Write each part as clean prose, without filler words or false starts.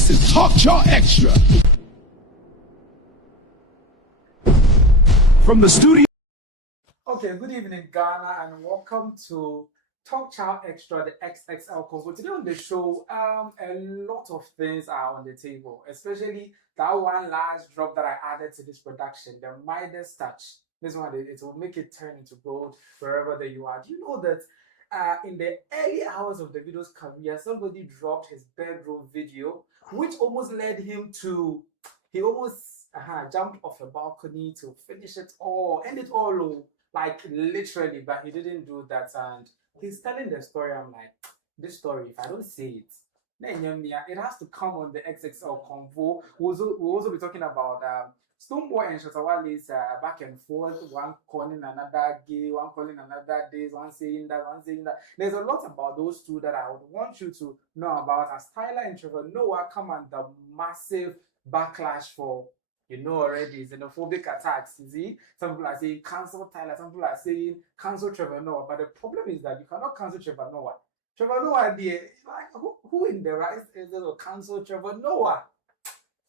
This is Talk Chaw Extra. From the studio. Okay, good evening, Ghana, and welcome to Talk Chaw Extra, the XXL Convo. Today on the show, a lot of things are on the table, especially that one last drop that I added to this production, the Midas Touch. This one, it will make it turn into gold wherever that you are. Do you know that in the early hours of Davido's career, somebody dropped his bedroom video, which almost led him to, he almost jumped off a balcony to finish it all, end it all, like literally, but he didn't do that. And he's telling the story. I'm like, this story, if I don't say it, then it has to come on the XXL Convo. We'll also be talking about Stonebwoy Shatta Wale's back and forth, one calling another gay, one calling another this, one saying that, one saying that. There's a lot about those two that I would want you to know about as Tyla and Trevor Noah come under massive backlash for, you know already, xenophobic attacks. You see, some people are saying cancel Tyla, some people are saying cancel Trevor Noah. But the problem is that you cannot cancel Trevor Noah. Trevor Noah, like who in the right is going to cancel Trevor Noah?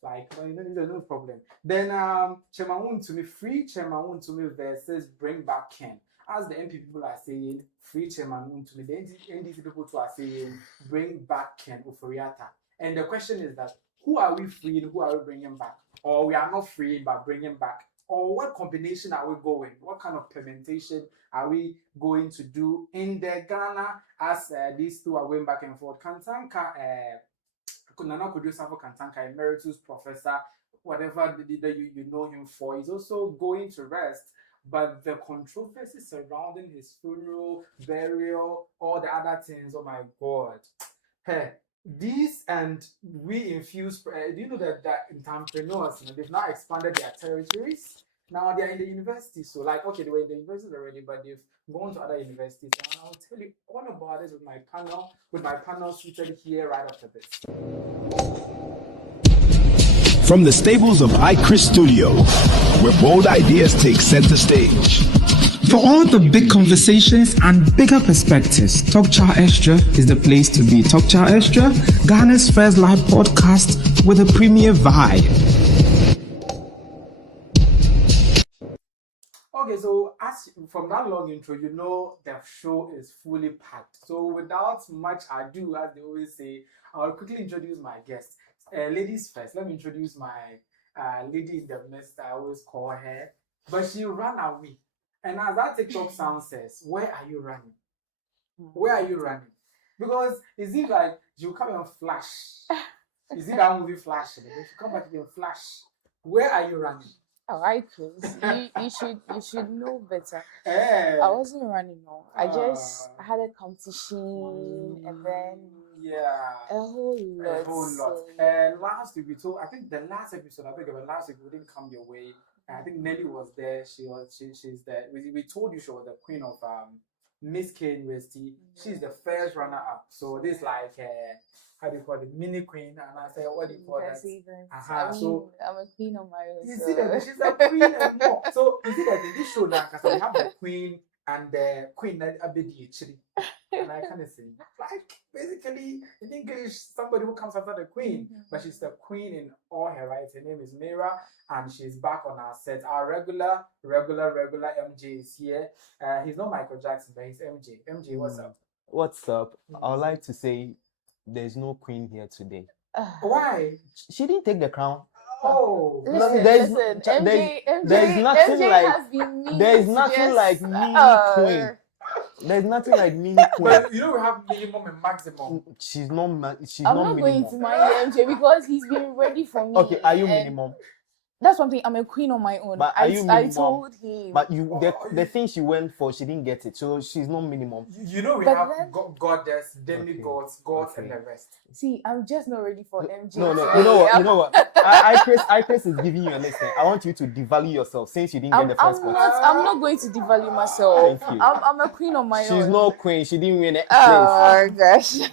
Like, there's no problem. Then Wontumi, free Wontumi versus bring back Ken. As the MP people are saying, free Wontumi, the NDC people too are saying, bring back Ken Ofori-Atta. And the question is that, who are we freeing, who are we bringing back? Or we are not freeing but bringing back? Or what combination are we going? What kind of permutation are we going to do in the Ghana as these two are going back and forth? Kantanka, Nana producer for Kantanka, emeritus professor, whatever that you know him for, is also going to rest. But the controversy surrounding his funeral, burial, all the other things, oh my God. Hey, these and weed-infused, do you know that entrepreneurs, they've now expanded their territories? Now they're in the university. So like, okay, they were in the universities already, but they've gone to other universities. And I'll tell you all about this with my panel seated here right after this. From the stables of iChris Studios, where bold ideas take center stage. For all the big conversations and bigger perspectives, Talk Chaw Extra is the place to be. Talk Chaw Extra, Ghana's first live podcast with a premier vibe. Okay, so as from that long intro, you know the show is fully packed. So without much ado, as they always say, I'll quickly introduce my guests. Ladies first. Let me introduce my lady in the midst. I always call her, but she ran away. And as that TikTok sound says, where are you running? Where are you running? Because is it like you come and flash? Is it that movie Flash? If you come back and flash, where are you running? Oh, I could. You should know better. Hey. I wasn't running, no. I had a competition and then a whole lot. And last week I think the last episode, last week we didn't come your way. I think Nelly was there. She's there. We told you she was the queen of Miss K University. She's the first runner up. So this is like how do you call it, mini queen? And I said, what do you call that? So I'm a queen on my own. You see that she's a queen and more. So you see that in this show now, because we have the queen and the queen that Abedi actually. And I kind of say, like, basically, in English, somebody who comes after the queen, but she's the queen in all her rights. Her name is Mira, and she's back on our set. Our regular MJ is here. He's not Michael Jackson, but he's MJ. MJ, what's up? What's up? I would like to say there's no queen here today. Why? She didn't take the crown. Oh, listen, MJ there's nothing like has been mean. There's nothing like mini queen. There's nothing like mini queen. But you know we have minimum and maximum. She's not I'm not going to mind MJ because he's been ready for me. Okay, are you minimum? That's something. I'm a queen on my own. But are you minimum? I told him. But the thing she went for, she didn't get it, so she's not minimum. You know we have goddess, demigods, gods, and the rest. See, I'm just not ready for MJ. No. You know what? iChris is giving you a lesson. I want you to devalue yourself since you didn't get the first spot. I'm not going to devalue myself. Thank you. I'm a queen on my own. She's no queen. She didn't win it. Oh gosh. The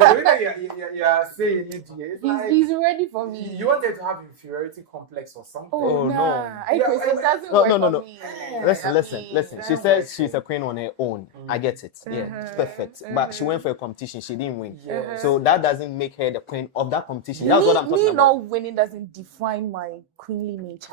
way that you're saying it, it's like he's ready for me. You wanted to have inferiority complex or or something. Oh, no. It doesn't work for me. Listen. She says she's a queen on her own. I get it. Yeah, perfect. But she went for a competition. She didn't win. So that doesn't make her the queen of that competition. That's what I'm talking about. Me not winning doesn't define my queenly nature.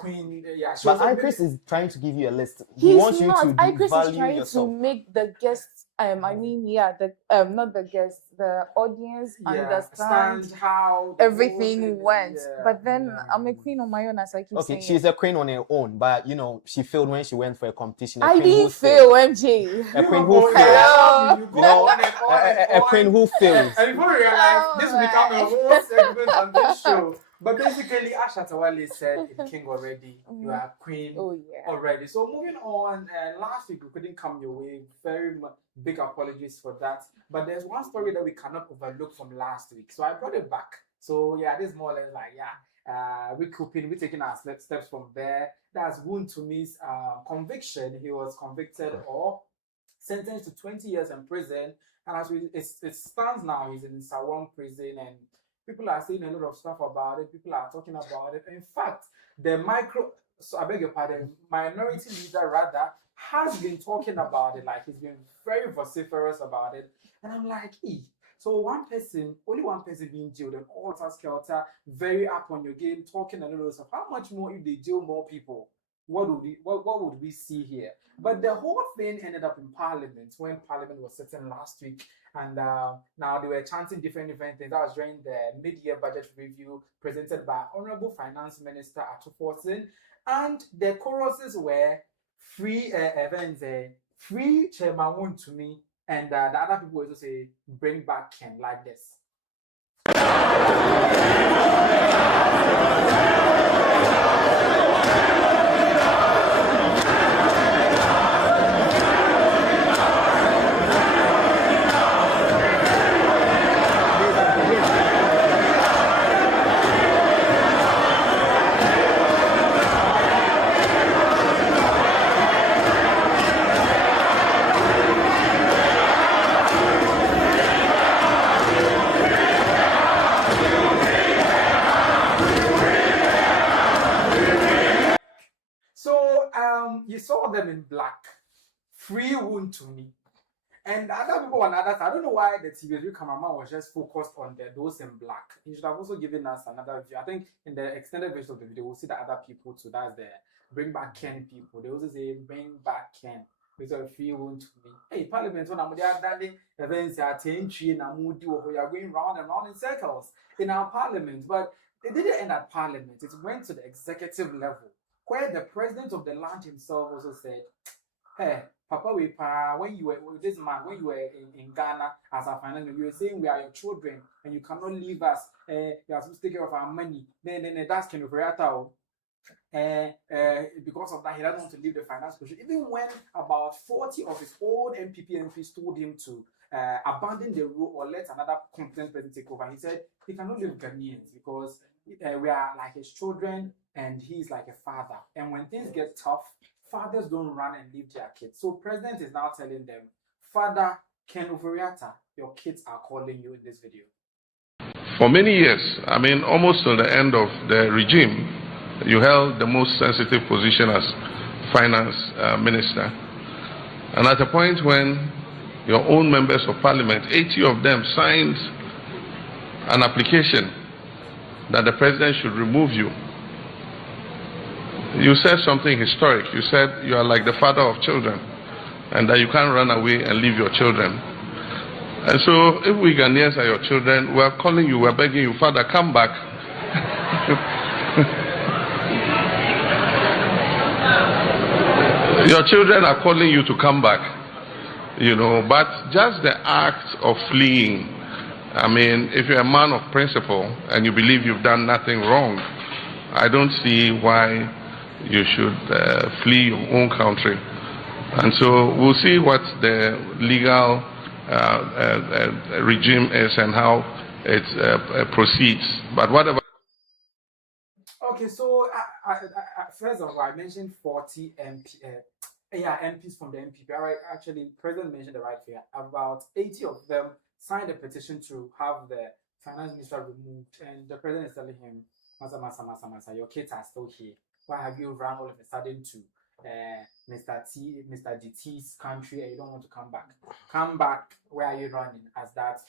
But Chris is trying to give you a list. He wants not. you to Chris is trying yourself. to make the guests. Not the guests, the audience understand how everything went. But then I'm a queen on my own, as I keep saying. Okay, she's a queen on her own, but she failed when she went for a competition. I didn't fail, MJ. A queen who fails. A queen who fails. And before you realize, this will become a whole segment on this show. But basically, Shatta Wale said, king already, you are queen already. So moving on, last week we couldn't come your way. Very big apologies for that. But there's one story that we cannot overlook from last week. So I brought it back. So yeah, this is more or less like, we're taking our steps from there. That's Wontumi's conviction. He was convicted or sentenced to 20 years in prison. And as it stands now, he's in Sawam prison, and people are saying a lot of stuff about it. People are talking about it. In fact, minority leader rather has been talking about it. Like, he's been very vociferous about it. And I'm like, so only one person being jailed, and all skelter, very up on your game, talking a lot of stuff. How much more if they jail more people? What would we see here? But the whole thing ended up in Parliament when Parliament was sitting last week, and now they were chanting different things. That was during the mid-year budget review presented by Honorable Finance Minister Atufo, and the choruses were free events, free Chairman Wontumi, and the other people also say bring back Ken, like this. You saw them in black, free Wontumi, and other people on others. I don't know why the TV cameraman was just focused on those in black. He should have also given us another view. I think in the extended version of the video, we'll see the other people too. That's the bring back Ken people. They also say bring back Ken. It's a free Wontumi. Hey, Parliament, when I'm there, events are tension and moody, we are going round and round in circles in our Parliament. But it didn't end at Parliament. It went to the executive level, where the president of the land himself also said, hey, Papa, when you were with this man, when you were in Ghana as a finance minister, you were saying we are your children and you cannot leave us. You are supposed to take care of our money. Then that's Ken Ofori-Atta. Because of that, he doesn't want to leave the finance position. Even when about 40 of his old MPs told him to abandon the role or let another competent person take over, he said he cannot leave Ghanaians because we are like his children and he's like a father. And when things get tough, fathers don't run and leave their kids. So president is now telling them, Father Ken Ofori-Atta, your kids are calling you in this video. For many years, almost to the end of the regime, you held the most sensitive position as finance minister. And at a point when your own members of parliament, 80 of them, signed an application that the president should remove you, you said something historic. You said you are like the father of children and that you can't run away and leave your children. And so if we Ghanaians are your children, we're calling you, we're begging you, Father, come back. Your children are calling you to come back, but just the act of fleeing, if you're a man of principle and you believe you've done nothing wrong, I don't see why you should flee your own country. And so we'll see what the legal regime is and how it proceeds. But whatever. Okay, so first of all, I mentioned 40 MPs from the NPP. Actually, President mentioned the right here. About 80 of them signed a petition to have the finance minister removed, and the president is telling him, Masa, your kids are still here. Why have you run all of a sudden to Mr. DT's country and you don't want to come back? Come back. Where are you running? As that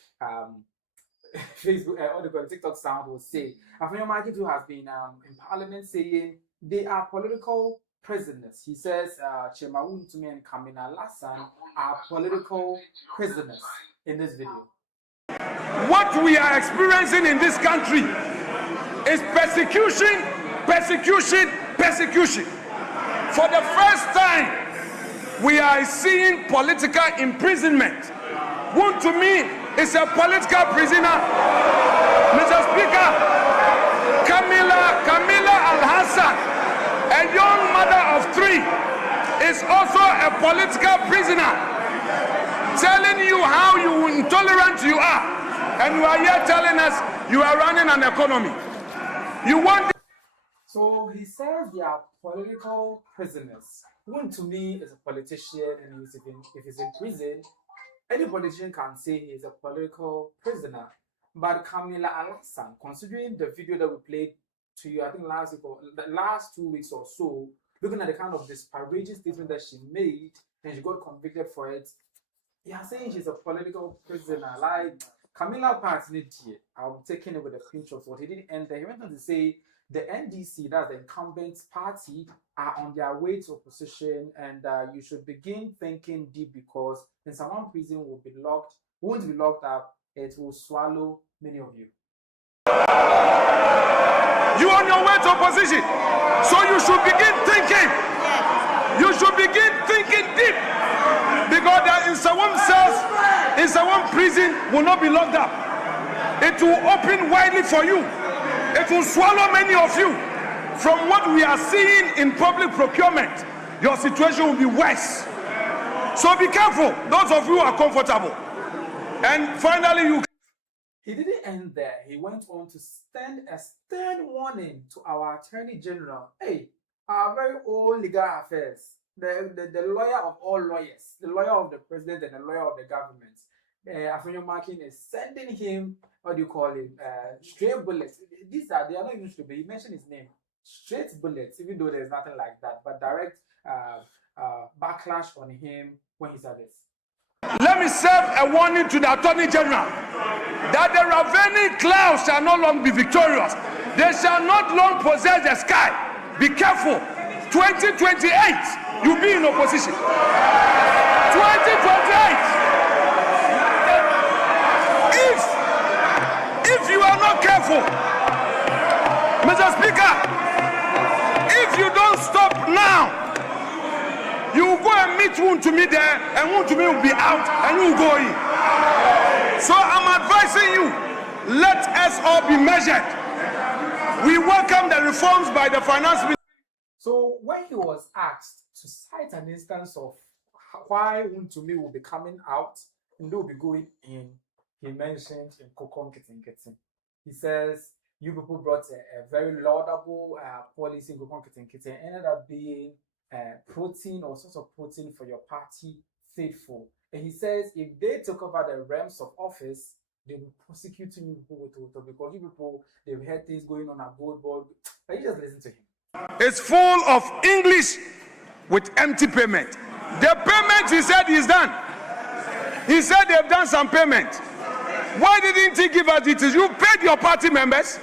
Facebook or the TikTok sound will say. Afenyo-Markin too has been in parliament saying they are political prisoners. He says Wontumi and Kamina Lassan are political prisoners in this video. What we are experiencing in this country is persecution. For the first time, we are seeing political imprisonment. Wontumi is a political prisoner. Mr. Speaker, Camilla Al-Hassan, a young mother of 3, is also a political prisoner, telling you how intolerant you are. And you are here telling us you are running an economy. You want. So he says they are political prisoners. Wontumi is a politician, and if he's in prison, any politician can say he's a political prisoner. But Camilla Al-Hassan, considering the video that we played to you, I think last week or the last 2 weeks or so, looking at the kind of disparaging statement that she made, and she got convicted for it, you are saying she's a political prisoner. Like Camilla Party, I'm taking it with a pinch of salt. He didn't end there. He went on to say the NDC, that's the incumbent party, are on their way to opposition, and you should begin thinking deep, because in someone prison won't be locked up, it will swallow many of you. You on your way to opposition, so you should begin thinking. You should begin thinking deep, because there in someone cells, in someone prison will not be locked up. It will open widely for you. It will swallow many of you. From what we are seeing in public procurement, your situation will be worse. So be careful, those of you who are comfortable. And finally, He didn't end there. He went on to send a stern warning to our Attorney General. Hey, our very own legal affairs, the lawyer of all lawyers, the lawyer of the president and the lawyer of the government. Afenyo-Markin is sending him, what do you call it, straight bullets. They are not even stupid. He mentioned his name. Straight bullets, even though there's nothing like that, but direct backlash on him when he said this. let me serve a warning to the Attorney General that the ravening clouds shall no longer be victorious. They shall not long possess the sky. Be careful. 2028, you'll be in opposition. 2028. If you are not careful, Mr. Speaker, if you don't stop now, you will go and meet Wontumi there, and Wontumi will be out, and you will go in. So I'm advising you, let us all be measured. We welcome the reforms by the finance minister. So when he was asked to cite an instance of why Wontumi will be coming out and they will be going in, he mentioned in Kokon Kitten. He says, you people brought a very laudable policy in Kokon Kitten, ended up being protein or source of protein for your party, faithful. And he says, if they took over the realms of office, they will prosecute you people because you people, they've had things going on at Gold Board. But you just listen to him. It's full of English with empty payment. The payment he said is done. He said they've done some payment. Why didn't he give us details? You paid your party members.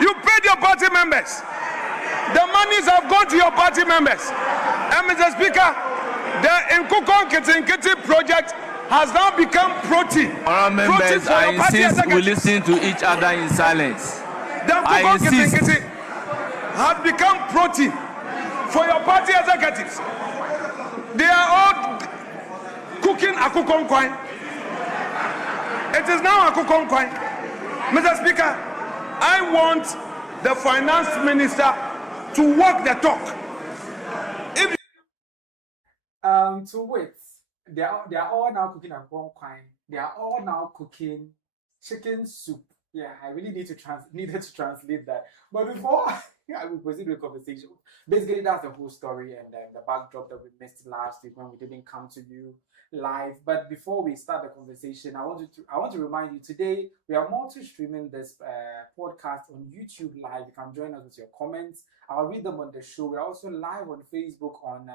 You paid your party members. The monies have gone to your party members. And Mr. Speaker, the Nkukon Kitten project has now become protein. Our members, I insist we listen to each other in silence. The Nkukon Kitten has become protein for your party executives. They are all cooking Akukon coin. It is now Akukon coin. Mr. Speaker, I want the finance minister to walk the talk. If to wait, they are all now cooking Akukon coin. They are all now cooking chicken soup. Yeah, I really needed to translate that. But before I will proceed with the conversation, basically that's the whole story and the backdrop that we missed last week when we didn't come to you live. But before we start the conversation, I want to remind you today we are multi-streaming this podcast on YouTube live. You can join us with your comments. I'll read them on the show. We're also live on Facebook on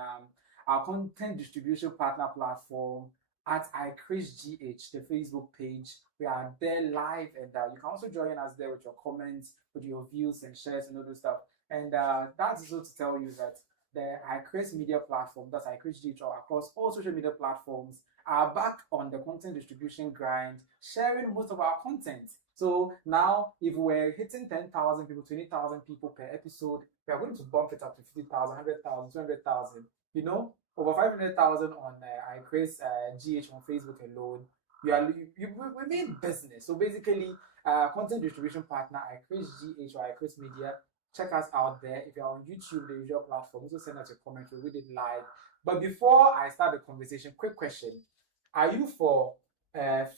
our content distribution partner platform at iChrisGH, the Facebook page. We are there live, and you can also join us there with your comments, with your views and shares and all those stuff. And that's also to tell you that the iChris media platform, that's iChrisGH, across all social media platforms, are back on the content distribution grind, sharing most of our content. So now, if we're hitting 10,000 people, 20,000 people per episode, we are going to bump it up to 50,000, 100,000, 200,000. You know, over 500,000 on iChris GH on Facebook alone. We made business. So basically, content distribution partner iChris GH or iChris Media. Check us out there. If you're on YouTube, the usual platform, also send us a comment. We read it live. But before I start the conversation, quick question: are you for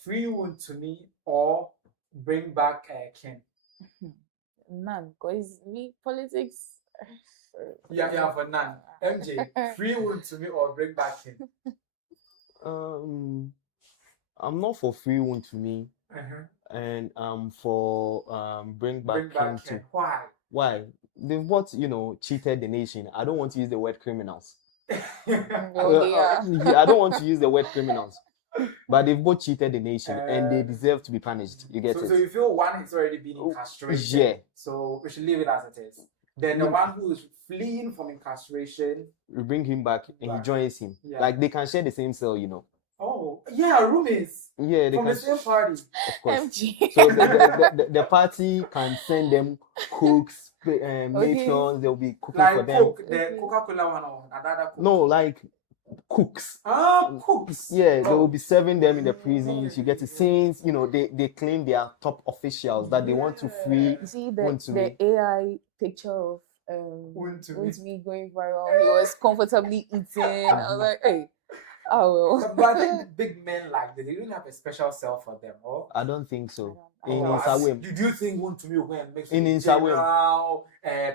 free Wontumi or bring back Ken? None, because me politics. Yeah, for none. MJ, free Wontumi or bring back Ken? I'm not for free Wontumi, and for bring back Ken too. Why? Why? They've both, cheated the nation. I don't want to use the word criminals. I don't want to use the word criminals. But they've both cheated the nation and they deserve to be punished. You get it? So you feel one has already been incarcerated? Yeah. So we should leave it as it is. Then the one who is fleeing from incarceration, we bring him back and he joins him. Yeah. Like they can share the same cell, Oh, yeah, roommates. Yeah, they from the same party. Of course. So the party can send them cooks, matrons. They'll be cooking like for them. The Coca-Cola one or another cook. No, like cooks. Cooks. Yeah, they will be serving them in the prisons. You get it. Since they claim they are top officials that they want to free. You see the AI picture of Wontumi going viral. He was comfortably eating. I was like, hey. Oh well. But I think big men like this, they don't have a special cell for them, or? I don't think so. Do you think Wontumi will go and make in general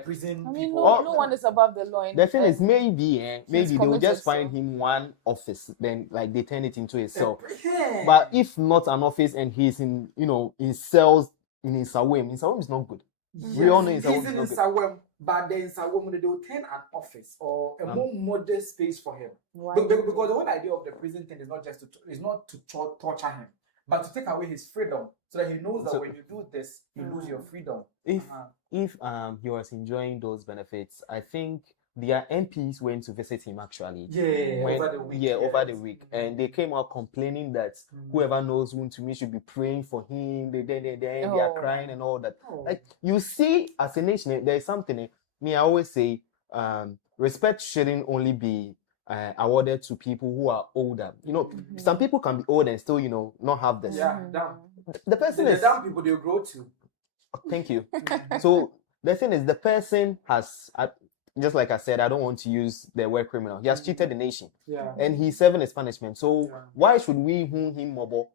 prison people? No one is above the law. The thing is, maybe they will just find him one office, then like they turn it into a cell. But if not an office and he's in cells in Insawem is not good. Yes, we all know he's in Insawem, but the Insawem they will turn an office or a more modest space for him. Because the whole idea of the prison thing is not to torture him, but to take away his freedom, so that he knows that when you do this, you lose your freedom. If he was enjoying those benefits, I think their MPs went to visit him actually. Over the week. And they came out complaining that whoever knows Wontumi should be praying for him. They are crying and all that. Like you see, as a nation, there is something. I always say, respect shouldn't only be awarded to people who are older. Some people can be old and still, not have this. Yeah, the person is down people they grow to. Thank you. So the thing is, the person has. Just like I said, I don't want to use the word criminal. He has cheated the nation. Yeah. And he's serving his punishment. So why should we wound him more?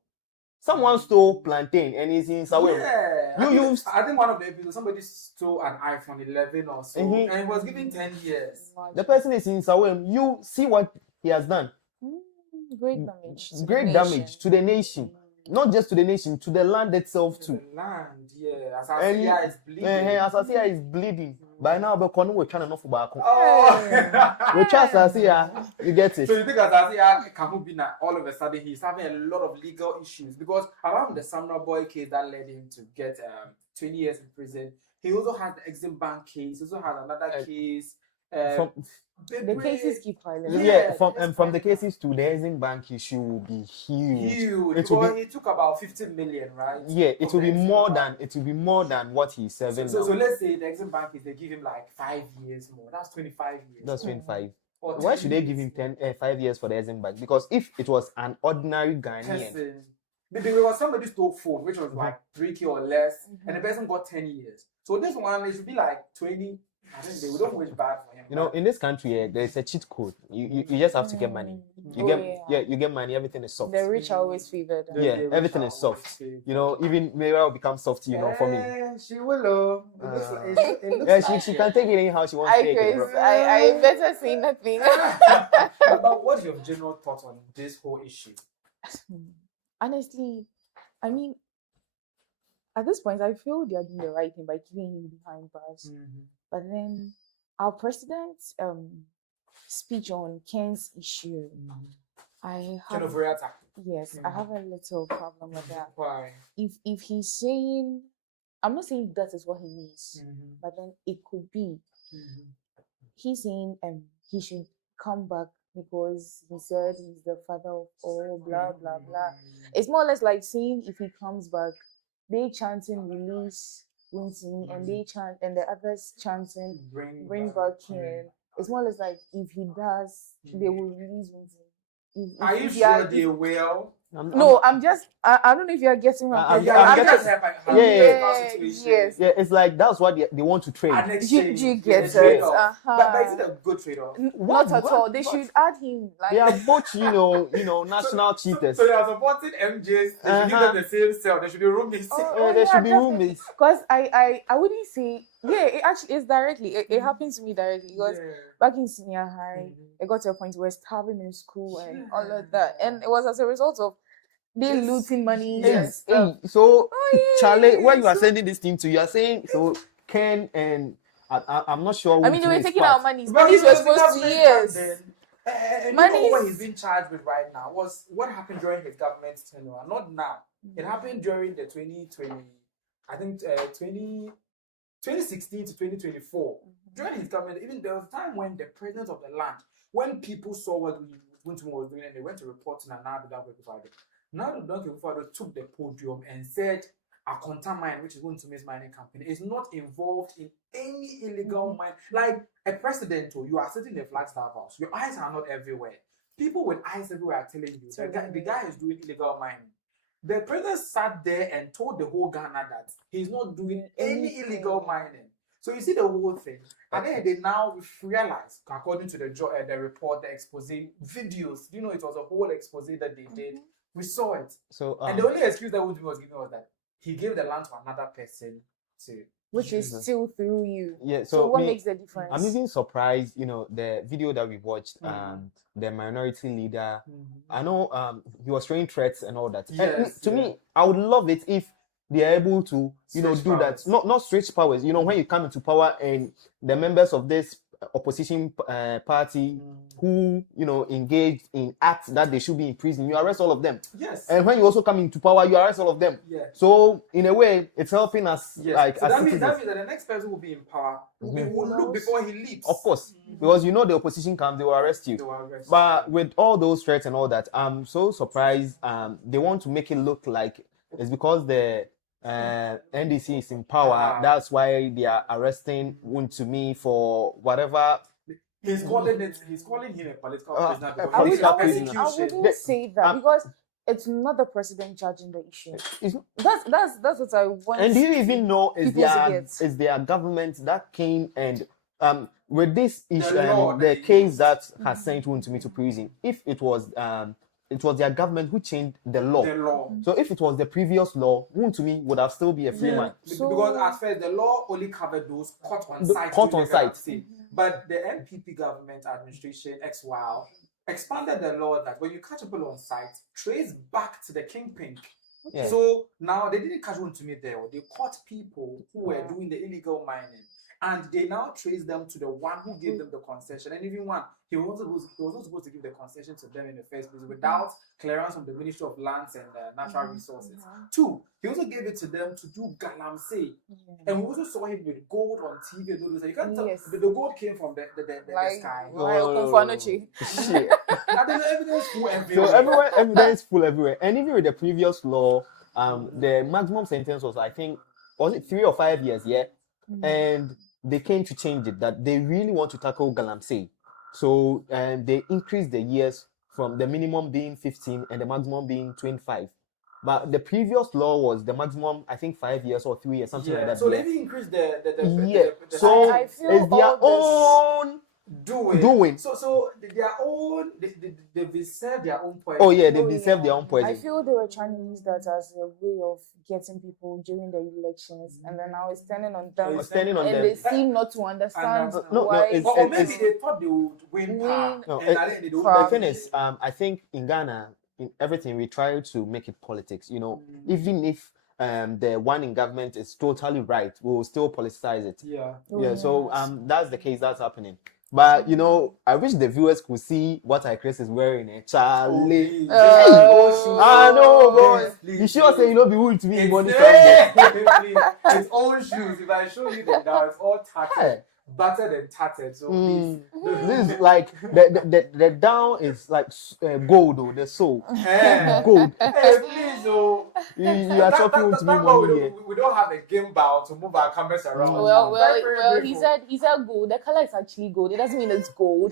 Someone stole plantain and he's in Sawem. Yeah. I think one of the episodes, somebody stole an iPhone 11 or so, and he was given 10 years. The person is in Sawem. You see what he has done. Great damage. Great damage to the nation. Not just to the nation, to the land itself too. The land, yeah. Asasia is bleeding. Asasia is bleeding. By now, we're trying enough for back. We trust Asasia. You get it. So you think Asasia Kamubina, all of a sudden, he's having a lot of legal issues because around the Stonebwoy case that led him to get 20 years in prison. He also has the Exim Bank case. He also has another case. The cases keep piling. Yeah, from the cases to the Exim Bank issue will be huge. He took about 50 million, right? Yeah, it will be more than what he's serving. So let's say the Exim Bank they give him like 5 years more. That's 25 years. That's 25. Why should they give him 5 years for the Exim Bank? Because if it was an ordinary Ghanaian, there was somebody stole phone, which was like 3K or less, and the person got 10 years. So this one it should be like 20. I think they don't wish bad for him. You know, in this country, there's a cheat code. You just have to get money. You get money. Everything is soft. The rich are always favored. Yeah, everything is soft. You know, even Mary will become soft. You know, for me. She will. She can take it anyhow she wants to take it. I better say nothing. But what's your general thought on this whole issue? Honestly, I mean, at this point, I feel they are doing the right thing by keeping him behind bars. But then our president's speech on Ken's issue, I have Ken Ofori-Atta. Yes, I have a little problem with that. Why? If he's saying, I'm not saying that is what he means, but then it could be. He's saying he should come back because he said he's the father of all, blah blah blah. It's more or less like saying if he comes back, they chanting release Wontumi, and they chant, and the others chanting bring back Ken. It's more or less like if he does, they will release Wontumi. Are you sure they will? I'm just. I don't know if you are getting my yes. Yeah, it's like that's what they want to trade. You get it? But is it a good trade-off? Not at all. They should add him. Like they are both, you know, national cheaters. So they are supporting MJs. They should give them the same cell. They should be roommates. They should be roommates. Because I wouldn't say. Yeah, it actually is directly. It happens to me directly because back in senior high, it got to a point where starving in school and all of that, and it was as a result of they looting money. Yes. So, Charlie, where you are sending this thing to, you are saying so Ken and I'm not sure. I mean, they were taking our money. Money were supposed to years. Money. What he's being charged with right now was what happened during his government tenure, not now. It happened during the 2020, I think 2016 to 2024. During his government, even there was a time when the president of the land, when people saw what Wontumi was doing, and they went to report to Agradaa. Agradaa took the podium and said, "Akonta mine, which is Wontumi's mining company, is not involved in any illegal mine." Like a president, you are sitting in the Flagstaff House. Your eyes are not everywhere. People with eyes everywhere are telling you the guy is doing illegal mining. The president sat there and told the whole Ghana that he's not doing any illegal mining. So you see the whole thing. And then they now realize, according to the report, the expose videos, you know, it was a whole expose that they did. We saw it. So and the only excuse that Wontumi was giving was that he gave the land to another person to... Which is still through you. Yeah. So what makes the difference? I'm even surprised, you know, the video that we watched, the minority leader, I know he was showing threats and all that. Yes, and to me, I would love it if they are able to, you know, do powers. That. Not stretch powers. You know, when you come into power and the members of this opposition party who, you know, engaged in acts that they should be in prison, you arrest all of them. Yes. And when you also come into power, you arrest all of them. Yeah. So in a way, it's helping us. Yes. Like so as that means that the next person will be in power. They will look before he leaves. Of course, because you know the opposition comes, they will arrest you. But with all those threats and all that, I'm so surprised. They want to make it look like it's because the NDC is in power. That's why they are arresting Wontumi for whatever. He's calling him a political prisoner. I wouldn't say that because it's not the president judging the issue. That's what I want. And do you even know is their government that came and with this issue, the case that has sent Wontumi to prison? If it was their government who changed the law. So if it was the previous law, Wontumi would have still be a free man. Because at first the law only covered those caught on site. But the NPP government administration, XY, expanded the law that when you catch people on site, trace back to the kingpin. Yeah. So now they didn't catch Wontumi there. They caught people who were doing the illegal mining. And they now trace them to the one who gave them the concession. And even one, he was not supposed to give the concession to them in the first place without clearance from the Ministry of Lands and Natural Resources. Two, he also gave it to them to do galamsey. And we also saw him with gold on TV and all those. You can't tell the gold came from the sky. Shit. And then the evidence full everywhere. So evidence full everywhere. And even with the previous law, the maximum sentence was, I think, was it 3 or 5 years? Yeah. And they came to change it, that they really want to tackle galamsey. So they increased the years from the minimum being 15 and the maximum being 25. But the previous law was the maximum, I think, 5 years or 3 years, something like that. So they increased the yeah. So I feel it's their all own doing. So their own they serve their own poison. Oh yeah, they serve their own poison. I feel they were trying to use that as a way of getting people during the elections, and then now it's turning on them. And they seem not to understand why. Or maybe they thought they would win power. The thing is, I think in Ghana, in everything we try to make it politics. You know, even if the one in government is totally right, we will still politicize it. So that's the case that's happening. But you know, I wish the viewers could see what Chris is wearing. Charlie, I know, boy. You sure say you know be wood to me money from his own shoes. If I show you that now, it's all tattered. Battered and tattered, so please. This is like the down is like gold, though the sole gold. Hey, please, oh, you are talking to me money. We don't have a gimbal to move our cameras around. Well, he said gold. The color is actually gold. It doesn't mean it's gold.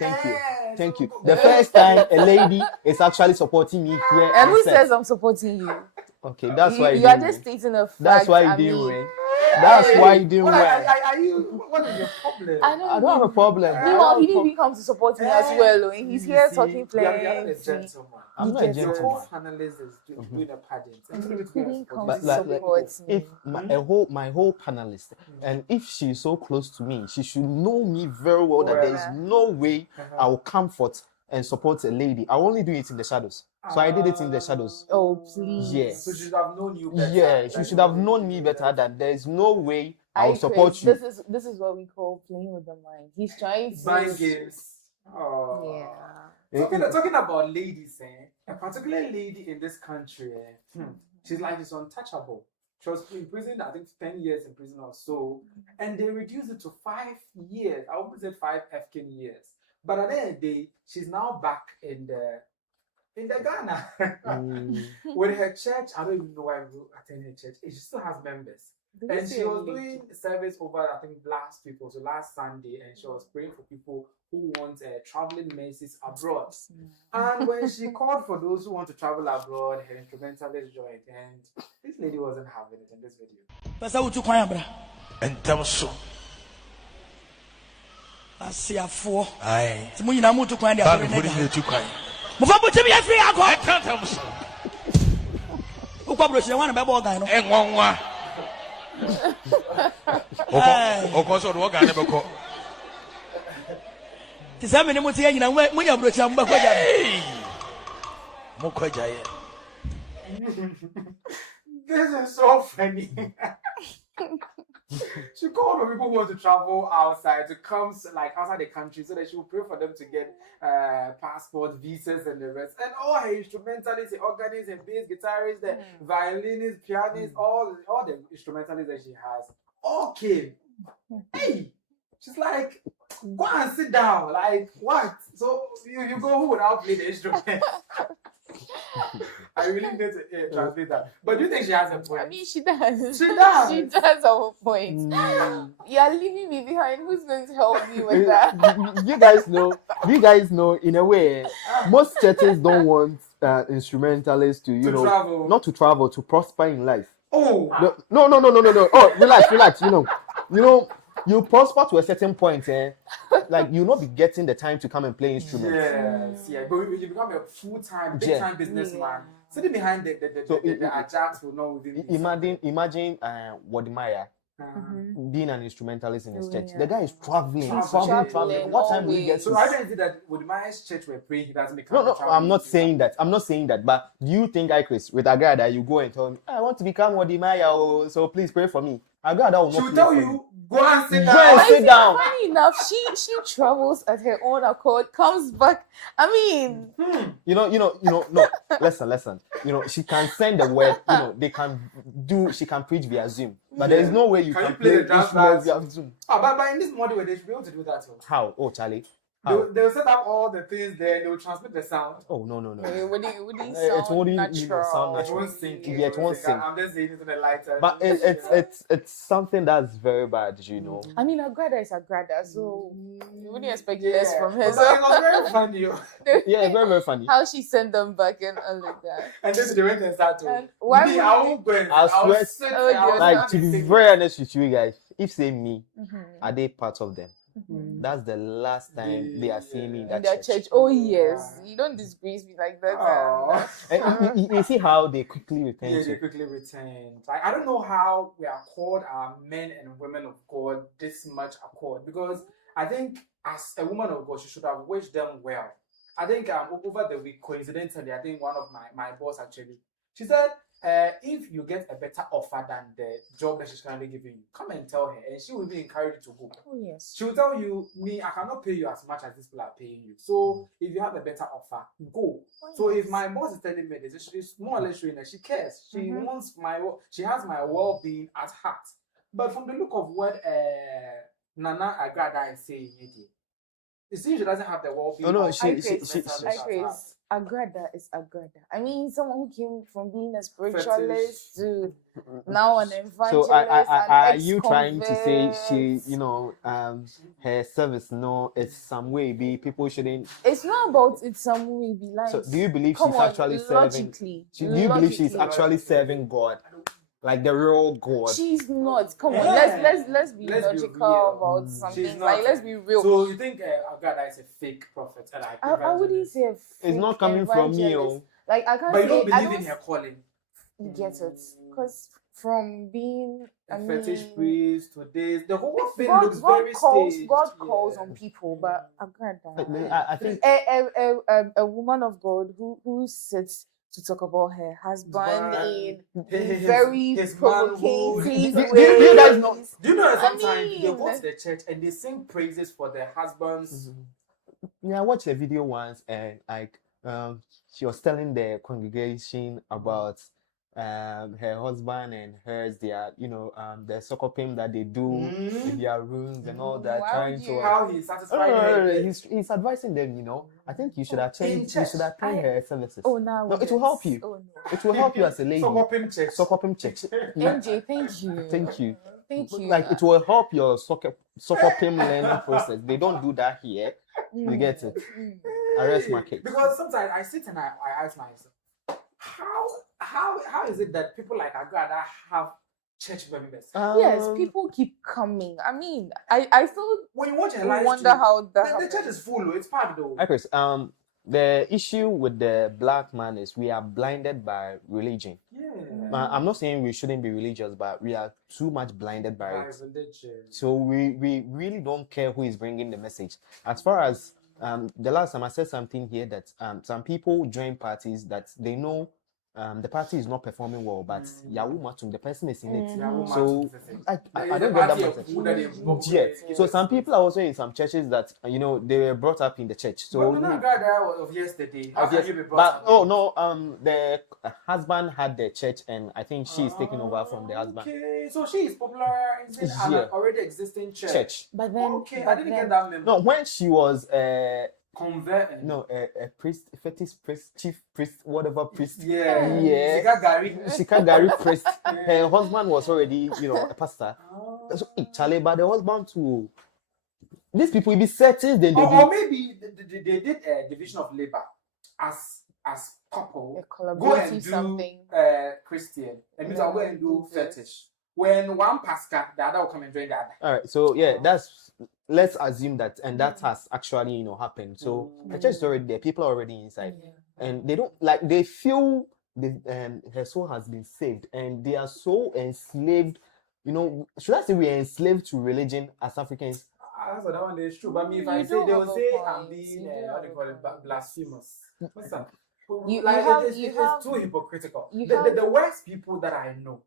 Thank you. The first time a lady is actually supporting me here. And who says I'm supporting you? Okay, that's why you are just stating a fact. That's why you didn't win. That's why you didn't win. What is your problem? I don't have a problem. Meanwhile, he didn't even come to support me as well. He's here talking plenty. I'm not a gentleman. Panelists is doing a pageant. If my whole panelist, and if she's so close to me, she should know me very well that there is no way I will comfort and support a lady. I only do it in the shadows. So I did it in the shadows. Oh, please. Yeah. So she should have known you better. Yeah, she should have known me better that there is no way I'll support you. This is what we call playing with the mind. He's trying to mind games. Oh. Yeah. Talking about ladies, a particular lady in this country, she's untouchable. She was in prison, I think 10 years in prison or so, and they reduced it to 5 years. I almost said 5 African years. But at the end of the day, she's now back in the Ghana with her church. I don't even know why we attend her church. She still has members, and she was doing service over last Sunday, and she was praying for people who want traveling mercies abroad. And when she called for those who want to travel abroad, her instrumentalist joined, and this lady wasn't having it in this video. Aye. Mufambo timi ya free ako. I can't help so. Ukwa broshi wana bebo ogan no. Enwanwa. Oko so do ogan ne beko. Ti sa me ne muti nyina munya broshi am beko ja. Mo kwaja ye. This is so funny. She called for people who want to travel outside to come outside the country so that she will pray for them to get passports, visas, and the rest. And all her instrumentalists, the organists, and bass guitarists, the violinists, pianists, all the instrumentalists that she has, all came. Hey, she's like, go and sit down. Like, what? So you go who would outplay the instrument? I really need to translate that. But do you think she has a point? I mean, she does. She does. She does have a point. You're leaving me behind. Who's going to help me with that? You guys know, in a way, most churches don't want instrumentalists to travel. Not to travel, to prosper in life. Oh. No. Oh, relax. You know, you prosper to a certain point, like you'll not be getting the time to come and play instruments. Yes, but you become a full-time, big-time businessman. Sitting behind the Ajax will know within. Imagine Wontumi being an instrumentalist in his church. The guy is traveling. What time will he get? So I don't think that Wontumi's church were praying he doesn't become. No, I'm not saying that. But do you think Chris, with Agradaa, you go and tell me, I want to become Wontumi, so please pray for me? Agradaa will not. She will tell you, go and sit down. Go and sit down. Funny enough, she travels at her own accord, comes back. I mean, no. Listen. She can send the word. She can preach via Zoom, but there is no way you can play the instruments via Zoom. But in this model, they should be able to do that. How? Oh, Charlie. They'll set up all the things there. They'll transmit the sound. Oh no. It wouldn't It sound wouldn't, natural. sound It natural. won't sink. Yeah, it won't sink. I'm just saying it to the lighter. But it's something that's very bad, you know. I mean, Agradaa is Agradaa, so you wouldn't expect less from her. But it was very funny. Yeah, very, very funny. How she sent them back and all like that. And then they went and started. And why Me, would I you- won't go and I swear, sit- Oh, I will like not to be singing. very honest with you guys, if say me, Mhm. are they part of them? That's the last time they are seeing me in In that their church. church. Oh yes, you don't disgrace me like that. Aw. And you see how they quickly Yeah, repent. they quickly returned. Like I don't know how we are called our men and women of God this much accord, because I think as a woman of God, she should have wished them well. I think over the week, coincidentally, I think one of my boss actually, she said, if you get a better offer than the job that she's currently giving you, come and tell her, and she will be encouraged to go. Oh yes. She will tell you, me, I cannot pay you as much as these people are paying you. So if you have a better offer, go. So if my boss is telling me this, she's more or less showing that she cares. She wants she has my well-being at heart. But from the look of what Nana Agradaa is saying, it seems she doesn't have the well-being. Oh, no, of- she- I she- praise. Agradaa is Agradaa. I mean, someone who came from being a Fetish. spiritualist to now an evangelist. So are you trying to say ex-convert. she, her service, no, it's some way be people shouldn't. It's not about it's some way be like. So do you believe Come she's on, actually serving? logically, Do you believe she's logically. actually serving God, like the real God? She's not. Come on, Yeah. let's be Let's be logical real. about She's something. not. Like let's be real. So you think Agradaa is a fake prophet? Like I wouldn't say a It's fake not coming from me, evangelist. oh. Like I can't But you say don't I believe don't in her calling? get it because from being A I fetish mean, priest to this, the whole thing God, looks God very calls staged. God calls Yeah. on people, but Agradaa, I think a woman of God who sits to talk about her husband But in his very manhood. provocative Do ways. you guys know? Do you know that I sometimes they mean- go to the church and they sing praises for their husbands? Yeah, I watched a video once and like she was telling the congregation about her husband and hers, their the soccer pim that they do in their rooms and all that, Why trying would to you- How he satisfied her. he's advising them, I think you should attend In church. her services. Oh no, No, it will help you. Oh no. It will help you as a lady. So him church. Soccer pim church. NJ, thank you. Thank you. Thank you. Like it will help your soccer pim learning process. They don't do that here. You get it? I rest my case. Because sometimes I sit and I ask myself, how is it that people like Agradaa have church members? Yes, people keep coming. I mean, I still When you watch a live wonder stream, how that the happens. church is full. It's packed though. Hi, Chris. The issue with the black man is we are blinded by religion. Yeah. I'm not saying we shouldn't be religious, but we are too much blinded by By it. religion. So we really don't care who is bringing the message. As far as the last time I said something here that some people join parties that they know the party is not performing well, but Yahoo Matum, the person is in it. So I don't get that message. Yes. So some people are also in some churches that they were brought up in the church. So But not Agradaa of yesterday. How can yes, you be brought but up? oh no, the husband had the church, and I think she is taking over from the husband. Okay, so she is popular in an Yeah. already existing church. Church. But then, Okay, but I didn't then, get that memo. No, when she was Converting. a priest, fetish priest, chief priest, whatever priest. Yeah. Yeah. She got Gary. Shikagari priest. Her husband was already, a pastor. So, Charlie, but the husband too. These people will be certain then they Or maybe they did a division of labor as couple. a Go and collaborative do something. Christian. And means I'll go and do fetish. When one pastor, the other will come and join the other. All right, so yeah, let's assume that, and that has actually happened. So the church is already there, people are already inside, and they don't they feel her soul has been saved, and they are so enslaved. Should I say we are enslaved to religion as Africans? That's what that one is true. But me, if You I say don't they have will a say point. I'm being what do you call it, blasphemous. What's that? You have it's too hypocritical. you The worst people that I know,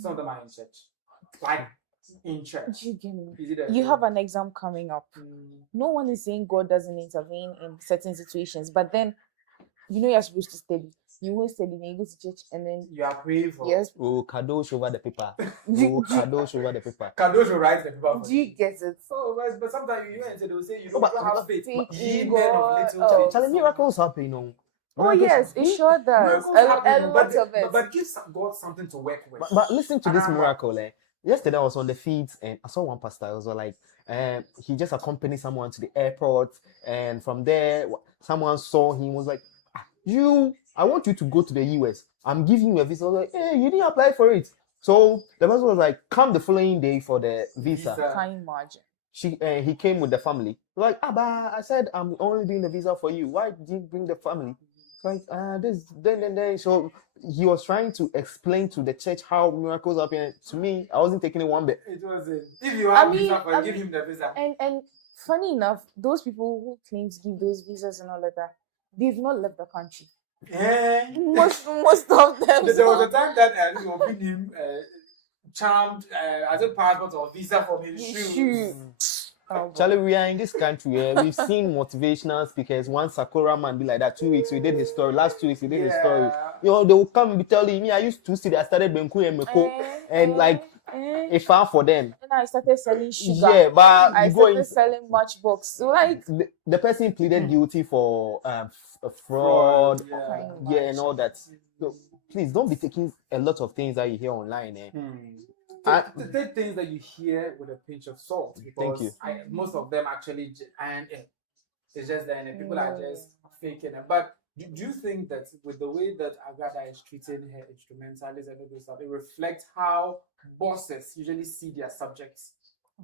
some of them are in church. Like in church. You get me? Is it a- You have an exam coming up. No one is saying God doesn't intervene in certain situations, but then you know you're supposed to study. You won't study, then you go to church and then you are praying for. Yes. Oh, kadosh over the paper. Oh, kadosh over the paper. Kadosh will write the paper for Do you get it? Oh, but sometimes you enter, they will say you don't have faith. Faith in Men of God. little Oh. faith. Charlie, miracles happen, you know. Oh yes, it sure does. Miracles A happen, lot of it. but give God something to work with. But listen to this miracle, eh? Yesterday I was on the feeds and I saw one pastor. I was like, he just accompanied someone to the airport, and from there, someone saw him, was like, I want you to go to the US. I'm giving you a visa. I was like, hey, you didn't apply for it. So the person was like, come the following day for the visa. Can you imagine? He came with the family. Like, but I said I'm only doing the visa for you. Why did you bring the family? Like, then. So he was trying to explain to the church how miracles happen. To me, I wasn't taking it one bit. It wasn't. If you have visa, give him the visa. And funny enough, those people who claim to give those visas and all of that, they've not left the country. Most of them. There was a time that we were being him charmed as a passport or visa for his shoes. Charlie, we are in this country. We've seen motivational speakers. One Sakura man be like that. 2 weeks we did his story. Last 2 weeks we did his story. You know, they will come and be telling me. I used to see that I started Benku and Meko, and like it far for them. And I started selling sugar. Yeah, but I started selling matchbox. So like the person pleaded guilty for fraud, and all that. So please don't be taking a lot of things that you hear online. Take things that you hear with a pinch of salt, because most of them actually, and it's just that people are just faking it. But do you think that with the way that Agradaa is treating her instrumentalists and all this stuff, it reflects how bosses usually see their subjects?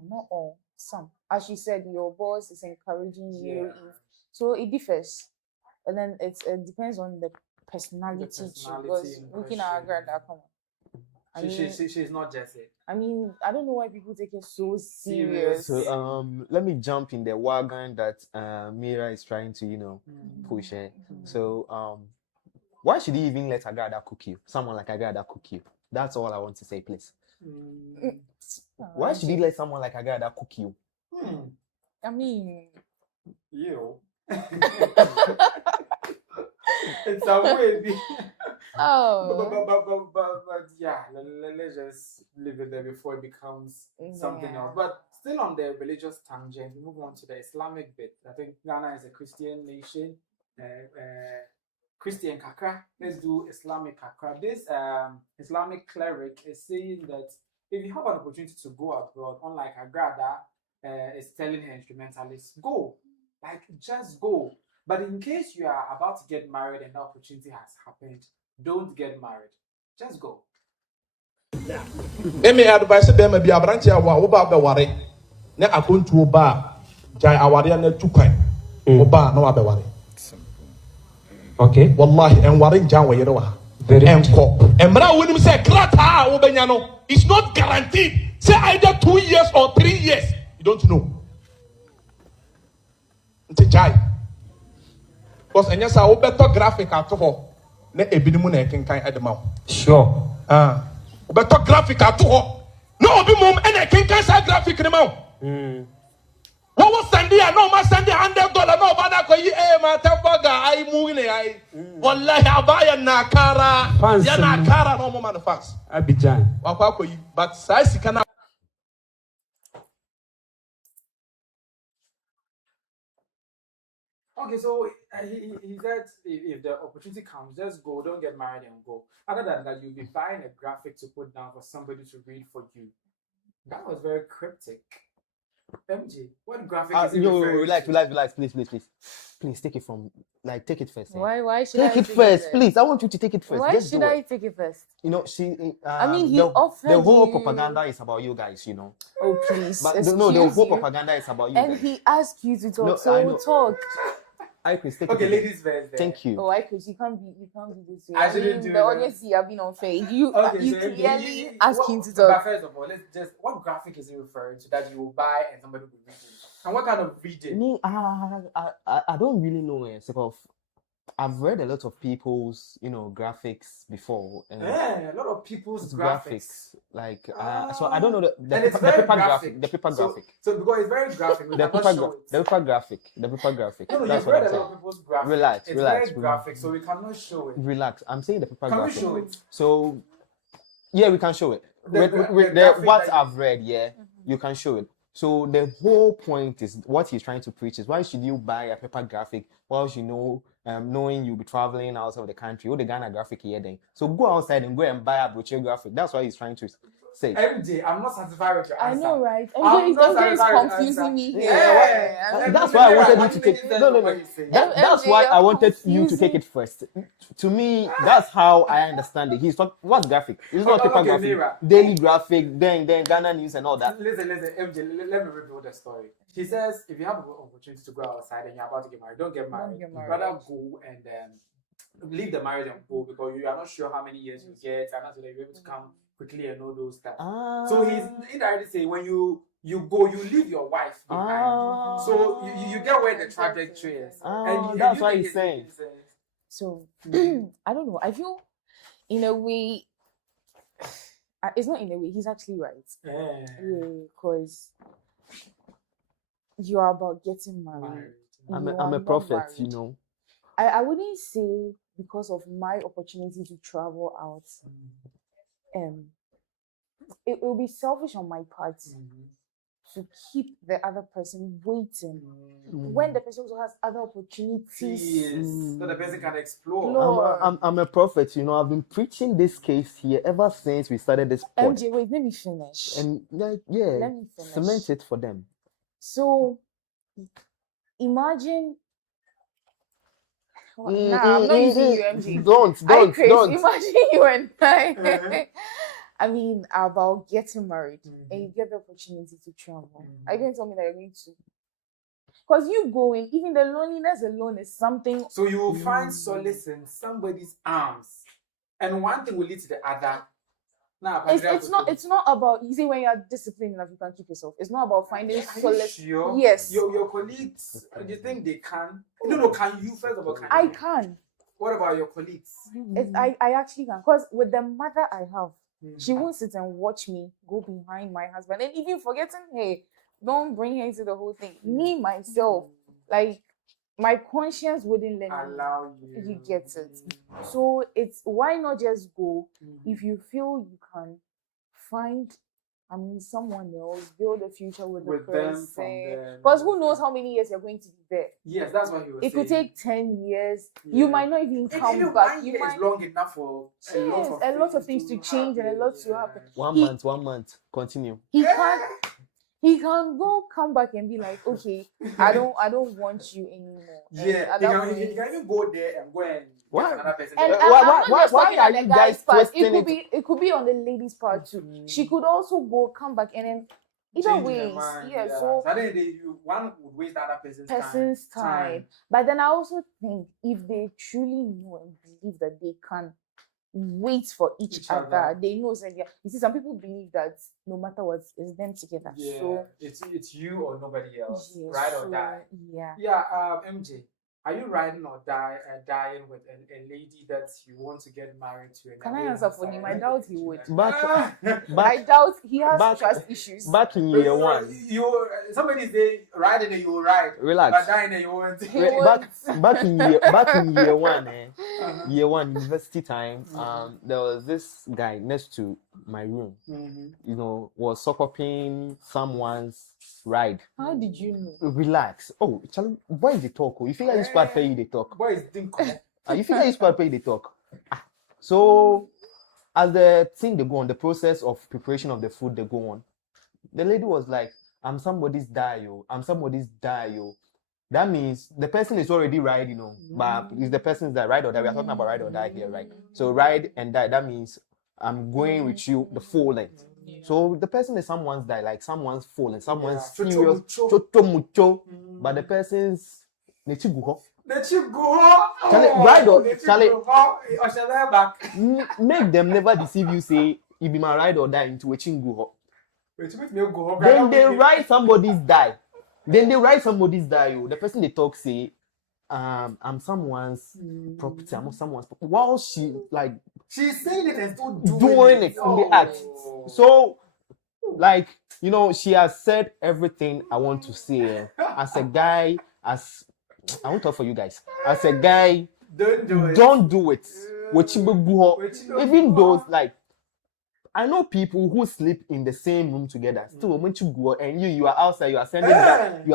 Not all, some. As she said, your boss is encouraging you, so it differs, and then it depends on the personality. Because looking at Agradaa, come on. She's not just it. I mean, I don't know why people take it so serious. So let me jump in the wagon that Mira is trying to, push it. So why should he even let Agradaa cook you? Someone like Agradaa cook you? That's all I want to say, please. Why should he let someone like Agradaa cook you? I mean, it's a way. Oh. But yeah, let's just leave it there before it becomes something else. But still on the religious tangent, we move on to the Islamic bit. I think Ghana is a Christian nation. Christian kakra. Let's do Islamic kakra. This Islamic cleric is saying that if you have an opportunity to go abroad, unlike Agradaa is telling her instrumentalists, go. Like, just go. But in case you are about to get married and the opportunity has happened, don't get married. Just go. Emi advice be ma bi abranche awa wo ba be ware na akontu oba jai aware na tukwan oba na wa be ware. Okay, wallahi en ware njan wo yere wa enko emra wonim say krata wo benya no, it's not guaranteed. Say either 2 years or 3 years, you don't know. Nti jai because enya sa wo beto graphic ato ho na ebidimu na ekenkan edema. Sure. Beto graphic ato ho no obi mom na ekenkan sa graphic ne ma. What was Sunday? No ma Sunday $100 no bana ko yi ma tabaga ai mu ne ai. Wallahi abaya nakara ya nakara no mo man fans Abidjan wa kwa ko yi but sai sika na. Okay, so he said if the opportunity comes, just go. Don't get married and go. Other than that, you'll be buying a graphic to put down for somebody to read for you. That was very cryptic. MJ, what graphic is it? Relax, please take it from take it first. Why should take I it first, please? I want you to take it first. Why Just should I take it first? I mean, he offered the whole you... propaganda is about you guys, Oh please, but no, the whole propaganda is about you. And guys. he asked you to talk, so we'll talk. Okay, ladies first. Thank you. Oh, you can't be this way. I shouldn't do the that. audience here have been unfair. You clearly asked him to But talk. first of all, let's just what graphic is he referring to that you will buy and somebody will read it? And what kind of reading? I don't really know. I've read a lot of people's, graphics before. A lot of people's graphics. Like, so I don't know the it's paper very graphic. The paper graphic. So because it's very graphic, The paper graphic. No, That's you've what read I'm a saying. lot of people's graphics. Relax. It's very graphic, so we cannot show it. Relax. I'm saying the paper Can graphic. we show it? So, yeah, we can show it. With what I've read, you can show it. So the whole point is what he's trying to preach is why should you buy a paper graphic whilst knowing you'll be traveling outside of the country or the Ghana graphic here then. So go outside and go and buy a brochure graphic. That's what he's trying to say. MJ, I'm not satisfied with your answer. I know, right? MJ is confusing me here. That's why I wanted you to take it. No. That's why I wanted you to take it first. To me, that's how I understand it. He's talking, what's graphic? It's not paper graphic. Mira. Daily graphic, then Ghana news and all that. Listen, MJ, let me rebuild the story. He says, if you have an opportunity to go outside and you're about to get married, don't get married. Rather go and leave the marriage and go because you are not sure how many years you get and that's whether you're able to come quickly and all those stuff. So he's indirectly saying when you go, you leave your wife behind. So you get where the trajectory is. And that's what he's saying. So I don't know. I feel in a way, it's not in a way. He's actually right. Because you are about getting married. I'm a prophet, you know. I wouldn't say because of my opportunity to travel out. It will be selfish on my part to keep the other person waiting when the person also has other opportunities. So the person can explore. I'm a prophet, you know. I've been preaching this case here ever since we started this pod. MJ, wait, let me finish. And let me finish. Cement it for them. So imagine. I'm not using you, MJ. Don't. Imagine you and I. I mean, about getting married and you get the opportunity to travel. Are you going to tell me that you're going to? Because you going, even the loneliness alone is something. So you will find solace in somebody's arms, and one thing will lead to the other. Now, it's not about, you see, when you're disciplined enough, you can keep yourself. It's not about finding solace. Sure? Yes. Your colleagues, do you think they can? No, can you first of all? I can. What about your colleagues? I actually can. Because with the mother I have, she won't sit and watch me go behind my husband. And even forgetting, hey, don't bring her into the whole thing. Me, myself, like, my conscience wouldn't let me allow you. You get it. So it's, why not just go if you feel you can find, someone else, build a future with the person. Because who knows how many years you're going to be there. Yes, that's what he was saying. It could take 10 years. Yeah. You might not even come back. You might long enough for a lot of things to change and a lot to happen. 1 month. Continue. He can come back and be like, okay, I don't want you anymore. Yeah, he can even go there and go and another person. Why are you guys twisting it? It could be on the lady's part too. She could also come back and then either ways. So I think one would waste the other person's time. But then I also think if they truly know and believe that they can wait for each other. They know that you see, some people believe that no matter what, it's them together. Yeah, so it's you or nobody else, ride or die. Yeah. MJ, are you riding or dying with a lady that you want to get married to? Can I answer for him? I doubt he would. I doubt he has trust issues. Back in year one, somebody say riding and you will ride. Relax. But dying and you won't. Back in year one, year one university time. There was this guy next to my room. You know, was sucking someone's ride. How did you know? Relax. Oh, Charlie, why is the talk? You feel like you start paying the talk. Why is think? You feel like you start paying the talk. So, as the thing they go on, the process of preparation of the food they go on, the lady was like, "I'm somebody's die, yo. I'm somebody's die, yo." That means the person is already ride, you know, but it's the person's that ride or die. We are talking about ride or die here, right? So ride and die. That means I'm going with you the full length. So the person is someone's die, like someone's full and someone's serious, but the person's make them never deceive you. Say you be my ride or die into a chingu. Then they write somebody's die. The person they talk say I'm someone's property, I'm someone's while she like she's saying it and still doing it in the act. So like, you know, she has said everything I want to say. As a guy, as I won't talk for you guys. As a guy, don't do it. Even those like I know people who sleep in the same room together. Still, when you go and you are outside, you are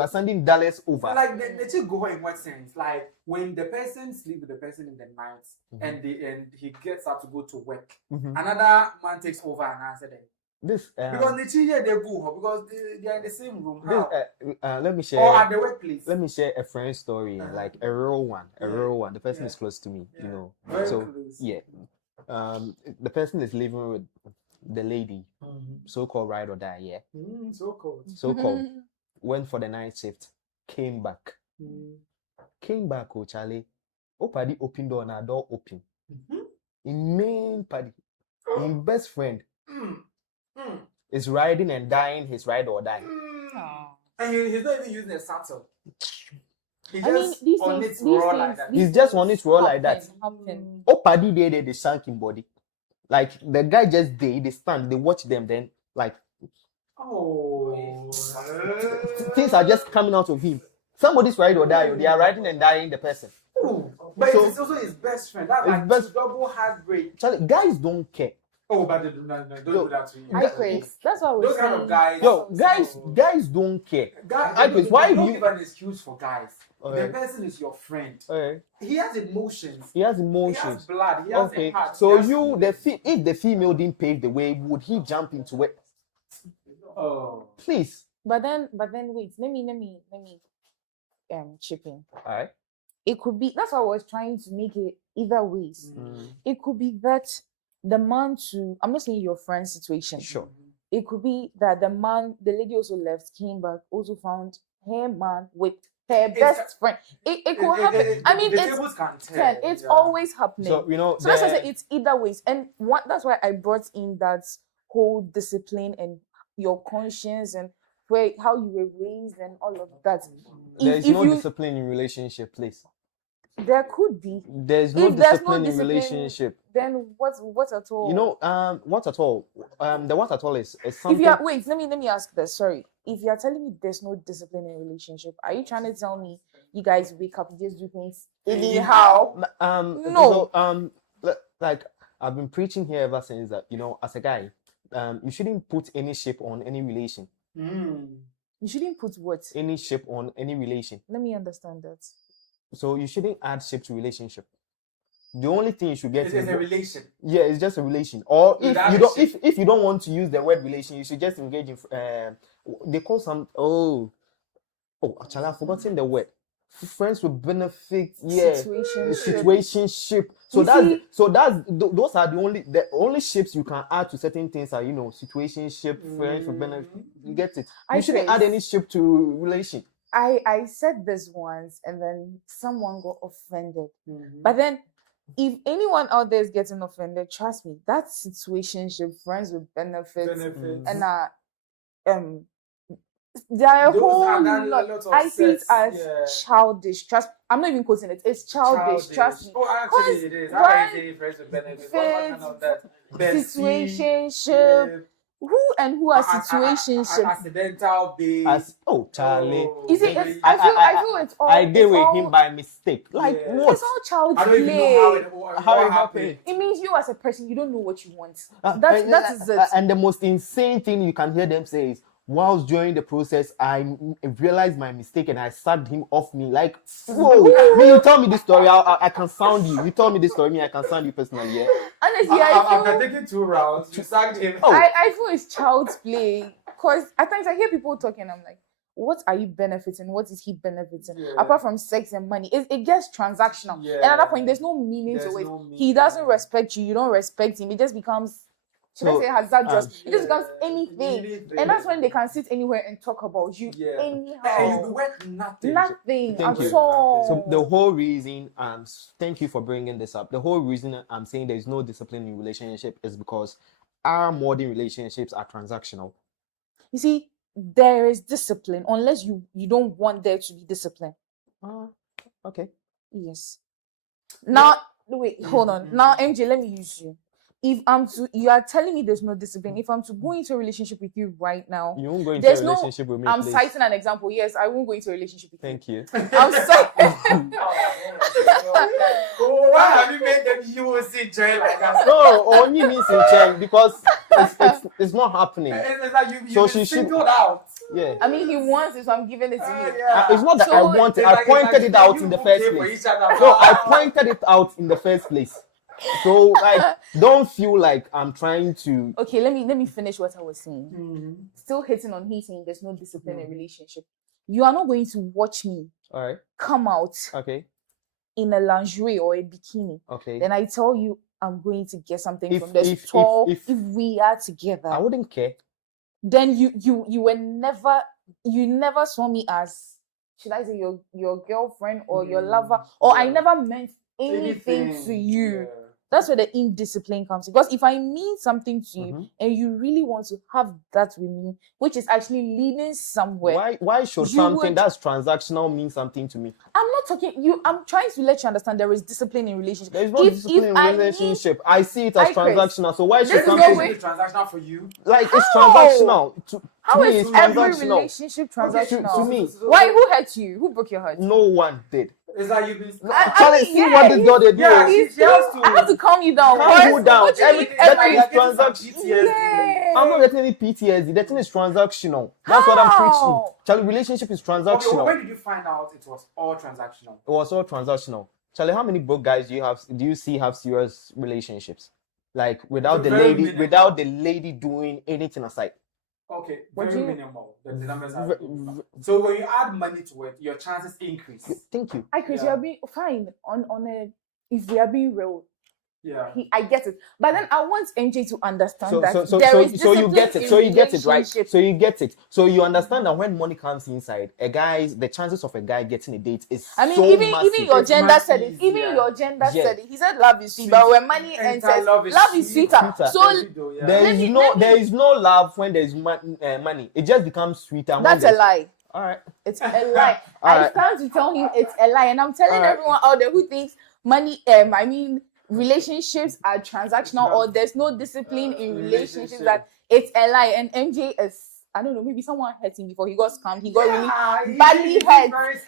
sending dollars over. Like the chick go in what sense? Like when the person sleep with the person in the night and he gets up to go to work, another man takes over and answer them. This because the children they go because they are in the same room. Let me share. Or at the workplace. Let me share a friend story, like a real one. A real one. The person is close to me, you know. Very so close. Yeah, the person is living with the lady, so-called ride or die. Yeah, so-called. Went for the night shift, came back. Oh Charlie, party open door na door open. In main party, in best friend. Is riding and dying his ride or die. And he's not even using a saddle. He's just on its raw like that. Oh, paddy they sank in body. Like the guy just they stand, they watch them, then like things are just coming out of him. Somebody's ride or die, they are riding and dying the person. But so, it's also his best friend. That's like double heartbreak. Charlie, guys don't care. Oh, but they don't do that to you. That's what we're those saying. kind of guys. Guys don't care. Why you give an excuse for guys? The person is your friend. He has emotions. He has blood. He has a heart. So if the female didn't pave the way, would he jump into it? Oh, please. But then wait. Let me chip in. All right. It could be that's why I was trying to make it either ways. It could be that the man I'm not saying your friend's situation. Sure. It could be that the lady also left, came back, also found her man with her best friend. It could happen. I mean, it's always happening. So, you know, so that's why I say it's either ways. And that's why I brought in that whole discipline and your conscience and how you were raised and all of that. There's no discipline in relationship, please. There could be. There's no discipline in relationship. Then what at all? You know, what at all? The what at all is something. Wait, let me ask this. Sorry. If you are telling me there's no discipline in relationship, are you trying to tell me you guys wake up, you just do things anyhow? No. So, like I've been preaching here ever since that, you know, as a guy, you shouldn't put any shape on any relation. You shouldn't put what? Any shape on any relation. Let me understand that. So you shouldn't add shape to relationship. The only thing you should get is a relation. Yeah, it's just a relation. Or if you don't want to use the word relation, you should just engage in they call some actually I've forgotten the word. Friends with benefits, situationship. So those are the only shapes you can add to certain things are, you know, situationship, friends with benefits. You get it. You shouldn't add any shape to relation. I said this once and then someone got offended. But then if anyone out there is getting offended, trust me, that situationship, friends with benefits. And there are a whole lot. I see it as childish. Trust. I'm not even quoting it. It's childish. Trust me. Oh, actually, it is. How can you say friends with benefits? What kind of that? Situationship. Who are situationship? Accidental base. Charlie. You see, I feel it's all. I did with him by mistake. Like what? It's all child's play. I don't even know how it happened. It means you as a person, you don't know what you want. That is it. And the most insane thing you can hear them say is, whilst during the process, I realized my mistake and I sacked him off me. Like, whoa, you tell me this story, I can sound you. You tell me this story, I can sound you personally, yeah? Honestly, I've been taking 2 rounds. You sacked him. I feel it's child's play. Because at times I hear people talking, I'm like, what are you benefiting? What is he benefiting? Apart from sex and money, it gets transactional. And at that point, there's no meaning to it. He doesn't respect you. You don't respect him. It just becomes... It just becomes anything. And that's when they can sit anywhere and talk about you anyhow. And you work nothing. Nothing Thank at you. all. So the whole reason, thank you for bringing this up. The whole reason I'm saying there's no discipline in relationship is because our modern relationships are transactional. You see, there is discipline unless you don't want there to be discipline. Okay. Yes. Now, wait, hold on. Now, MJ, let me use you. If you are telling me there's no discipline. If I'm to go into a relationship with you right now, you won't go into a relationship with me. I'm citing an example. Yes, I won't go into a relationship with Thank you. I'm citing. Why have you made them use in jail like that? No, only means in jail because it's not happening. It's like you so she should out. Yeah. I mean, he wants it, so I'm giving it to you. It's not that I want it. I pointed it out in the first place. No, I pointed it out in the first place. So like, don't feel like I'm trying to. Okay, let me finish what I was saying. Still hitting on he saying there's no discipline in relationship. You are not going to watch me. All right. Come out. Okay. In a lingerie or a bikini. Okay. Then I tell you I'm going to get something from the store. If we are together, I wouldn't care. Then you never saw me as, should I say, your girlfriend or your lover, or I never meant anything to you. Yeah. That's where the indiscipline comes in. Because if I mean something to you and you really want to have that with me, which is actually leading somewhere. Why should something that's transactional mean something to me? I'm not talking I'm trying to let you understand there is discipline in relationship. There is no discipline in relationship. I see it as transactional. So why should something be transactional for you? Like it's transactional. How is every relationship transactional? To me. Why? Who hurt you? Who broke your heart? No one did. It's like you've been. See what this girl did. I have to calm you down. Calm you down. Everything is transactional. I'm not getting any PTSD. That thing is transactional. That's what I'm preaching. Charlie, relationship is transactional. Okay, when did you find out it was all transactional? It was all transactional. Charlie, how many broke guys do you see have serious relationships? Like without the lady doing anything aside. Okay, very minimal. The numbers are so when you add money to it, your chances increase. Thank you. You are being fine on a. If we are being real, yeah, I get it. But then I want MJ to understand so you get it. So you get it, right? So you get it. So you understand that when money comes inside, the chances of a guy getting a date is. I mean, so even massive. your gender said it. Even your gender said it. He said love is sweet, but when money enters, love is sweeter. So there is no love when there is money. It just becomes sweeter. That's a lie. All right, it's a lie. I stand to tell him it's a lie, and I'm telling everyone out there who thinks money. Relationships are transactional or there's no discipline in relationships, that it's a lie. And MJ is, I don't know, maybe someone hurt him before he got scammed. He got really badly hurt. Am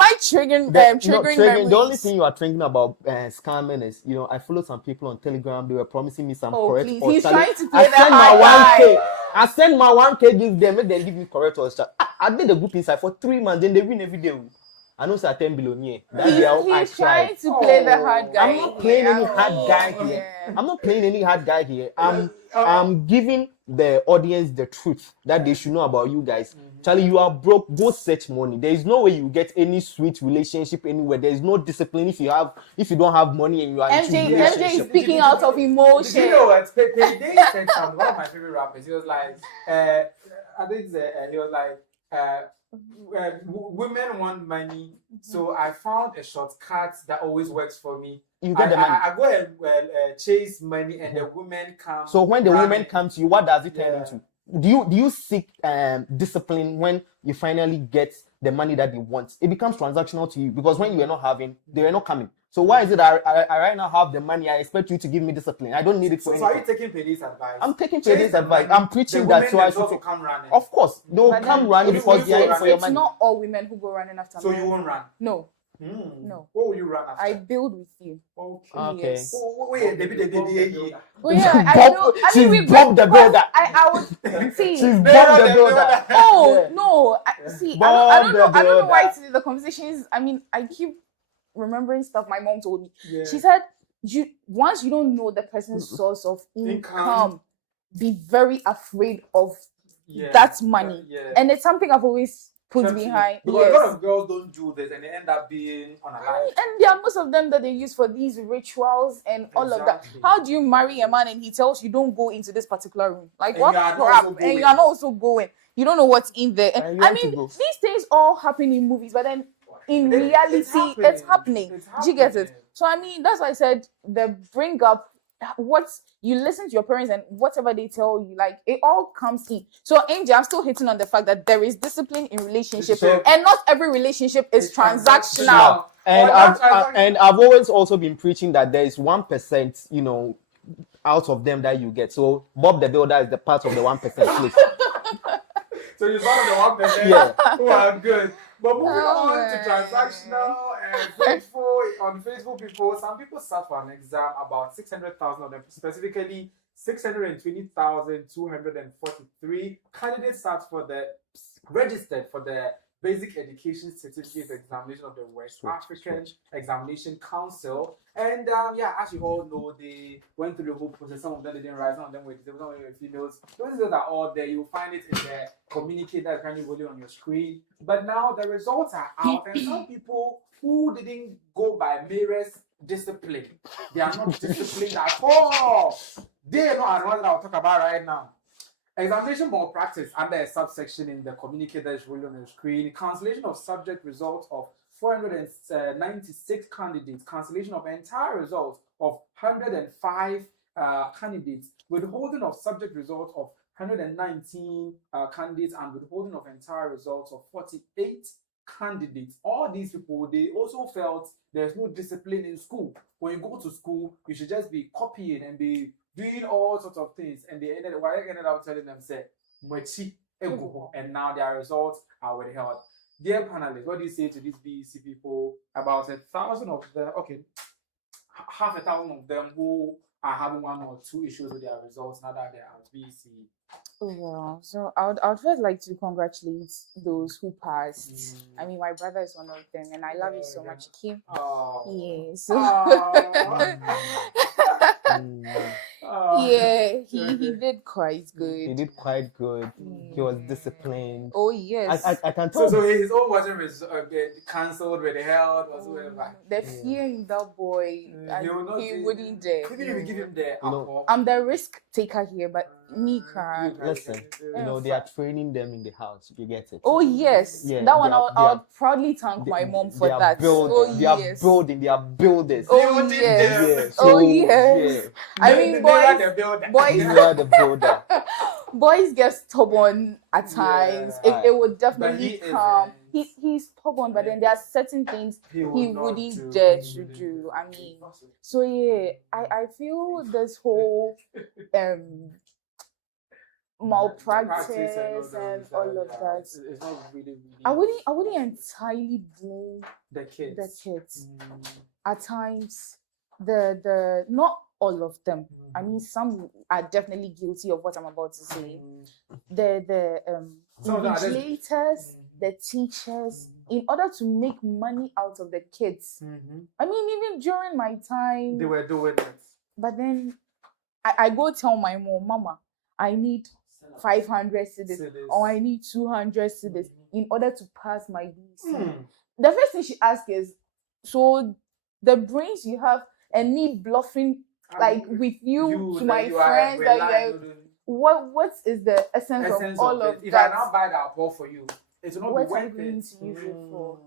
I triggering memories? The only thing you are triggering about scamming is, I followed some people on Telegram. They were promising me some correct. He's trying to play the hard guy. I send my 1K, give them, make them give me correct or I did the group inside for 3 months, then they win every day. I know it's 10 billion. He's trying to play the hard guy. I'm not playing any hard guy here. I'm not playing any hard guy here. I'm giving the audience the truth that they should know about you guys. Charlie, you are broke. Go search money. There is no way you get any sweet relationship anywhere. There is no discipline if you don't have money and you are MJ is speaking out of emotion. You know what? They said something. One of my favorite rappers. He was like, I think he was like. Women want money, so I found a shortcut that always works for me. You get the money. I go and chase money, and the women come. So when the women come to you, what does it turn into? Do you seek discipline when you finally get the money that they want? It becomes transactional to you because when you were not having, they were not coming. So why is it I right now have the money? I expect you to give me discipline. I don't need it for anything. So are you taking Pedro's advice? I'm taking Pedro's advice. I'm preaching that so I should come running. Of course, they will come running because they are in for your money. It's not all women who go running after me. So you won't run? No. No. What will you run after? I build with you. Okay. Yes. Wait, well, yeah, I know. She's bombed the builder. I would see. She's bombed the builder. Oh no! I don't know why the conversations. I mean, I keep remembering stuff my mom told me. Yeah. She said, once you don't know the person's source of income, be very afraid of that money. And it's something I've always put behind. Because a lot of girls don't do this and they end up being unalive. And there are most of them that they use for these rituals and all of that. How do you marry a man and he tells you don't go into this particular room? Like, what crap? And you are not also going. You don't know what's in there. And I mean, these things all happen in movies, but then in reality, it's happening. Do you get it? So I mean, that's why I said the bring up what you listen to your parents and whatever they tell you, like it all comes in. So Angel, I'm still hitting on the fact that there is discipline in relationship, and not every relationship is transactional. And I've always also been preaching that there is 1%, you know, out of them that you get. So Bob the Builder is the part of the 1%, please. So you're part of the 1%. Yeah. Well, good. But moving on to transactional and faithful, on Facebook people, some people sat for an exam, about 600,000 of them, specifically 620,243 candidates sat for the registered for the Basic Education Certificate Examination of the West African Examination Council. And as you all know, they went through the whole process. Some of them didn't rise, some of them were disabled, some of them were females. Those results are all there. You'll find it in the communique that's currently rolling on your screen. But now the results are out, and some people who didn't go by Mayor's discipline, they are not disciplined at all. They are not the ones that I'll talk about right now. Examination malpractice under a subsection in the communique that is rolling on the screen. Cancellation of subject results of 496 candidates. Cancellation of entire results of 105 candidates. Withholding of subject results of 119 candidates, and withholding of entire results of 48 candidates. All these people, they also felt there's no discipline in school. When you go to school, you should just be copying and be doing all sorts of things, and they ended up telling them, say, and now their results are withheld. Dear panelists, what do you say to these BECE people? About 1,000 of them, half 1,000 of them who are having 1 or 2 issues with their results now that they're out BECE. Well, so I would first like to congratulate those who passed. I mean, my brother is one of them, and I love you so much, Kim. Yeah, so yeah, he did quite good. He did quite good. He was disciplined. Oh yes, I can tell. So his own wasn't cancelled, withheld, whatsoever. The fear in that boy, he wouldn't dare. Even if you give him the I'm the risk taker here, but me can't. Listen, they are training them in the house. You get it? Oh yes, that one I would proudly thank my mom for that. They are building. They are builders. Oh yes. Oh yes. I mean, boys get stubborn at times. It would definitely come. He's stubborn, but then there are certain things he wouldn't dare to do. I mean, so yeah, I feel this whole malpractice and all of that. It's not really. I wouldn't entirely blame the kids. At times, the not all of them. I mean, some are definitely guilty of what I'm about to say. The invigilators, the teachers, in order to make money out of the kids. I mean, even during my time, they were doing it. But then I go tell my mom, Mama, I need 500 cedis or I need 200 cedis in order to pass my BECE. The first thing she asks is, so the brains you have and me bluffing like with you to my friends that what is the essence of all of that? If I now buy that ball for you, it's not what I'm going to use it for.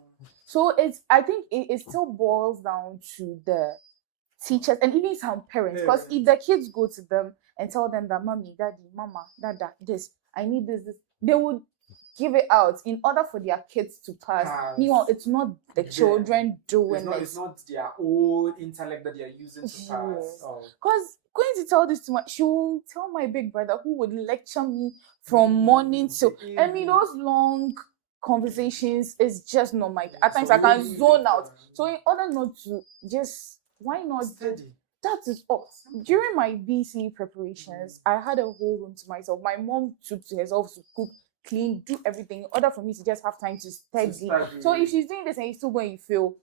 So I think it still boils down to the teachers and even some parents, because if the kids go to them and tell them that mommy, daddy, mama, dada, this, I need this, they would give it out in order for their kids to pass. Meanwhile, it's not the children doing it. It's not their own intellect that they are using to pass. Because going to tell this to my, she will tell my big brother who would lecture me from morning till, I mean, those long conversations is just not my, at times I can zone out. So in order not to just, why not study? That is all. During my BECE preparations, I had a whole room to myself. My mom took to herself to cook, clean, do everything in order for me to just have time to study. So if she's doing this and you're still going to feel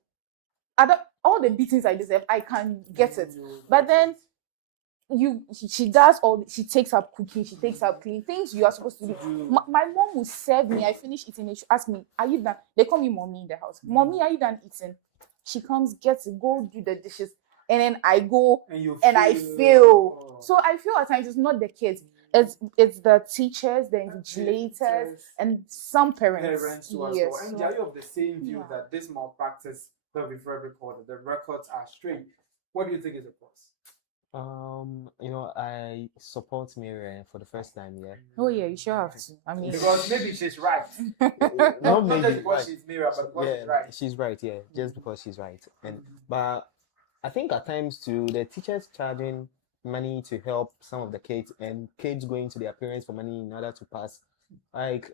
all the beatings I deserve, I can get it. But then she does she takes up cooking, she takes up cleaning, things you are supposed to do. My mom will serve me, I finish eating and she ask me, are you done? They call me mommy in the house. Mommy, are you done eating? She comes, gets it, go do the dishes. And then I go and I feel. So I feel at times it's not the kids. It's the teachers, the invigilators, and some parents. Too as well. And are you of the same view that this malpractice that we've recorded, the records are straight? What do you think is the cause? I support Mary for the first time, yeah. Oh yeah, you sure have to. I mean, because maybe she's right. Not Not maybe, just because like, she's Mira, but because yeah, she's right. she's right, yeah, just because she's right. But I think at times too, the teachers charging money to help some of the kids, and kids going to their parents for money in order to pass. Like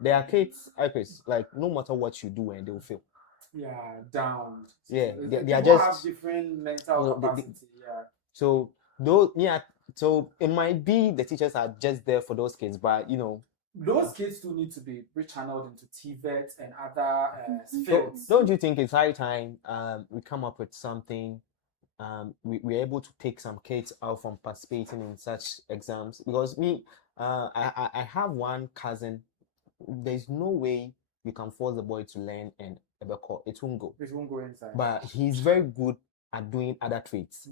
there are kids, like no matter what you do, and they will fail. Yeah, down. Yeah, they are People just have different mental capacity. Yeah. So so it might be the teachers are just there for those kids, but those kids do need to be rechanneled into TVET and other fields. Don't you think it's high time we come up with something? We're able to take some kids out from participating in such exams, because I have one cousin. There's no way you can force the boy to learn and it won't go. It won't go inside. But he's very good at doing other trades.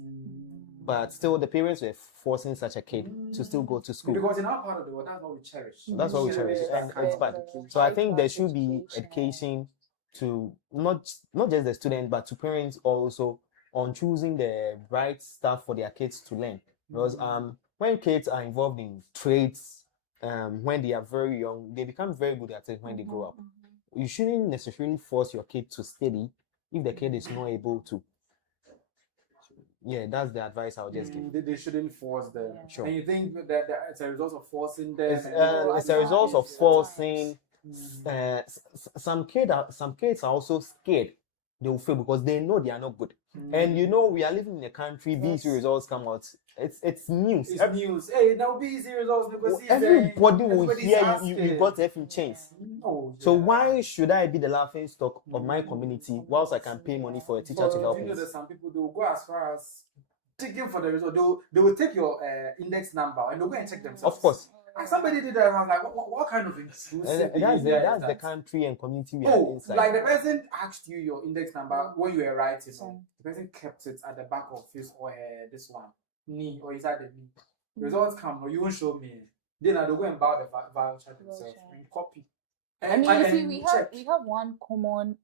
But still, the parents were forcing such a kid to still go to school. Because in our part of the world, that's what we cherish. That's what we cherish, and it's bad. So I think there should be education to not just the students, but to parents also, on choosing the right stuff for their kids to learn. Because when kids are involved in trades, when they are very young, they become very good at it when they grow up. You shouldn't necessarily force your kid to study if the kid is not able to. Yeah, that's the advice I would just give. They shouldn't force them. Yeah. Sure. And you think that it's a result of forcing them? It's a result of forcing. Some kids are also scared they will fail because they know they are not good. And we are living in a country. BECE results come out. It's news. It's news. Hey, now BECE results because everybody will hear you got F in chains. No, so why should I be the laughing stock of my community whilst I can pay money for a teacher to help me? You know that some people, they will go as far as checking for the result. They will take your index number and they'll go and check themselves. Of course. And somebody did that, and I was like, what kind of inclusive that's the country and community we are inside. Like the person asked you your index number when you were writing, the person kept it at the back of his or her, this one, knee, or inside the knee. Results come, or you won't show me. Then I go and buy the voucher themselves and copy. And we have one common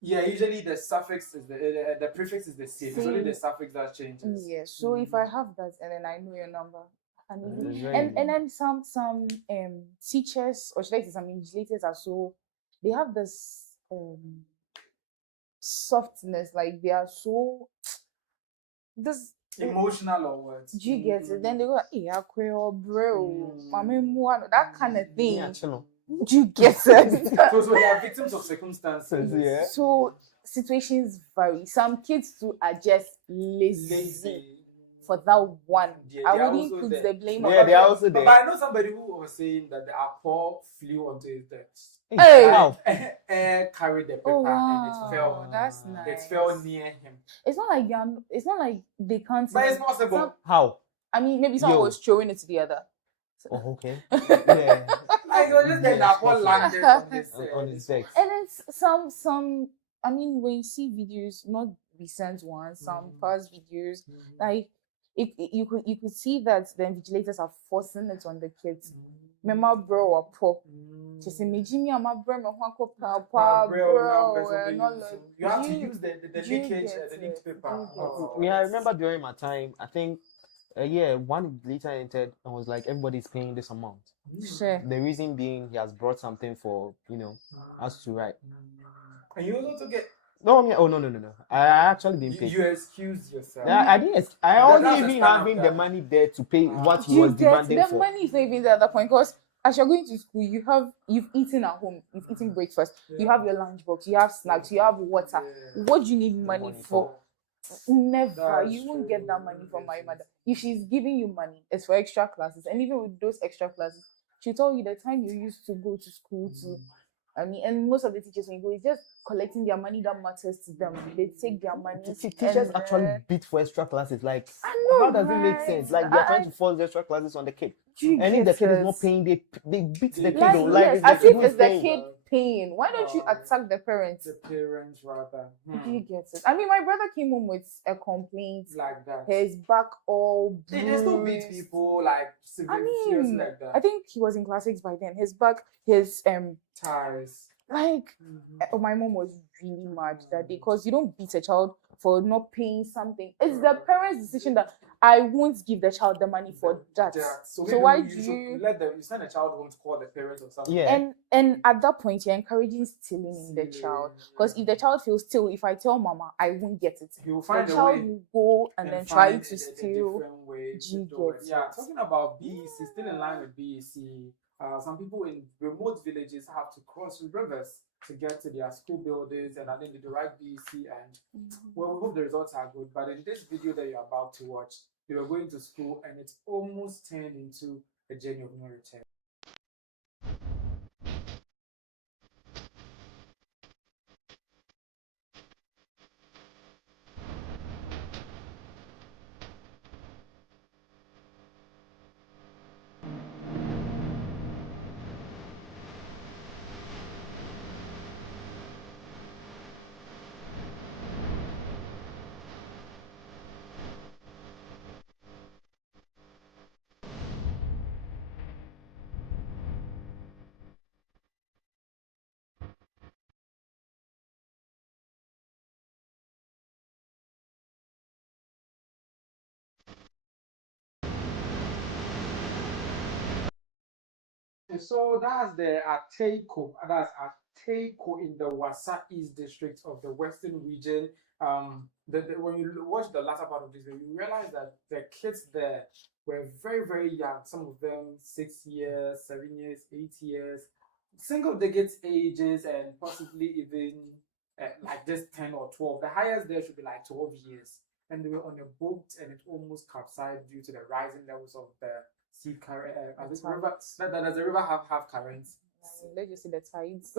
yeah, usually the suffix is the prefix is the same. It's only the suffix that changes. Yeah, so if I have that and then I know your number. And then some teachers, or should I say some invigilators are so, they have this softness, like they are so this emotional or what? Do you get it? Then they go, hey, bro, that kind of thing. Yeah, do you get it? So they are victims of circumstances. Yeah. So situations vary. Some kids too are just lazy. For that one, yeah, I wouldn't put the blame on. Yeah, they are also there. But I know somebody who was saying that the apple flew onto his desk. Hey, air carried the paper and it fell. That's nice. It fell near him. It's not like they can't. But it's possible. How? I mean, maybe someone was throwing it to the other. Oh, okay. Yeah. Like you're just getting the apple landed on his desk. And it's some. I mean, when you see videos, not recent ones, some past videos, like. You could see that the invigilators are forcing it on the kids. Mama bro or po. Just imagine me, my bro, you have to use the linkage, the linked paper. Yeah, I remember during my time, I think one later entered and was like, everybody's paying this amount. Sure. The reason being he has brought something for us to write. And you also get. No. I actually didn't pay. You excused yourself. Yeah, I didn't. I only even having the money there to pay what he was demanding for. The money is not even there at that point, because as you're going to school, you've eaten at home, you've eaten breakfast, you have your lunchbox, you have snacks, you have water. What do you need money for? Never. You won't get that money from my mother. If she's giving you money, it's for extra classes, and even with those extra classes, she'll tell you the time you used to go to school to. I mean, and most of the teachers, when you go, it's just collecting their money that matters to them. They take their money. Teachers actually bid for extra classes. Like, how does it make sense? Like, they're trying to force extra classes on the kid. And if the kid is not paying, they beat the kid. As if it's the kid paying. Why don't you attack the parents? The parents, rather. Do you get it? I mean, my brother came home with a complaint. Like that. His back all bruised. They still beat people, like, seriously like that. I think he was in class 6 by then. His back, his ties. Like, my mom was really mad that day, because you don't beat a child for not paying something. It's the parents' decision that I won't give the child the money for that. So why you do should you let them? You send a child home to call the parents or something. Yeah. And at that point, you're encouraging stealing in the child. Because if the child feels still, if I tell mama, I won't get it. He will find the a child way will go and then try to steal. Yeah, talking about BECE, still in line with BECE. Some people in remote villages have to cross rivers to get to their school buildings, and I think they write BECE, and well, we hope the results are good. But in this video that you're about to watch, they were going to school, and it's almost turned into a journey of no return. So that's the Ateiko. That's Ateiko in the Wasa East district of the Western region. When you watch the latter part of this video, you realize that the kids there were very, very young. Some of them 6 years, 7 years, 8 years, single digits ages, and possibly even like just 10 or 12. The highest there should be like 12 years. And they were on a boat, and it almost capsized due to the rising levels of the sea current. Does the river have currents? Let's just say the tides.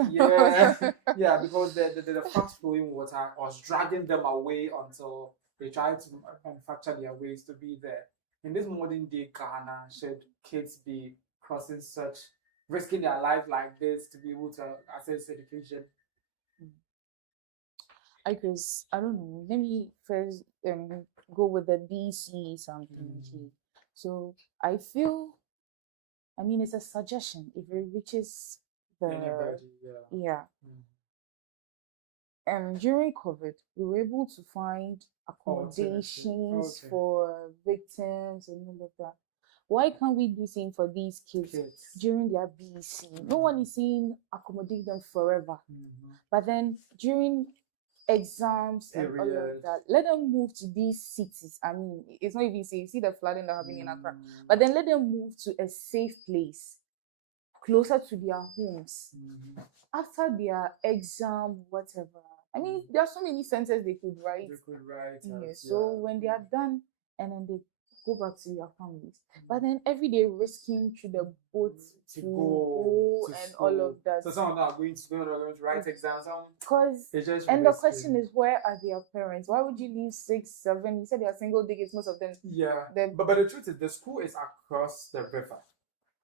Yeah, because the fast flowing water was dragging them away until they tried to manufacture their ways to be there. In this modern day Ghana, should kids be crossing such, risking their life like this to be able to access education? I don't know. Let me first go with the BECE something. So I feel, I mean, it's a suggestion. If it reaches the during COVID, we were able to find accommodations for victims and all of that. Why can't we do same for these kids during their BECE? No one is saying accommodate them forever, but then during exams and all of that, let them move to these cities. I mean, it's not even safe. See the flooding that happened in Accra, but then let them move to a safe place closer to their homes after their exam, whatever. I mean, there are so many sentences they could write. So when they are done, and then they go back to their families. But then every day risking through the boat to go and school. All of that. So some of them are going to write exams. And the question is, where are their parents? Why would you leave 6, 7? You said they are single digits, most of them. Yeah. But the truth is, the school is across the river,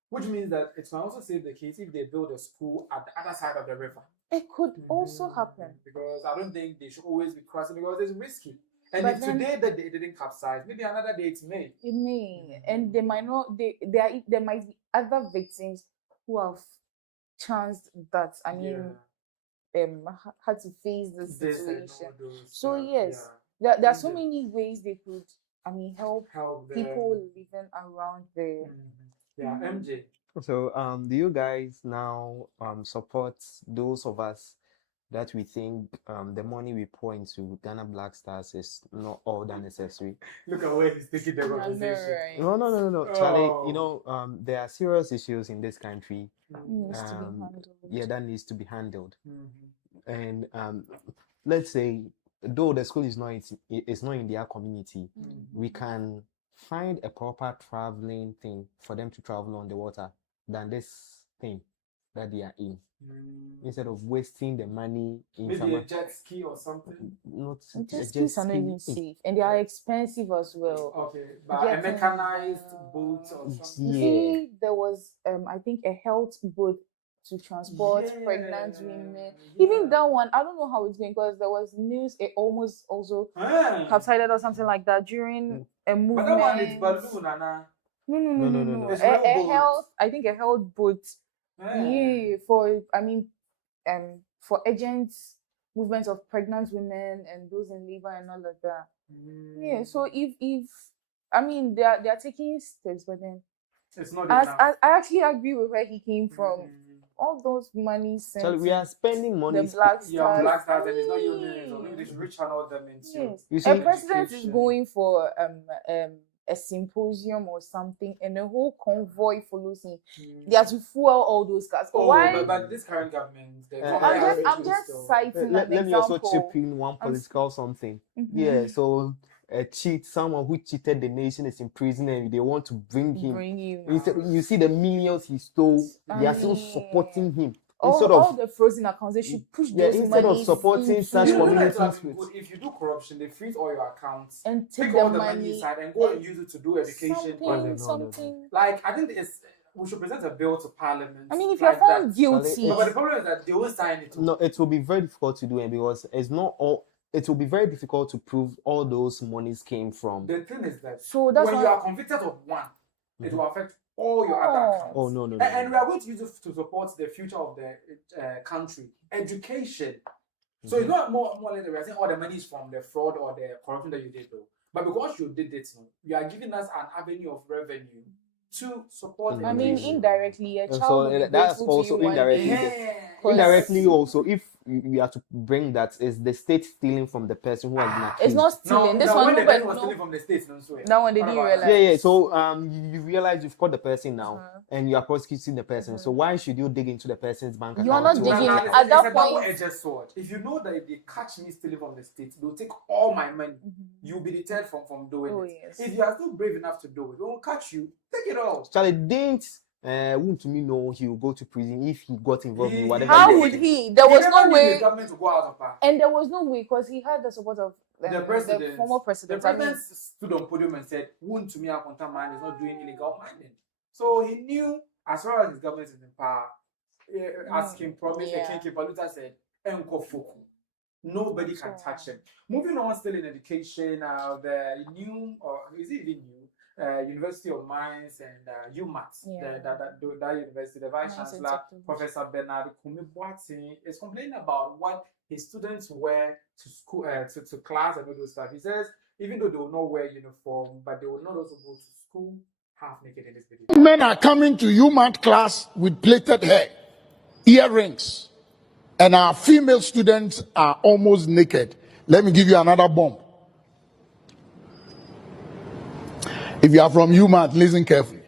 which means that it can also save the case if they build a school at the other side of the river. It could also happen. Because I don't think they should always be crossing, because it's risky. And if today that they didn't capsize, maybe another day it may. It may. And they might not, there might be other victims who have chanced that. I mean, had to face this situation. So yes, there are so many ways they could, I mean, help people living around there. MJ. So do you guys now support those of us that we think the money we pour into Ghana Black Stars is not all that necessary? Look at where he's taking the conversation. No. Charlie, you know, there are serious issues in this country. That needs to be handled. And let's say, though the school is not in their community, we can find a proper traveling thing for them to travel on the water than this thing that they are in. Instead of wasting the money in maybe a jet ski or something. Jet skis are not even safe, and they are expensive as well. Okay, but a mechanized boat or something. You see, there was I think a health boat to transport pregnant women. Even that one, I don't know how it's going, because there was news it almost also capsized or something like that during a movement. But that one is balloon, Anna. No. A health, I think a health boat. For agents, movement of pregnant women and those in labor and all of that. Yeah, so if I mean they are taking steps, but then it's not I actually agree with where he came from. All those money sent. So we are spending money. The Black Stars. Yeah, Black Stars, and it's not your name. So maybe they should rechannel them into. Yes. A president is going for a symposium or something, and a whole convoy follows him. They have to fuel all those cars. Why? But this current government, I'm just citing let me example. also chip in one political something. Yeah, so someone who cheated the nation is in prison, and they want to bring him. You see the millions he stole, they are still supporting him. All the frozen accounts, they should push those instead of supporting such communities. If you do corruption, they freeze all your accounts and take all the money inside and go and use it to do education. Something. Like I think we should present a bill to Parliament. I mean, if you're found guilty, but the problem is that they won't sign it. No, it will be very difficult to do, and because it's not all. It will be very difficult to prove all those monies came from. The thing is that when you are convicted of one, it will affect all your other accounts. Oh no. And we are going to use it to support the future of the country, education. So it's not more like we are saying all the money is from the fraud or the corruption that you did, though. But because you did it, you are giving us an avenue of revenue to support. I mean, indirectly, a child. So that's also indirectly. Indirectly, also, if you have to bring that, is the state stealing from the person who has been accused? It's not stealing. This one was stealing from the state. That one they didn't realize. Yeah. So you realize you've caught the person now, and you are prosecuting the person. So why should you dig into the person's bank account? You are not digging at that point. It's a double-edged sword. If you know that if they catch me stealing from the state, they'll take all my money. You'll be deterred from doing it. Yes. If you are still brave enough to do it, they won't catch you. Take it all. Charlie, didn't Wontumi know he will go to prison if he got involved in whatever? How would he? There was no way. The government to go out of power. And there was no way because he had the support of the former president. The president stood on podium and said, Wontumi Akonta man is not doing illegal mining. So he knew, as far as his government is in power, asking promise, Ken Ofori-Atta said, Enkofoku. Nobody can touch him. Moving on, still in education, the new, or is it even new? University of Mines and UMAT, that university, the Vice Chancellor, Professor Bernard Kumi-Boateng, is complaining about what his students wear to school, to class and all those stuff. He says, even though they will not wear uniform, but they will not also go to school half naked in this video. Men are coming to UMAT class with plaited hair, earrings, and our female students are almost naked. Let me give you another bomb. If you are from UMAT, listen carefully.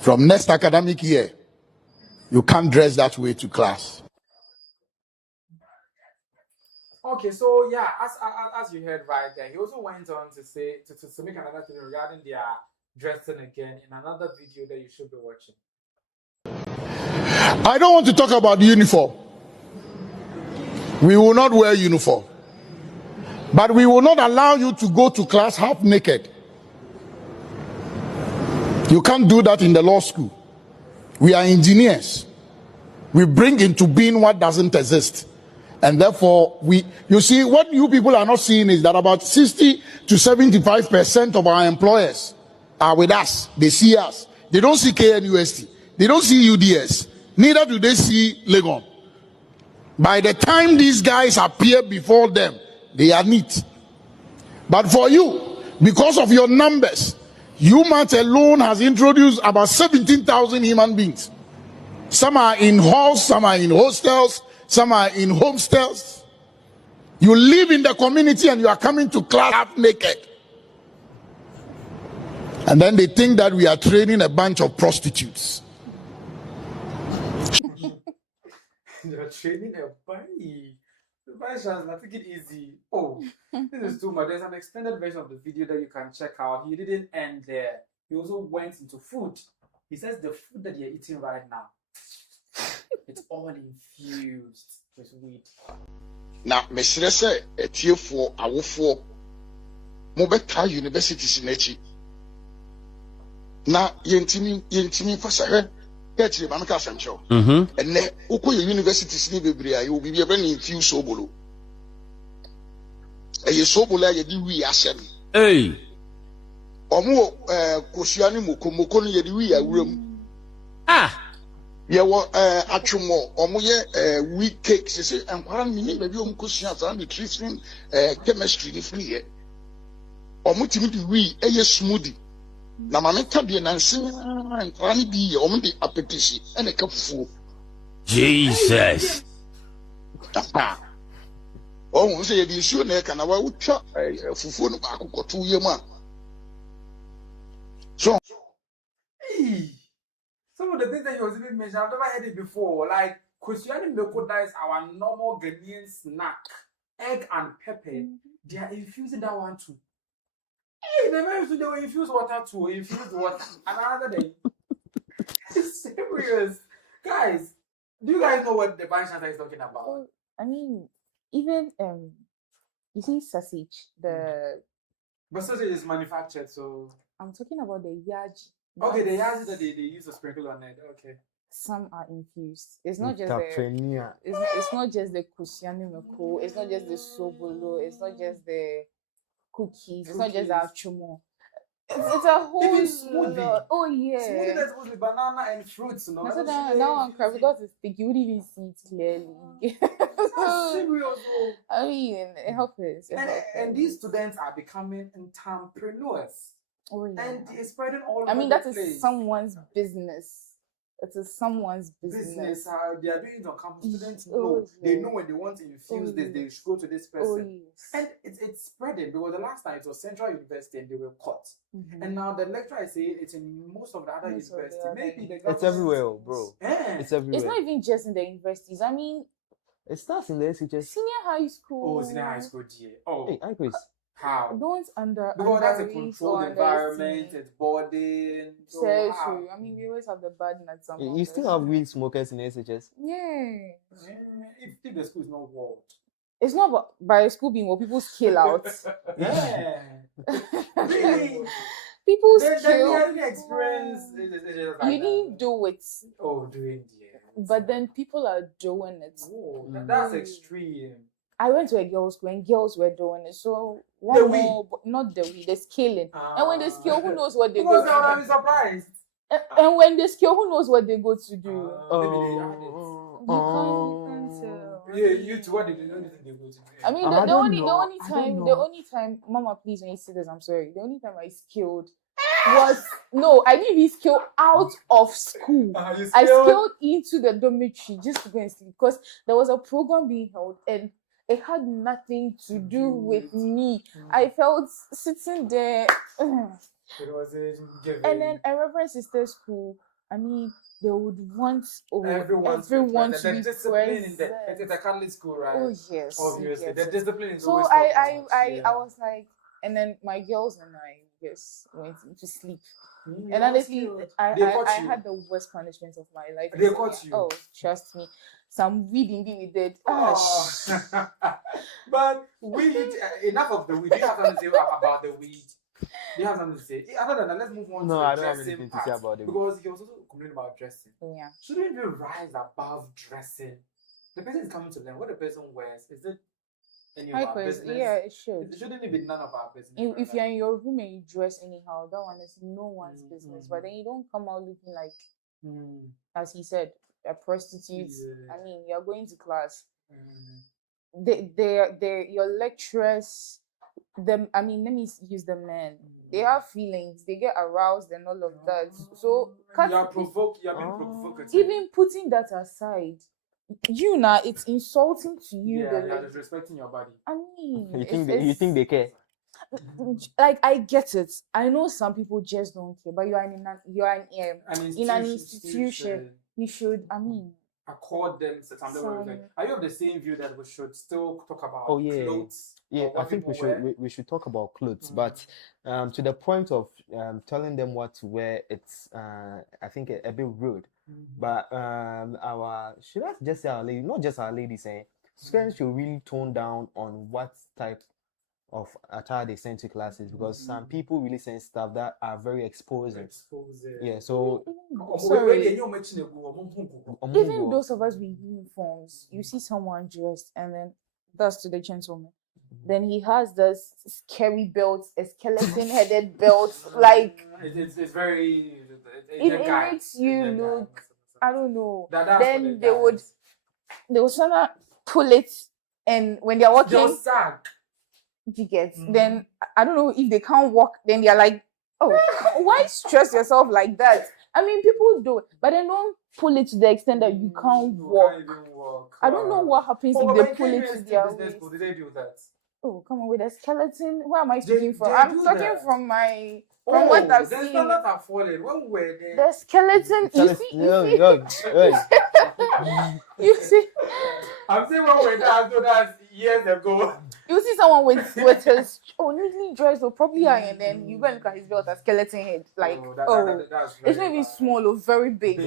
From next academic year, you can't dress that way to class. Okay, so yeah, as you heard right there, he also went on to say to make another thing regarding their dressing again in another video that you should be watching. I don't want to talk about uniform. We will not wear uniform. But we will not allow you to go to class half naked. You can't do that in the law school. We are engineers. We bring into being what doesn't exist. And therefore, you see, what you people are not seeing is that about 60 to 75% of our employers are with us. They see us. They don't see KNUST. They don't see UDS. Neither do they see Legon. By the time these guys appear before them, they are neat. But for you, because of your numbers, UMAT alone has introduced about 17,000 human beings. Some are in halls, some are in hostels, some are in homestels. You live in the community and you are coming to class half naked. And then they think that we are training a bunch of prostitutes. You're training a bunny. The Vice Chancellor, take it easy. Oh, this is too much. There's an extended version of the video that you can check out. He didn't end there. He also went into food. He says the food that you're eating right now, it's all infused with weed. Now, Mr. Say, a tier for our four Mobeta universities in Echi. Now, Yentimi for Sahel, get you, Mamaka Sancho. And then, Uko universities in Bibria, you will be a very infused sobolo. A sobola, you do we asem. Hey. Omo, Kosiani Mukomokoni, you do we a room. Ah. Yeah, well, actually, wheat cakes, you see, and one minute, maybe question nutrition, chemistry, if we we a smoothie. Na mame tabi na nse and kwani bi o mde appetition and a cup full. Jesus. Oh, we say the issue na kana wa utwa fufu no ba akokoto ye ma. So some of the things that you was even mentioned, I've never heard it before. Like Kusiani Mekoda is our normal Ghanaian snack, egg and pepper. They are infusing that one too. Hey, they will infuse water too. Infuse water another day. It's serious, guys. Do you guys know what the Divine Shatta is talking about? Well, I mean, even you see sausage. But sausage is manufactured, so I'm talking about the yaji. Okay, the yaji that they use to sprinkle on it. Okay. Some are infused. It's not just the. It's not just the kusiani meko. It's not just the sobolo. It's not just the cookies. It's not just the achumo. It's a whole smoothie. Oh yeah. Smoothie that's supposed to be banana and fruits, no? So that one because it's thick, you wouldn't even see it clearly. Serious. I mean, it helps. And these students are becoming entrepreneurs. Oh yeah. And it's spreading all over. I mean, that is someone's business. It is someone's business. They are doing it on campus. Students know. They know when they want to infuse this, they should go to this person. And it's spreading because the last time it was Central University and they were caught. And now the lecturer is saying it's in most of the other universities. Maybe the it's everywhere, bro. Yeah. It's everywhere. It's not even just in the universities. I mean, it starts in the SHS. Senior high school. Oh, senior high school, dear. Oh. Hey, I Chris. How? Don't because that's a controlled environment, it's boarding. So true. I mean, we always have the burden at some point. You still have weed smokers in SHS? Yeah. If the school is not walled. It's not by school being walled, people scale out. Yeah. Really? People scale. The experience. You didn't do it. Oh, doing it. But then people are doing it. Oh, that's extreme. I went to a girls' school and girls were doing it. So one more, not the weed, the scaling. And when they scale, who knows what they go to do? Because I was surprised. And when they scale, who knows what they go to do? You can't tell. Yeah, you two, what did they go to do? I mean, the only time, Mama, please, when you see this, I'm sorry. The only time I scaled was I didn't even scale out of school. I scaled into the dormitory just to go and sleep because there was a program being held and it had nothing to do with me. I felt sitting there. And then a Reverend Sister school, I mean, they would want everyone to be present. It's a Catholic school, right? Oh, yes. Obviously. Yes. The discipline is so always I was like, and then my girls and I went to sleep. And honestly, I had the worst punishment of my life. They caught you. Oh, trust me. Some weed indeed we did. But weed, enough of the weed. Do you have something to say about the weed? Do you have something to say? Other than that, let's move on to the dressing. No, I don't have anything to say about it. Because he was also complaining about dressing. Yeah. Shouldn't we rise above dressing? The person is coming to learn. What the person wears, is it any of our business? Yeah, it should. It shouldn't be none of our business. If you're in your room and you dress anyhow, that one is no one's business. But then you don't come out looking like, as he said, a prostitute. I mean, you're going to class. Your lecturers. I mean, let me use the men. They have feelings. They get aroused and all of that. So you're being provocative. Even putting that aside, it's insulting to you. Yeah, you're disrespecting your body. I mean, you think they care? Like, I get it. I know some people just don't care, but you're in an institution. You should, accord them some level. Are you of the same view that we should still talk about clothes? Yeah, I think we should talk about clothes, but to the point of telling them what to wear, it's I think a bit rude. But should I just say our lady, not just our ladies, students should really tone down on what type of attire they send to classes, because some people really send stuff that are very exposing. Yeah, so even those of us with uniforms, you see someone dressed and then that's to the gentleman. Then he has this scary belt, a skeleton headed belt, like it's very it makes you look. I don't know. Then they would somehow pull it, and when they're walking, they'll sag. You get. Then I don't know if they can't walk. Then they're like, oh, why stress yourself like that? I mean, people do it, but they don't pull it to the extent that you can't walk. Can't even walk. I don't know what happens if they pull it to their waist. Did they do that? Oh, come on, with a skeleton. Where am I speaking from? I'm talking from my. From what I've seen. The standards are falling. When were they? The skeleton. You see. I'm saying when were that? So that's years ago. You see someone with his neatly dressed or properly high, and then you go and look at his belt, a skeleton head. Like, it's maybe small or very big.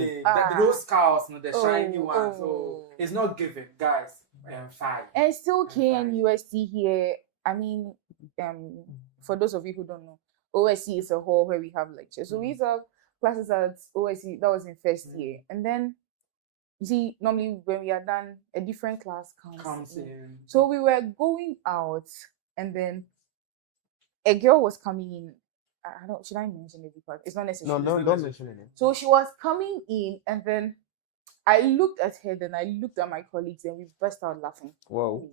Those scars, the shiny ones. So it's not given, guys. Fine. And still KNUST here. I mean, for those of you who don't know, OSC is a hall where we have lectures. So we used to have classes at OSC. That was in first year, and then you see, normally when we are done, a different class comes in. So we were going out, and then a girl was coming in. Should I mention it? Because it's not necessary. No, don't mention it. So she was coming in, and then I looked at her, then I looked at my colleagues, and we burst out laughing. Whoa.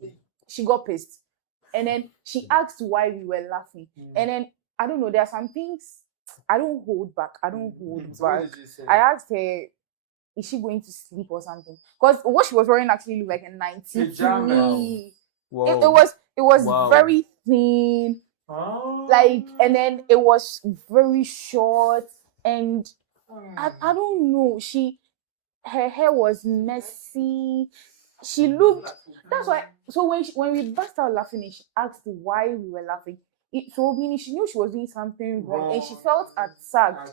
She got pissed. And then she asked why we were laughing. And then, I don't know, there are some things I don't hold back. I I asked her, is she going to sleep or something? Because what she was wearing actually looked like a 90s. It was very thin. Like, and then it was very short. And I don't know. Her hair was messy. She looked. That's why. So when we burst out laughing, and she asked why we were laughing. So meaning she knew she was doing something wrong, and she felt attacked.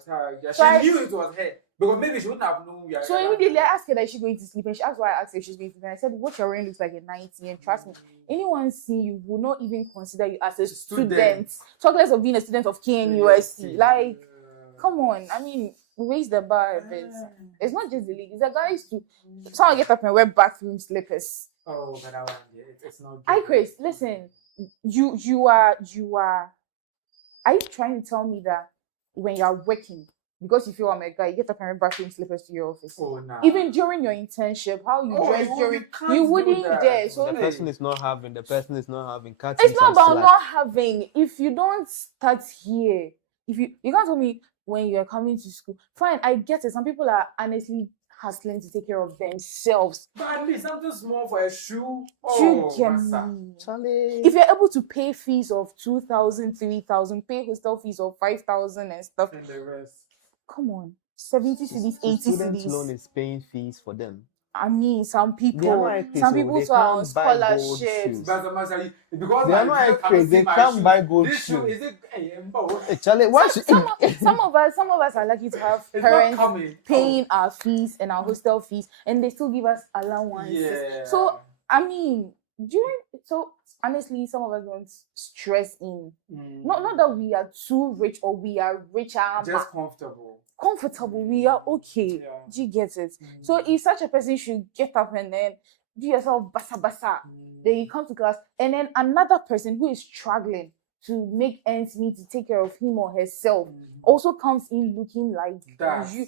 She knew it was her because maybe she wouldn't have known. So immediately I asked her that she's going to sleep, and she asked why I asked her if she's going to sleep. And I said, "What you're wearing looks like a 90." And trust me, anyone seeing you will not even consider you as a student. Talk less of being a student of KNUST. Like, come on. I mean, raise the bar a bit. It's not just the ladies. The guys too. Someone get up and wear bathroom slippers. Oh, but that one, it's not good. Chris, listen. You are. Are you trying to tell me that when you are working, because you feel I'm a guy, you get up and wear bathroom slippers to your office? Oh, nah. Even during your internship, how you dress during, you wouldn't dare. So the person is not having. It's not about not having. If you don't start here, if you can't tell me when you're coming to school. Fine, I get it. Some people are honestly hustling to take care of themselves. But at least something small for a shoe. Charlie. If you're able to pay fees of 2,000, 3,000, pay hostel fees of 5,000 and stuff. And the rest. Come on. 70 cedis, 80 cedis. Student loan is paying fees for them. I mean, some people are on scholarships. Because they are not crazy. They can't buy gold shoes. Charlie, some of us are lucky to have parents paying our fees and our hostel fees, and they still give us allowances. Yeah. So I mean, honestly, some of us don't stress in. Not that we are too rich or we are richer. Just comfortable. We are okay. Do you get it? So if such a person should get up and then do yourself basa, then you come to class, and then another person who is struggling to make ends meet to take care of him or herself also comes in looking like you.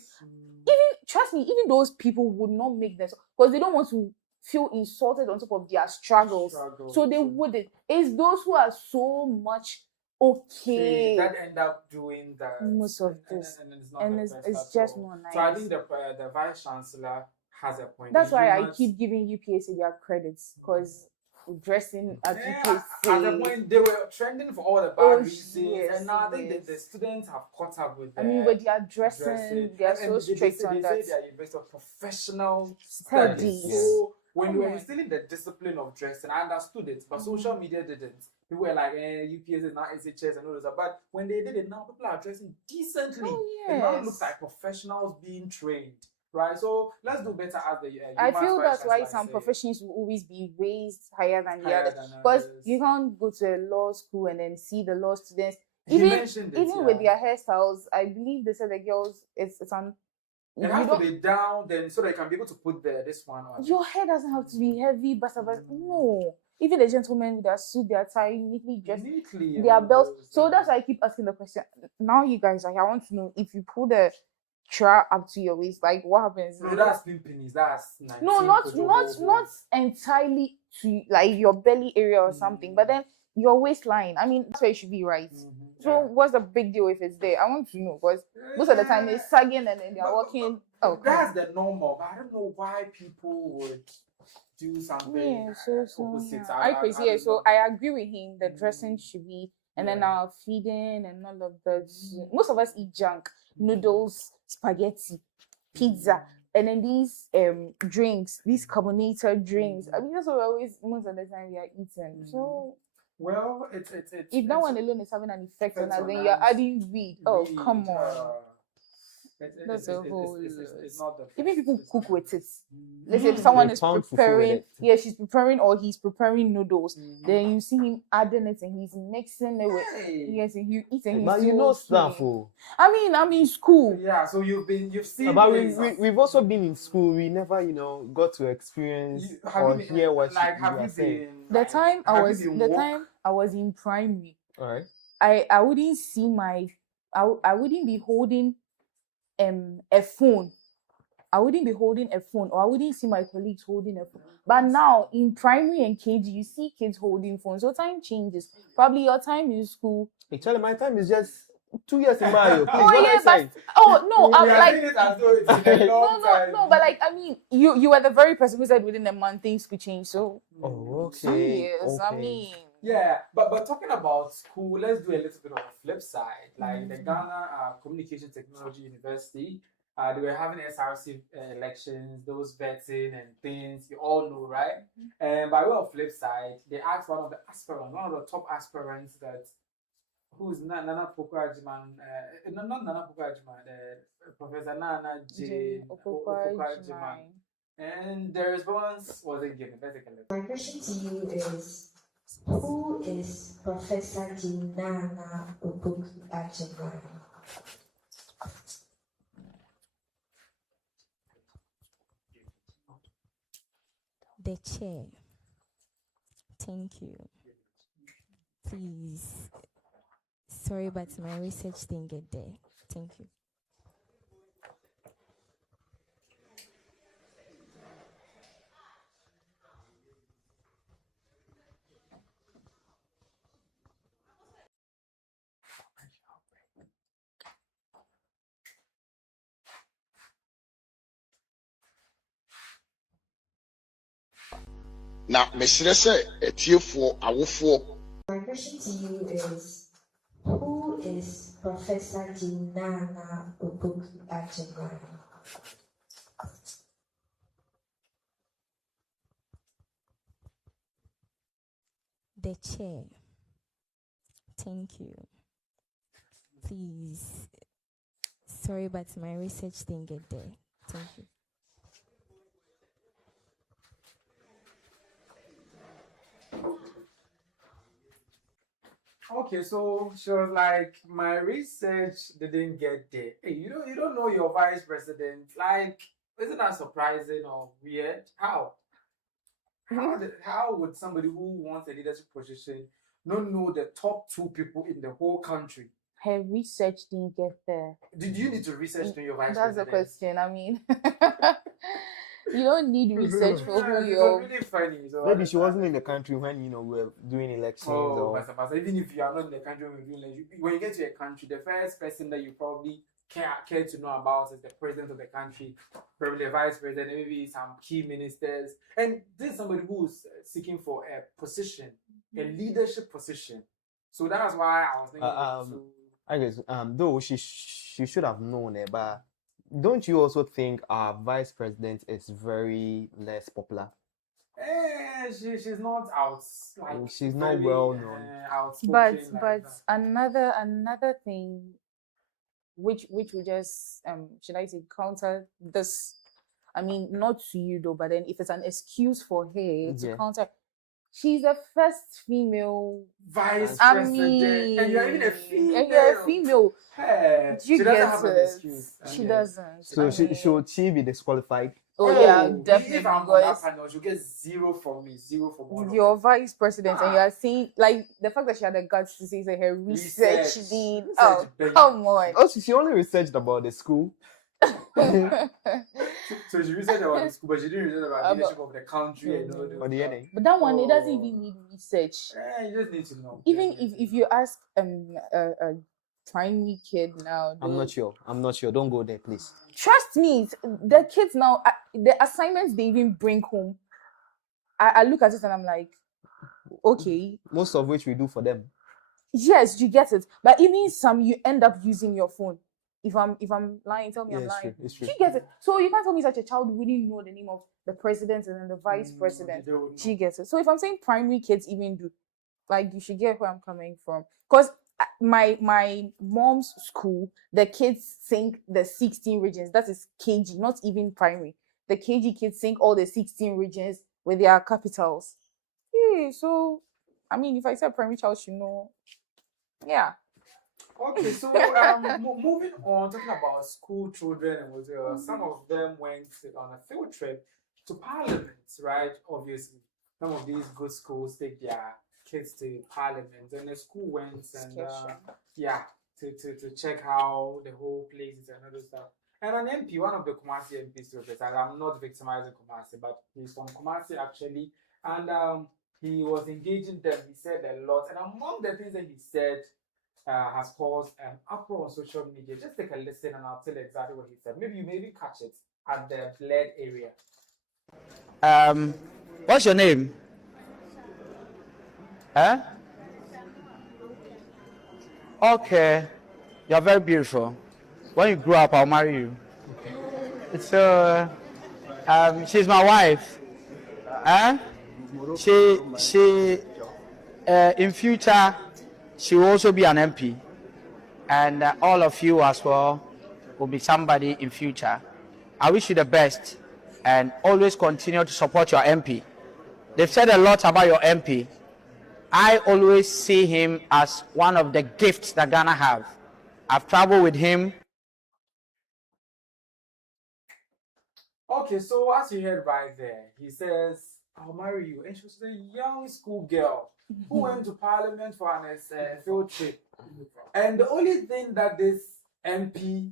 Trust me, even those people would not make them, because they don't want to feel insulted on top of their struggles. So they wouldn't. It's those who are so much okay that end up doing that most of this, and it's just not nice. So I think the vice chancellor has a point. That's why I keep giving UPSC their credits, because dressing at UPSC at the point they were trending for all the bad reasons, and now I think the students have caught up with them. I mean, with their dressing, they are so strict on that. They say they are university of professional studies. So when we were still in the discipline of dressing, I understood it, but social media didn't. People were like, UPS is not SHS and all this. But when they did it, now people are dressing decently. It now looks like professionals being trained, right? So let's do better as the I feel that's why some professions will always be raised higher than the others. Because you can't go to a law school and then see the law students. Even with their hairstyles, I believe they said the girls, it's on. It has to be down, then so that you can be able to put this one on. Your hair doesn't have to be heavy, no. Even the gentlemen with their suit, their tie, neatly dressed, their belts. So that's why I keep asking the question. Now you guys are here. I want to know, if you pull the Xtra up to your waist. Like what happens? No, that's pimping. That's no, not entirely to like your belly area or something, but then your waistline. I mean, that's where it should be, right? So what's the big deal if it's there? I want to know because most of the time it's sagging and then they're walking. That's the normal. But I don't know why people would do something opposite. Yeah. So I agree with him. The dressing should be, and then our feeding and all of that. Most of us eat junk, noodles, spaghetti, pizza, and then these drinks, these carbonated drinks. I mean, that's what we always most of the time we are eating. So. Well, it's if that one alone is having an effect on us, then you're adding weed. Oh, come on. That's a whole. It's not the. Even people cook with it. Let's say if someone is preparing, she's preparing or he's preparing noodles. Then you see him adding it and he's mixing it with. Yes, and you eat and but you know stuff. I mean, I'm in school. Yeah, so you've seen. But we've also been in school. We never, got to experience or hear what you are saying. The time I was in primary. All right. I wouldn't see I wouldn't be holding a phone. I wouldn't be holding a phone, or I wouldn't see my colleagues holding a phone. But now in primary and KG, you see kids holding phones. So time changes. Probably your time in school. Actually, my time is just 2 years in Mario. No, but like I mean, you were the very person who said within a month things could change. So 2 years. Okay. I mean. Yeah, but talking about school, let's do a little bit of a flip side. Like the Ghana Communication Technology University, they were having SRC elections, those vetting and things, you all know, right? And by way of flip side, they asked one of the top aspirants that, who's Nana Pokwajiman, not Nana Pokwajiman, Professor Nana J. Pokwajiman. And the response wasn't given, basically. My question to you is, who is Professor Nana Pokwajiman? The chair. Thank you. Please. Sorry, but my research didn't get there. Thank you. Now, Mr. Say, a tear for our four. My question to you is, who is Professor Nana Pokwajiman? The chair. Thank you. Please. Sorry, but my research didn't get there. Thank you. Okay, so she was like, my research didn't get there. Hey, you don't know your vice president. Like, isn't that surprising or weird? How would somebody who wants a leadership position not know the top 2 people in the whole country? Her research didn't get there. Did you need to research to your vice president? That's the question. I mean, you don't need research for who you're. Really funny. So maybe she wasn't in the country when we were doing elections. Even if you are not in the country when you're doing elections, when you get to a country, the first person that you probably care to know about is the president of the country, probably the vice president, maybe some key ministers, and this is somebody who's seeking for a position, a leadership position. So that's why I was thinking. I guess though she should have known it, but don't you also think our vice president is very less popular? She's not out. Like, she's not well known. But another thing, which we just should I say counter this? I mean, not to you though, but then if it's an excuse for her to counter. She's the first female vice president, and you're even a female. And you're a female. Hey, she doesn't have an excuse. She doesn't. So should she be disqualified? Oh yeah, definitely. If I'm on that panel, she'll get 0 from me, 0 from all of your vice president, and you are saying like the fact that she had the guts to say her research did. Oh, come on. Oh, she only researched about the school. So she researched about the school, but she didn't research about leadership of the country and all those. But that one, it doesn't even need research. You just need to know. Even if you ask a primary kid now, I'm not sure. Don't go there, please. Trust me, the kids now, the assignments they even bring home, I look at it and I'm like, okay. Most of which we do for them. Yes, you get it. But even some, you end up using your phone. If I'm lying, tell me I'm lying. It's true. She gets it. So you can't tell me such a child wouldn't know the name of the president and then the vice president. She gets it. So if I'm saying primary kids even do, like, you should get where I'm coming from. Because my mom's school, the kids sing the 16 regions. That is KG, not even primary. The KG kids sing all the 16 regions with their capitals. Yeah, so, I mean, if I say primary child should know, yeah. Okay, so moving on, talking about school children, and some of them went on a field trip to Parliament, right? Obviously, some of these good schools take their kids to Parliament, and the school went and to check how the whole place is and other stuff. And an MP, one of the Kumasi MPs, and I'm not victimizing Kumasi, but he's from Kumasi actually, and he was engaging them. He said a lot, and among the things that he said has caused an uproar on social media. Just take a listen, and I'll tell you exactly what he said. Maybe you maybe catch it at the Bled area. What's your name? Huh? Okay, you're very beautiful. When you grow up, I'll marry you. So, she's my wife. Huh? She in future, she will also be an MP. And all of you as well will be somebody in future. I wish you the best and always continue to support your MP. They've said a lot about your MP. I always see him as one of the gifts that Ghana have. I've traveled with him. Okay, so as you heard right there, he says, I'll marry you. And she was a young school girl who went to Parliament for an field trip. And the only thing that this MP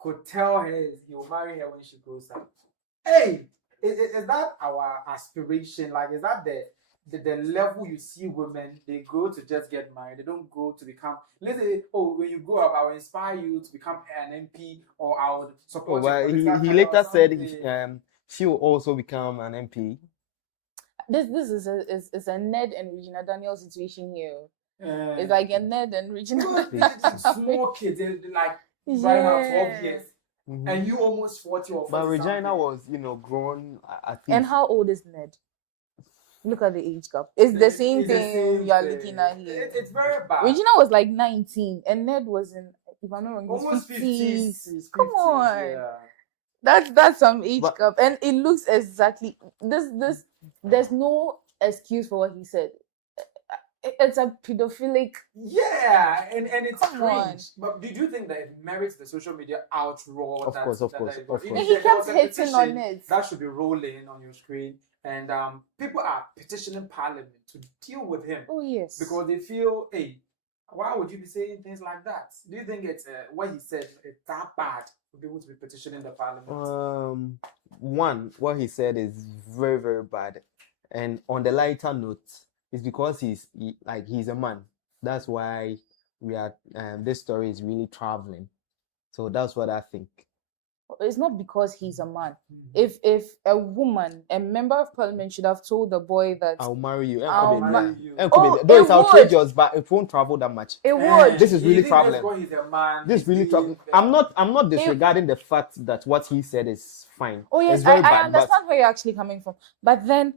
could tell her is he will marry her when she grows up. Hey, is that our aspiration? Like, is that the level you see women, they grow to just get married. They don't grow to become, let's say, when you grow up, I will inspire you to become an MP, or I would support you. Well, he later said she will also become an MP. This is a Ned and Regina Daniel situation here. It's like a Ned and Regina Daniel. Small kids, they're like right now 12 years. Mm-hmm. And you almost 40 or 40. But Regina was, grown at least. And how old is Ned? Look at the age gap. It's the same thing you are looking at here. It's very bad. Regina was like 19 and Ned was in, if I'm not wrong, almost 50s. Come on. Yeah. That's some age gap. And it looks exactly there's no excuse for what he said. It's a pedophilic. Yeah, and it's cringe. But did you think that it merits the social media outroar? Of course. And he kept hitting on it. That should be rolling on your screen. And people are petitioning Parliament to deal with him. Oh, yes. Because they feel, hey, why would you be saying things like that? Do you think it's what he said is that bad for people to be petitioning the Parliament? One, what he said is very, very bad. And on the lighter note, it's because he's a man. That's why we are. This story is really traveling. So that's what I think. It's not because he's a man. If a woman, a member of Parliament, should have told the boy that I'll marry you. I'll marry you. Though it's outrageous, but it won't travel that much. It would. This is really traveling. This is really traveling. I'm not disregarding the fact that what he said is fine. Oh yes, I understand where you're actually coming from. But then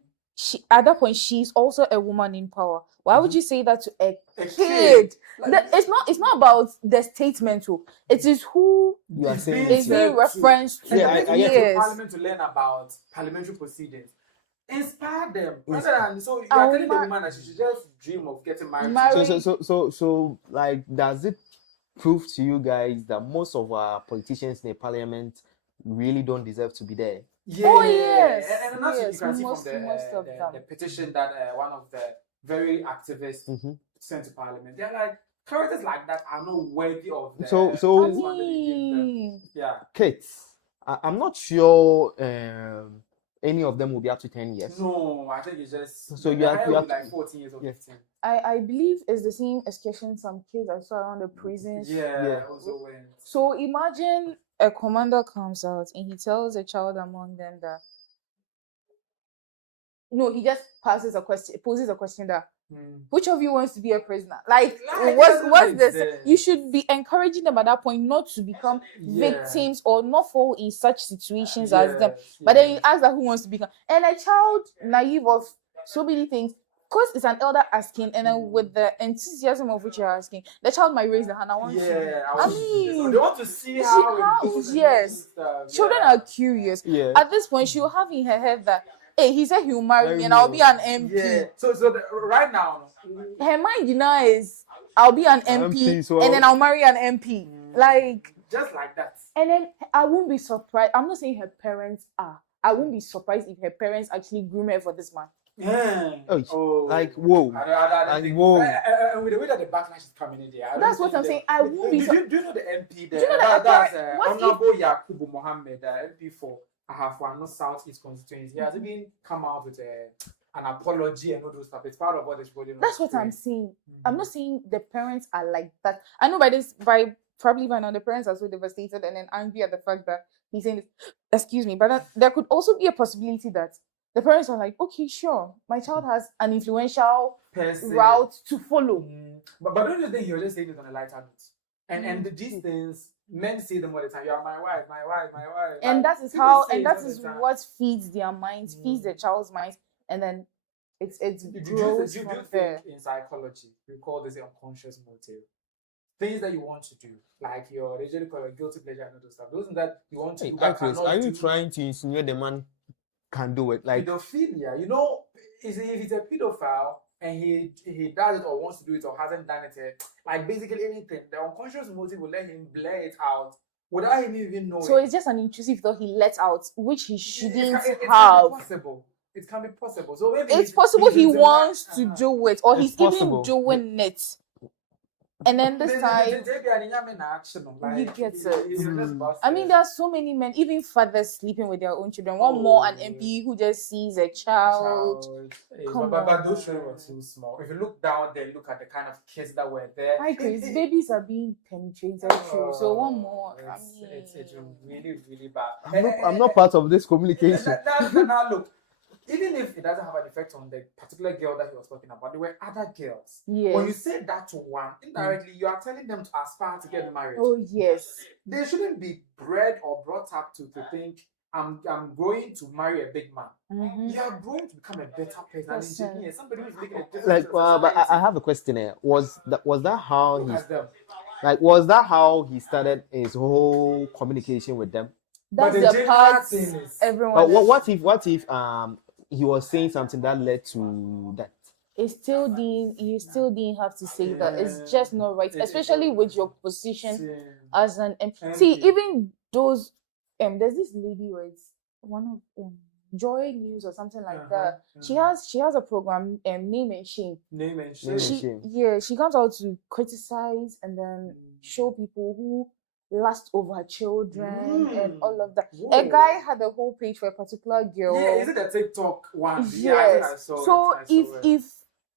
at that point, she's also a woman in power. Why would you say that to a kid? It's not about the statement. It is who is being referenced to. I get Parliament to learn about parliamentary proceedings. Inspire them. So you are telling the woman that she should just dream of getting married. So like, does it prove to you guys that most of our politicians in the Parliament really don't deserve to be there? Yeah. Oh yes. And that's what you can see from the petition that one of the very activists sent to Parliament. They're like, characters like that are not worthy of the So punishment that they give them. Yeah. kids, I'm not sure any of them will be up to 10 years. No, I think it's just so you have like 14 years or 15. I believe it's the same education some kids I saw around the prisons. Yeah. Also went. So imagine a commander comes out and he tells a child among them that he just poses a question that which of you wants to be a prisoner? Like what's this? You should be encouraging them at that point not to become victims or not fall in such situations as them. But then you ask that who wants to become, and a child naive of so many things. Because it's an elder asking, and then with the enthusiasm of which you're asking, the child might raise the hand. I mean, they want to see how it goes. Yes, children are curious. Yeah. At this point, she'll have in her head that, hey, he said he'll marry me and I'll be an MP. Yeah. So right now, her mind now is I'll be an MP and then I'll marry an MP. Like just like that. And then I won't be surprised. I'm not saying her parents are. I won't be surprised if her parents actually groom her for this man. Yeah. Like whoa. Whoa. And with the way that the backlash is coming in there, that's what I'm saying. I won't be. Do you know the MP there? Do you know that's Honorable Yakubu Mohammed, the MP for Ahafo Southeast constituency. He has even come out with an apology and all those stuff. It's part of what is going on. That's what I'm saying. I'm not saying the parents are like that. I know probably by now the parents are so devastated and then angry at the fact that he's saying this. Excuse me, but there could also be a possibility that the parents are like, okay, sure, my child has an influential route to follow. But don't you think you're just saying it on a lighter note? And these things, men say them all the time. You are my wife, my wife, my wife. And that is what feeds their minds, feeds the child's minds, and then it grows from there. In psychology, we call this unconscious motive. Things that you want to do, like your usually call guilty pleasure and all those stuff. Those that you want to do. Are you trying to insinuate the man can do it? Like pedophilia, if it's a pedophile and he does it or wants to do it or hasn't done it, like basically anything, the unconscious motive will let him blare it out without him even knowing. So it's just an intrusive thought he lets out, which he shouldn't have. It can be possible. So maybe it's possible he wants to do it, or he's even doing it. And then this time, you get it. I mean, there are so many men, even fathers sleeping with their own children. One more an MP who just sees a child. But those children were too small. If you look down there, look at the kind of kids that were there. Babies are being penetrated through. So one more. It's really, really bad. I'm not part of this communication. Now look. Even if it doesn't have an effect on the particular girl that he was talking about, there were other girls. Yes. When you say that to one, indirectly, you are telling them to aspire to get married. Oh, yes. They shouldn't be bred or brought up to think, I'm going to marry a big man. Mm-hmm. You are going to become a better person, an engineer, somebody who's making a difference. But I have a question here. Was that how he started his whole communication with them? That's the part everyone. But what if he was saying something that led to that? You still didn't have to say that. It's just not right, especially with your position as an MP. See, even those there's this lady who is one of Joy News or something like that. She has a program, Name and Shame. She comes out to criticize and then show people who lust over children and all of that. Whoa. A guy had a whole page for a particular girl. Yeah, is it a TikTok one? Yes. Yeah, I saw if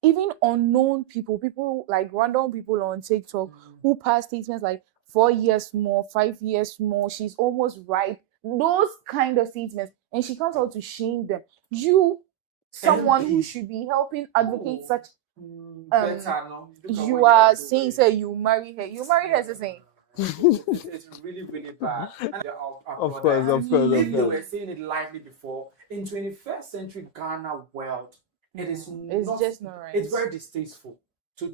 even unknown people like random people on TikTok who pass statements like 4 years more, 5 years more, she's almost ripe, those kind of statements, and she comes out to shame them. Someone who should be helping advocate such you are saying you marry her. You marry her, saying it's really, really bad. Of course. We were saying it lively before. In 21st century Ghana world, it's just not right. It's very distasteful to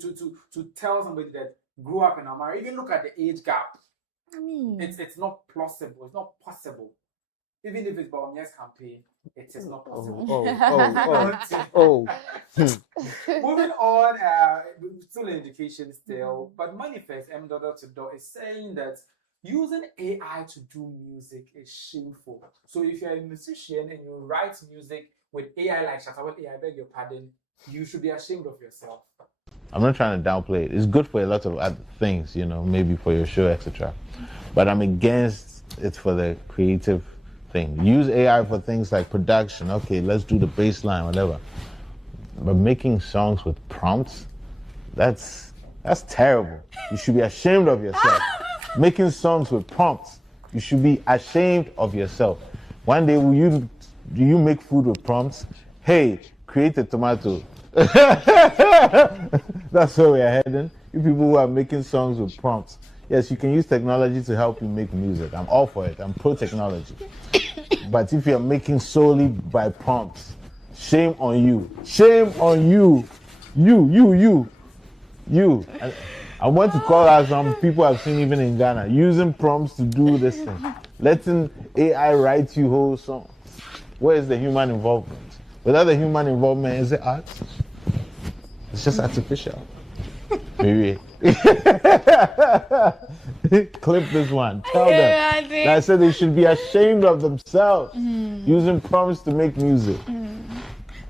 tell somebody that grew up in America. Even look at the age gap. I mean, it's not plausible. It's not possible. Even if it's Bawumie's campaign, it is not possible. Moving on, still in education still, but M.anifest M.to is saying that using AI to do music is shameful. So if you're a musician and you write music with AI like Shatta Wale, I beg your pardon, you should be ashamed of yourself. I'm not trying to downplay it. It's good for a lot of other things, you know, maybe for your show, etc. But I'm against it for the creative thing. Use AI for things like production. Okay, let's do the bass line, whatever. But making songs with prompts, that's terrible. You should be ashamed of yourself. Making songs with prompts, you should be ashamed of yourself. One day, do you make food with prompts? Hey, create a tomato. That's where we're heading. You people who are making songs with prompts. Yes, you can use technology to help you make music. I'm all for it. I'm pro technology. But if you're making solely by prompts, shame on you. Shame on you. You. I want to call out some people I've seen even in Ghana using prompts to do this thing. Letting AI write you whole songs. Where is the human involvement? Without the human involvement, is it art? It's just artificial. Maybe. Clip this one. Tell them. That I said they should be ashamed of themselves using prompts to make music.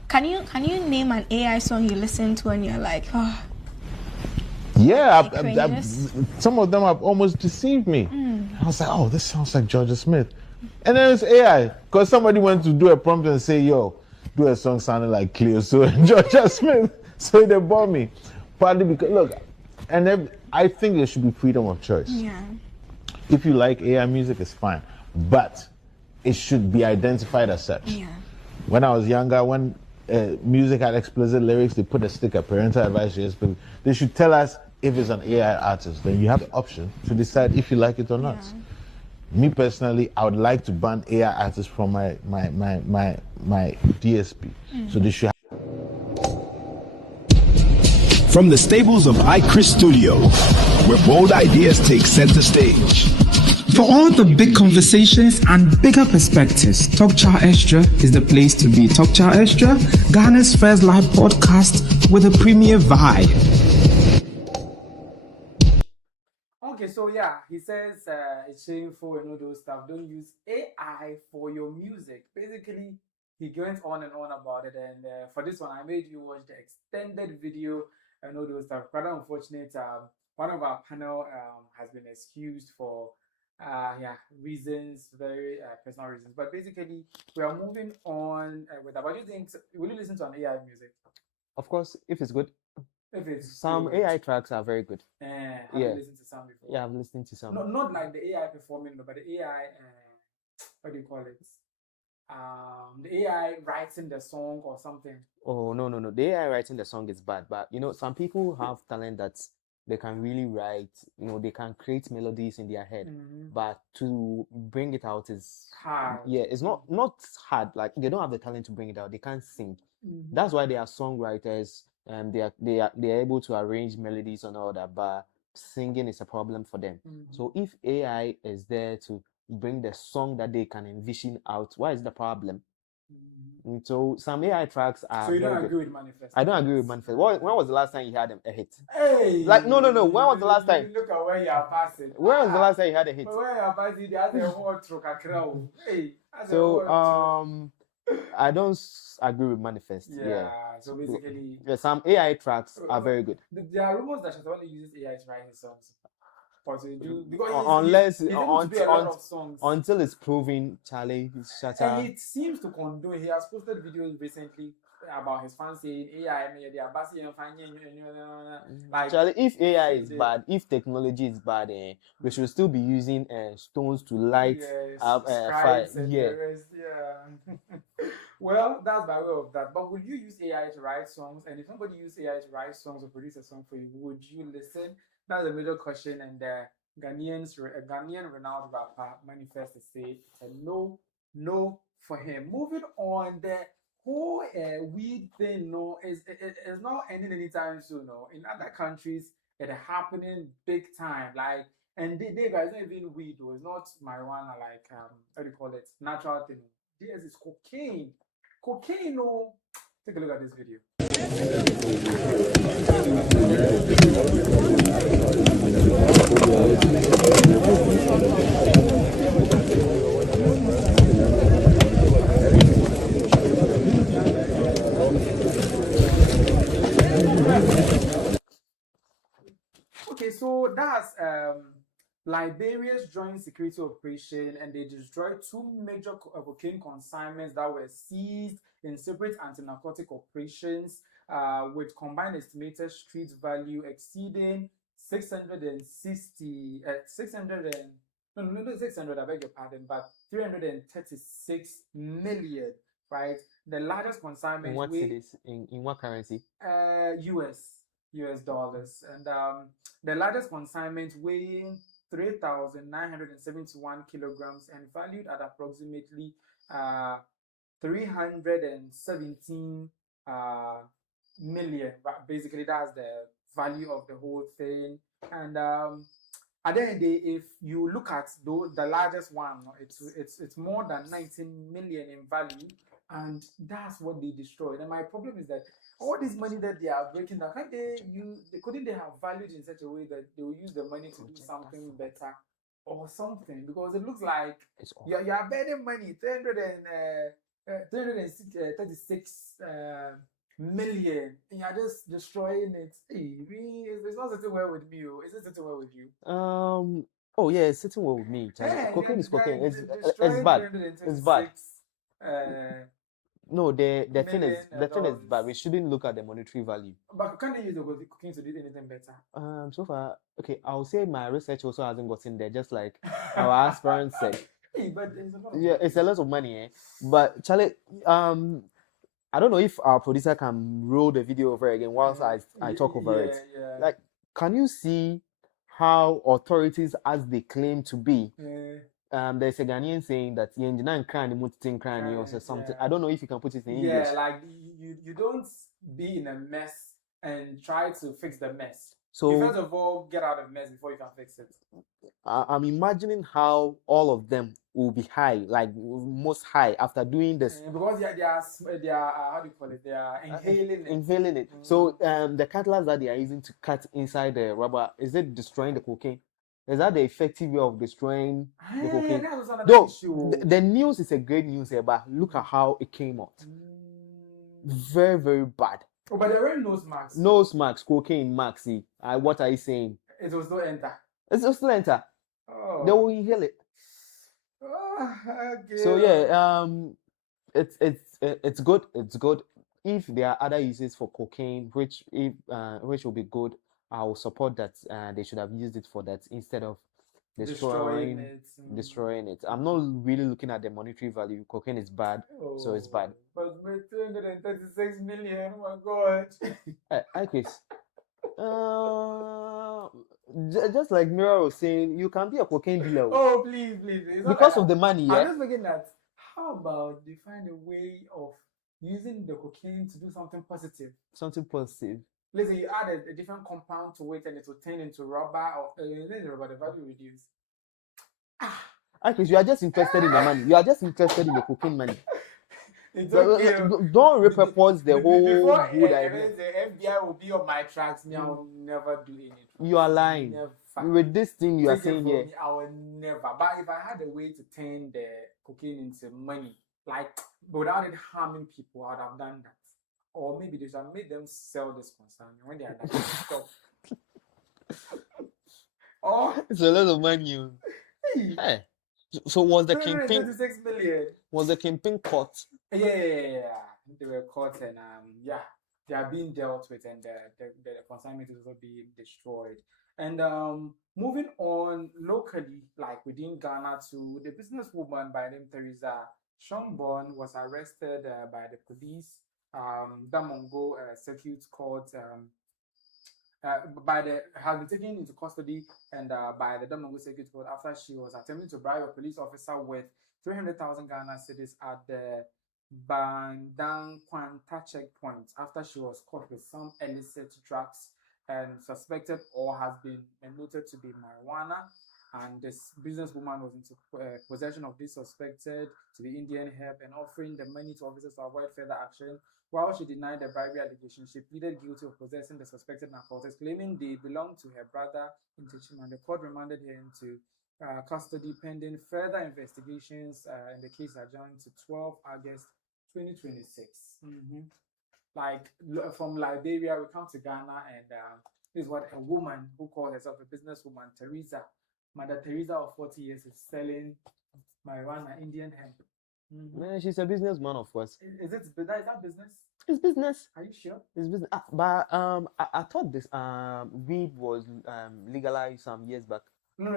Can you name an AI song you listen to and you're like, oh? Yeah, some of them have almost deceived me. I was like, oh, this sounds like Georgia Smith. And then it's AI. Because somebody went to do a prompt and say, yo, do a song sounding like Cleo So and Georgia Smith. So they bought me. Partly because, look, and then I think there should be freedom of choice. Yeah. If you like AI music, it's fine. But it should be identified as such. Yeah. When I was younger, when music had explicit lyrics, they put a sticker, parental advisory. They should tell us if it's an AI artist. Then you have the option to decide if you like it or not. Yeah. Me personally, I would like to ban AI artists from my DSP. So they should. From the stables of iChris Studio, where bold ideas take center stage. For all the big conversations and bigger perspectives, Talk Chow Extra is the place to be. Talk Chow Extra, Ghana's first live podcast with a premier vibe. Okay, so yeah, he says it's shameful and all those stuff. Don't use AI for your music. Basically, he went on and on about it. And for this one, I made you watch the extended video and all those stuff. Rather unfortunate, one of our panel has been excused for reasons, very personal reasons. But basically, we are moving on with that. What do you think? Will you listen to an AI music? Of course, if it's good. If it's some good. AI tracks are very good. Have you listened to some before? Yeah, I've listened to some. No, not like the AI performing, but the AI, what do you call it? The AI writing the song or something. Oh, no. The AI writing the song is bad. But, you know, some people have talent that they can really write, you know, they can create melodies in their head. But to bring it out is hard. Yeah, it's not hard. Like, they don't have the talent to bring it out. They can't sing. That's why they are songwriters. They are able to arrange melodies and all that, but singing is a problem for them. So if AI is there to bring the song that they can envision out, what is the problem? So some AI tracks are. So you don't agree with M.anifest? I don't agree with M.anifest. When was the last time you had a hit? Hey, like no. When was the last time? Look at where you are passing. When was the last time you had a hit? But where you are passing, they have a whole truck a crowd. Hey. So I don't agree with M.anifest. Yeah. So basically, some AI tracks are very good. There are rumors that Shatta Wale uses AI to write his songs. Until it's proven, Charlie Shatta. And it seems to condone. He has posted videos recently about his fans saying AI, they are basically like. Charlie, if AI is bad, if technology is bad, we should still be using stones to light fire. Yeah. Well, that's by way of that. But would you use AI to write songs? And if somebody used AI to write songs or produce a song for you, would you listen? That's a major question, and Ghanaian renowned rapper M.anifest is saying it's a no for him. Moving on, the whole weed thing, is not ending anytime soon. No, in other countries, it's happening big time. Like, and they guys, not even weed, though. It's not marijuana, like what do you call it? Natural thing. This is cocaine. Cocaine, no. Take a look at this video. that's Liberia's joint security operation, and they destroyed 2 major cocaine consignments that were seized in separate anti-narcotic operations, with combined estimated street value exceeding 660, 600 and no, 600, I beg your pardon, but 336 million, right? The largest consignment. In what cities? In what currency? US dollars. And the largest consignment weighing 3,971 kilograms and valued at approximately 317 million. Basically, that's the value of the whole thing. And at the end of the day, if you look at the largest one, it's more than 19 million in value, and that's what they destroyed. And my problem is that all this money that they are breaking down, couldn't they have valued in such a way that they will use the money to do something better or something? Because it looks like you are betting money 336 million, and you're just destroying it. It's not sitting well with me. Is it sitting well with you? Oh yeah, it's sitting well with me. Cocaine is cocaine. It's bad. It's bad. No, the thing is bad. We shouldn't look at the monetary value. But can they use the cocaine to do anything better? So far, okay, I'll say my research also hasn't gotten there, just like our aspirant said. But it's a lot. Yeah, it's a lot of money, eh? But Charlie, I don't know if our producer can roll the video over again whilst I talk over it. Yeah. Like, can you see how authorities, as they claim to be, there's a Ghanaian saying that or something. I don't know if you can put it in English. Yeah, like you don't be in a mess and try to fix the mess. So you first of all get out of mess before you can fix it. I'm imagining how all of them will be high, like most high, after doing this. Because they are how do you call it? They are inhaling it. So the catalyst that they are using to cut inside the rubber, is it destroying the cocaine? Is that the effective way of destroying the cocaine? Though the news is a great news here, but look at how it came out. Very, very bad. Oh, but they're wearing nose masks. Nose masks, cocaine masks. What are you saying? It will still enter. It will still enter. Oh. They will inhale it. Oh, okay. So yeah, it's good. It's good. If there are other uses for cocaine, which will be good, I will support that. They should have used it for that instead of destroying it. I'm not really looking at the monetary value. Cocaine is bad, so it's bad. But with 336 million, oh my God. Hi Chris. Just like Mira was saying, you can be a cocaine dealer. Oh, please. Because of the money, yeah. I'm just looking at how about they find a way of using the cocaine to do something positive. Something positive. Let's say you add a different compound to it and it will turn into rubber, or the value reduce. Chris, you are just interested in the money. You are just interested in the cocaine money. It's okay. Don't repurpose the whole good idea. The FBI will be on my tracks. Me, I will never do anything. You are lying. Never. With this thing you are saying here. I will never. But if I had a way to turn the cocaine into money, like without it harming people, I would have done that. Or maybe they should have made them sell this consignment when they are like, stop. It's a lot of money. Hey. So was the kingpin? 36 million. Was the kingpin caught? Yeah. They were caught and they are being dealt with, and the consignment is also being destroyed. And moving on locally, like within Ghana, to the businesswoman by the name Teresa Shongbon was arrested by the police. Damongo Circuit Court has been taken into custody and by the Damongo Circuit Court after she was attempting to bribe a police officer with 300,000 Ghana cedis at the Kantanka checkpoint after she was caught with some illicit drugs and suspected or has been noted to be marijuana. And this businesswoman was into possession of this suspected to be Indian hemp and offering the money to officers to avoid further action. While she denied the bribery allegation, she pleaded guilty of possessing the suspected narcotics, claiming they belonged to her brother in Tichima. The court remanded her into custody pending further investigations, and the case adjourned to 12 August 2026. Like from Liberia, we come to Ghana, and This is what a woman who calls herself a businesswoman, Mother Teresa of 40 years, is selling marijuana, Indian hemp. Man, she's a businessman, of course. Is that business? It's business. Are you sure? It's business. But I thought this weed was legalized some years back. No,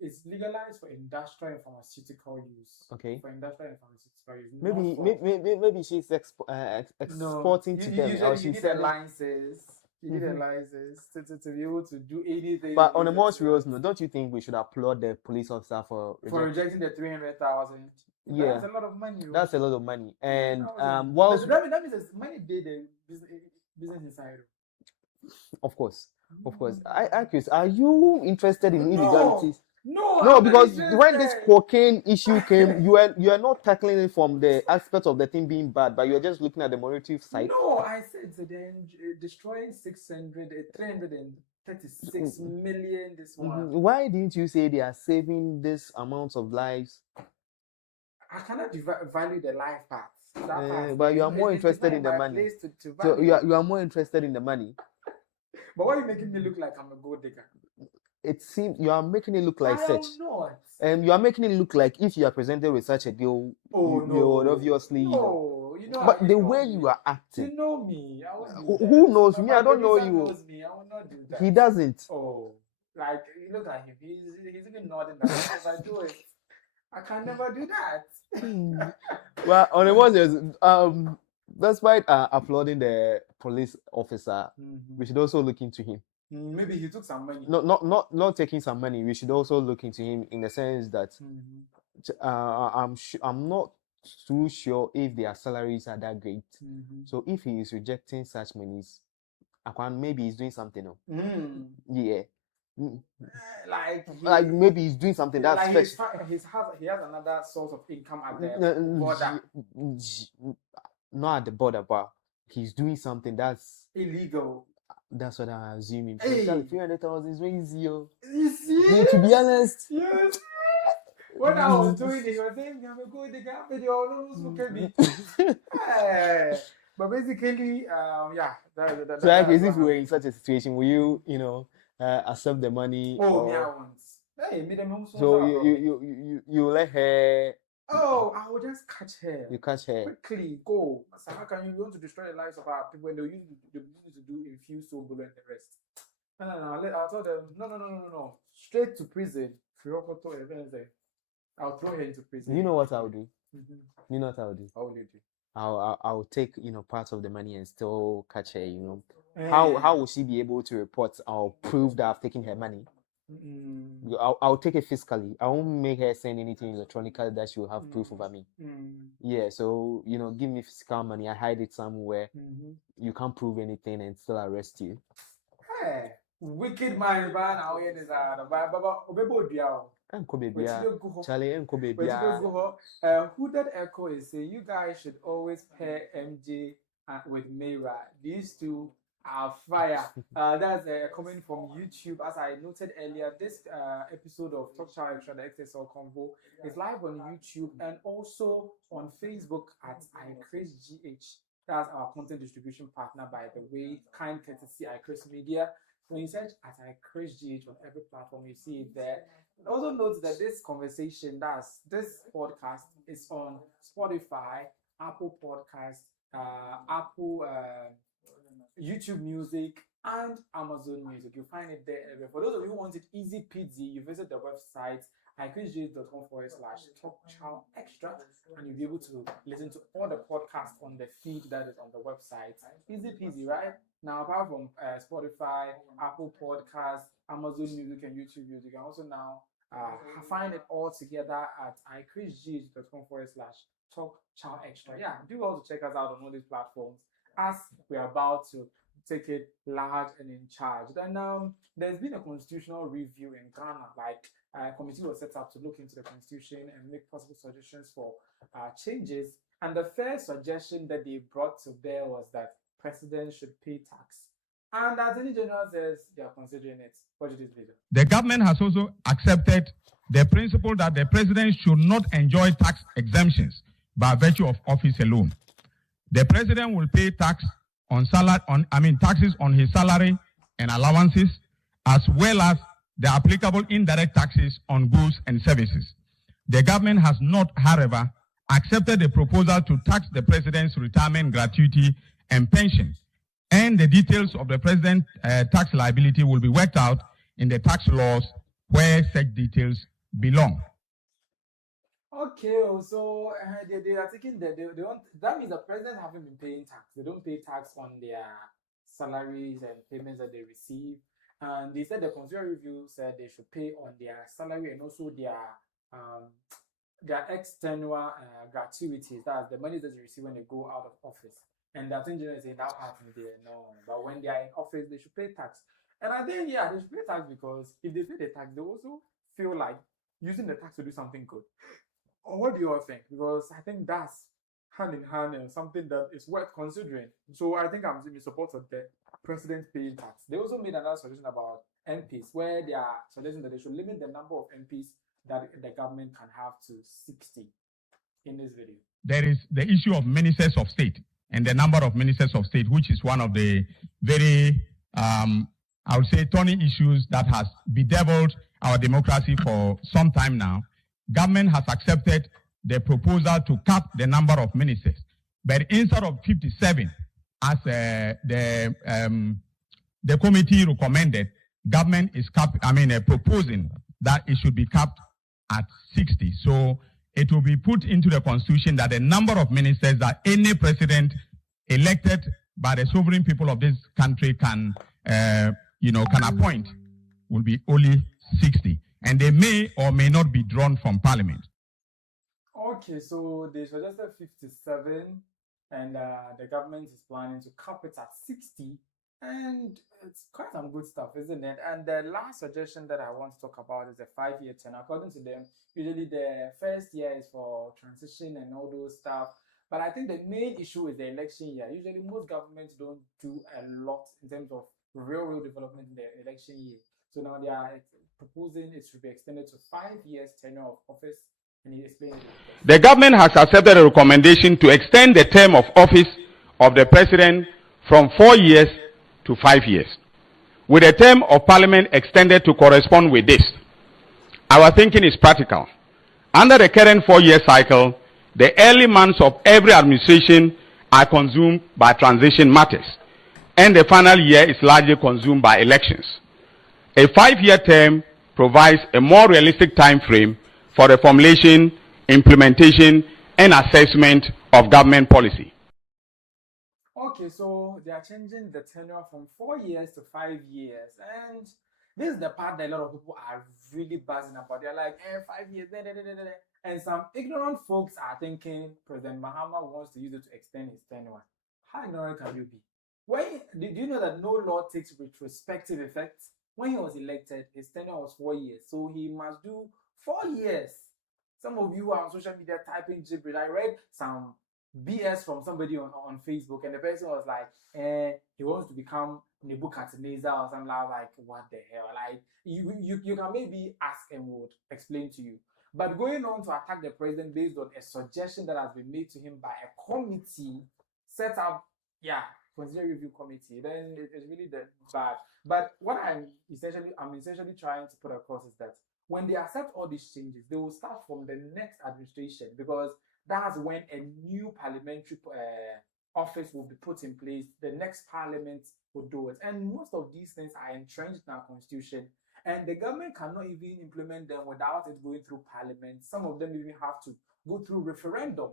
it's legalized for industrial and pharmaceutical use. Okay. For industrial and pharmaceutical use. Maybe she's exporting to them. Usually you need a license. You need a license to be able to do anything. But on a more serious note, don't you think we should applaud the police officer for rejecting the 300,000? Yeah, that's a lot of money. That's a lot of money. And that means there's money did the business inside. Of course. Chris, are you interested in illegalities? No, because when this cocaine issue came, you are not tackling it from the aspect of the thing being bad, but you're just looking at the morative side. No, I said so then destroying 336 million this month. Why didn't you say they are saving this amount of lives? I cannot value the life part. But you are more interested in the money. So you are more interested in the money. But why are you making me look like I'm a gold digger? It seems you are making it look like such. Not. And you are making it look like if you are presented with such a deal, you would obviously. You know. But the way you are acting. You know me. Who knows me? I don't know you. Knows me. I will not do that. He doesn't. Like you look at him. He's even nodding. If I do it, I can never do that. Well, on the one despite applauding the police officer, we should also look into him. Maybe he took some money. Not taking some money. We should also look into him in the sense that I'm not too sure if their salaries are that great. So if he is rejecting such monies, maybe he's doing something. Yeah. Like maybe he's doing something that's like he has another source of income at the border. Not at the border, but he's doing something that's illegal. That's what I'm assuming. Hey. 300,000 is very easy. You see? To be honest. Yes. When I was doing it, he was saying, I'm a good video. But basically, So if you were in such a situation, will you, accept the money? Hey, so you let her. I will just catch her. You catch her. Quickly go. So how can you want to destroy the lives of our people when they use the business to do infused soul and the rest? No. I told them no. Straight to prison. I'll throw her into prison. You know what I'll do? You know what I'll do? How will you do? I'll take part of the money and still catch her. How will she be able to report or prove that I've taken her money? I'll take it fiscally. I won't make her send anything electronically that she will have proof over me. Yeah, so give me physical money. I hide it somewhere. You can't prove anything and still arrest you. Hey, wicked man, Hooded Echo is saying you guys should always pair MJ with Mayra. These two are fire. That's a comment from YouTube. As I noted earlier, this episode of Talk Chow Extra, the XSL Convo, is live on YouTube and also on Facebook at iChrisGH. That's our content distribution partner, by the way. Kind courtesy iChris Media. When you search at iChrisGH on every platform, you see it there. Also note that this conversation, this podcast, is on Spotify, Apple Podcasts, Apple YouTube Music, and Amazon Music. You'll find it there. For those of you who want it easy peasy, you visit the website iChrisGH.com/TalkChowExtra, and you'll be able to listen to all the podcasts on the feed that is on the website. Easy peasy, right? Now, apart from Spotify, Apple Podcasts, Amazon Music, and YouTube Music, you can also now find it all together at iChrisGH.com/TalkChowExtra. Yeah, do also check us out on all these platforms as we're about to take it large and in charge. Then there's been a constitutional review in Ghana. Like a committee was set up to look into the constitution and make possible suggestions for changes. And the first suggestion that they brought to bear was that president should pay tax. And the Attorney General says they are considering it. Watch this video. The government has also accepted the principle that the president should not enjoy tax exemptions by virtue of office alone. The president will pay tax on taxes on his salary and allowances, as well as the applicable indirect taxes on goods and services. The government has not, however, accepted the proposal to tax the president's retirement gratuity and pension, and the details of the president's tax liability will be worked out in the tax laws where such details belong. Okay, so they are taking they want, that means the president haven't been paying tax. They don't pay tax on their salaries and payments that they receive. And they said the consumer review said they should pay on their salary and also their external gratuities. That's the money that they receive when they go out of office. And the attorney general is saying that happens there. No, but when they are in office, they should pay tax. And I think, yeah, they should pay tax because if they pay the tax, they also feel like using the tax to do something good. Or what do you all think? Because I think that's hand in hand and something that is worth considering. So I think I'm in support of the president paying tax. They also made another suggestion about MPs, where they are suggesting that they should limit the number of MPs that the government can have to 60 in this video. There is the issue of ministers of state and the number of ministers of state, which is one of the very, I would say, thorny issues that has bedeviled our democracy for some time now. Government has accepted the proposal to cap the number of ministers, but instead of 57, as the committee recommended, government is proposing that it should be capped at 60. So it will be put into the constitution that the number of ministers that any president elected by the sovereign people of this country can appoint will be only 60. And they may or may not be drawn from parliament. Okay, so they suggested 57, and the government is planning to cap it at 60, and it's quite some good stuff, isn't it? And the last suggestion that I want to talk about is the 5-year term. According to them, usually the first year is for transition and all those stuff. But I think the main issue is the election year. Usually most governments don't do a lot in terms of real development in the election year. So now they are proposing it should be extended to 5 years tenure of office, and he explained it. The government has accepted a recommendation to extend the term of office of the president from 4 years to 5 years, with the term of parliament extended to correspond with this. Our thinking is practical. Under the current 4-year cycle, the early months of every administration are consumed by transition matters, and the final year is largely consumed by elections. A 5-year term provides a more realistic time frame for the formulation, implementation, and assessment of government policy. Okay, so they are changing the tenure from 4 years to 5 years, and this is the part that a lot of people are really buzzing about. They're like, 5 years, and some ignorant folks are thinking President Mahama wants to use it to extend his tenure. How ignorant can you be? Do you know that no law takes retrospective effect? When he was elected, his tenure was 4 years, so he must do 4 years. Some of you are on social media typing gibberish. I read some BS from somebody on Facebook, and the person was like, he wants to become Nebuchadnezzar or something. Like, what the hell? Like, you can maybe ask and we'll explain to you. But going on to attack the president based on a suggestion that has been made to him by a committee set up, consider review committee, then it's really bad. But what I'm essentially trying to put across is that when they accept all these changes, they will start from the next administration, because that's when a new parliamentary office will be put in place. The next parliament will do it. And most of these things are entrenched in our constitution, and the government cannot even implement them without it going through parliament. Some of them even have to go through referendum.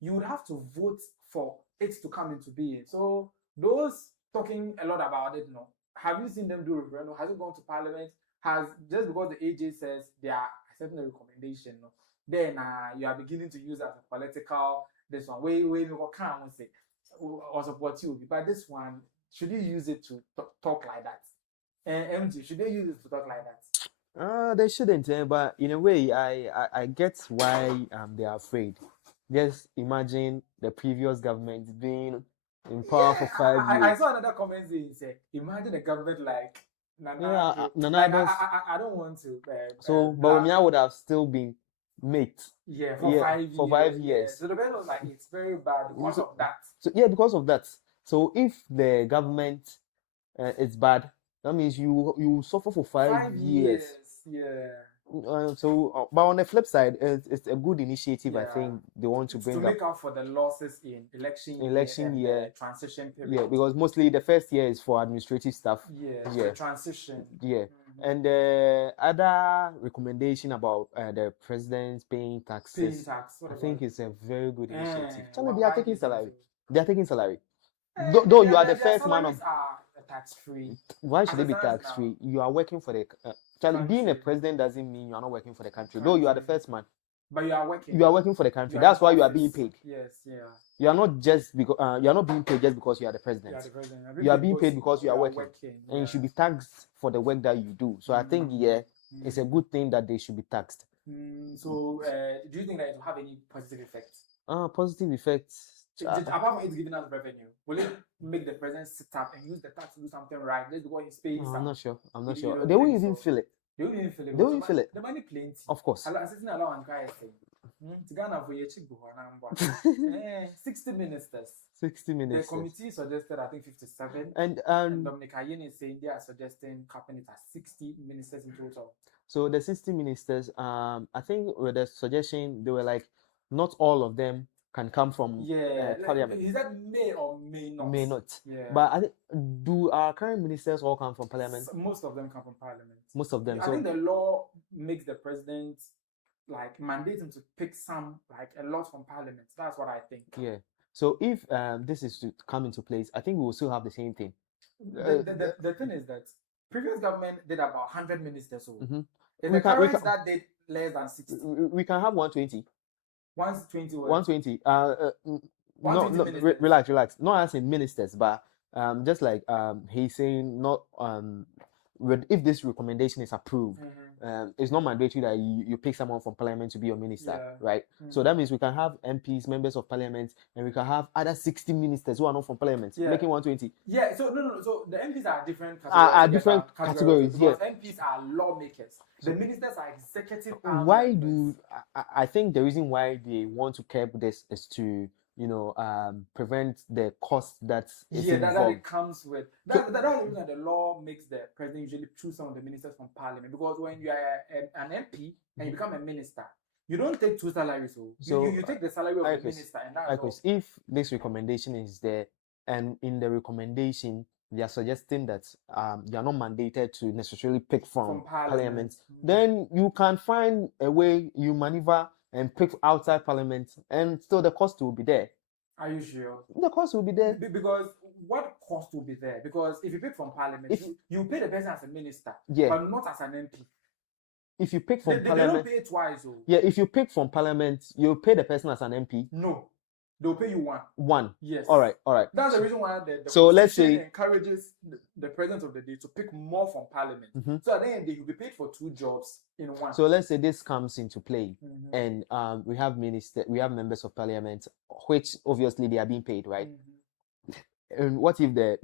You would have to vote for it to come into being. So those talking a lot about it, have you seen them do referendum? Has it gone to parliament? Just because the AJ says they are accepting the recommendation, then you are beginning to use as a political, this one, we can't say, or support you. But this one, should you use it to talk like that? MG, should they use it to talk like that? They shouldn't, but in a way, I get why they are afraid. Just imagine the previous government being in power for 5 years. I saw another comment saying, imagine the government like Nana. I don't want to. But Omia would have still been mate. For 5 years. Years. So the government was like, it's very bad because of that. So because of that. So if the government is bad, That means you suffer for 5 years. Yeah. But on the flip side, it's a good initiative. I think they want to bring to make up for the losses in election year and transition period. Yeah, because mostly the first year is for administrative stuff. The transition. Yeah. And the other recommendation about the president paying taxes, I think it's a very good initiative. They are taking salary. They are taking salary. Though you are the first man of tax-free. Why should they be tax-free? You are working for the being a president doesn't mean you are not working for the country. Though you are the first man. But you are working. You are working for the country. That's why you are being paid. Yes, yeah. You are not just because you are not being paid just because you are the president. You are being paid because you are working. And you should be taxed for the work that you do. So I think it's a good thing that they should be taxed. So do you think that it will have any positive effects? Positive effects. Apart from it giving us revenue, will it make the president sit up and use the tax to do something right? That's what he's paying. I'm not sure. They won't even feel it. They won't even feel it. They won't feel it. The money plenty. Of course. 60 ministers. 60 ministers. The committee suggested, I think, 57. And Dominic Ayeni is saying they are suggesting capping it at 60 ministers in total. So the 60 ministers, I think with the suggestion, they were like, not all of them can come from parliament. Is that may or may not? May not. Yeah. But I think, do our current ministers all come from parliament? Most of them come from parliament. Most of them. I think the law makes the president mandate him to pick some, a lot from parliament. That's what I think. Yeah. So if this is to come into place, I think we will still have the same thing. The thing is that previous government did about 100 ministers. In the current that did less than 60. We can have 120. 120. 120. No, relax. Not as in ministers, but just like he's saying, not if this recommendation is approved, it's not mandatory that you pick someone from parliament to be your minister, right? So that means we can have MPs, members of parliament, and we can have other 60 ministers who are not from parliament, making 120. Yeah. So no. So the MPs are different categories. Are different categories. Because MPs are lawmakers. The ministers are executive. Why I think the reason why they want to curb this is to prevent the cost that is involved. That it comes with. That's the reason that the law makes the president usually choose some of the ministers from parliament, because when you are an MP and you become a minister, you don't take two salaries. So you take the salary of the minister, and that's all. If this recommendation is there, and in the recommendation they are suggesting that they are not mandated to necessarily pick from parliament, then you can find a way you maneuver and pick outside parliament, and still the cost will be there. Are you sure? The cost will be there. Because what cost will be there? Because if you pick from parliament, you pay the person as a minister, yeah, but not as an MP. If you pick from parliament, they don't pay twice. Yeah, if you pick from parliament, you pay the person as an MP. No. They'll pay you one. Yes. All right. That's the reason why the so let's say encourages the president of the day to pick more from parliament. So at the end, you'll be paid for two jobs in one. So let's say this comes into play, and we have members of parliament, which obviously they are being paid, right? And what if the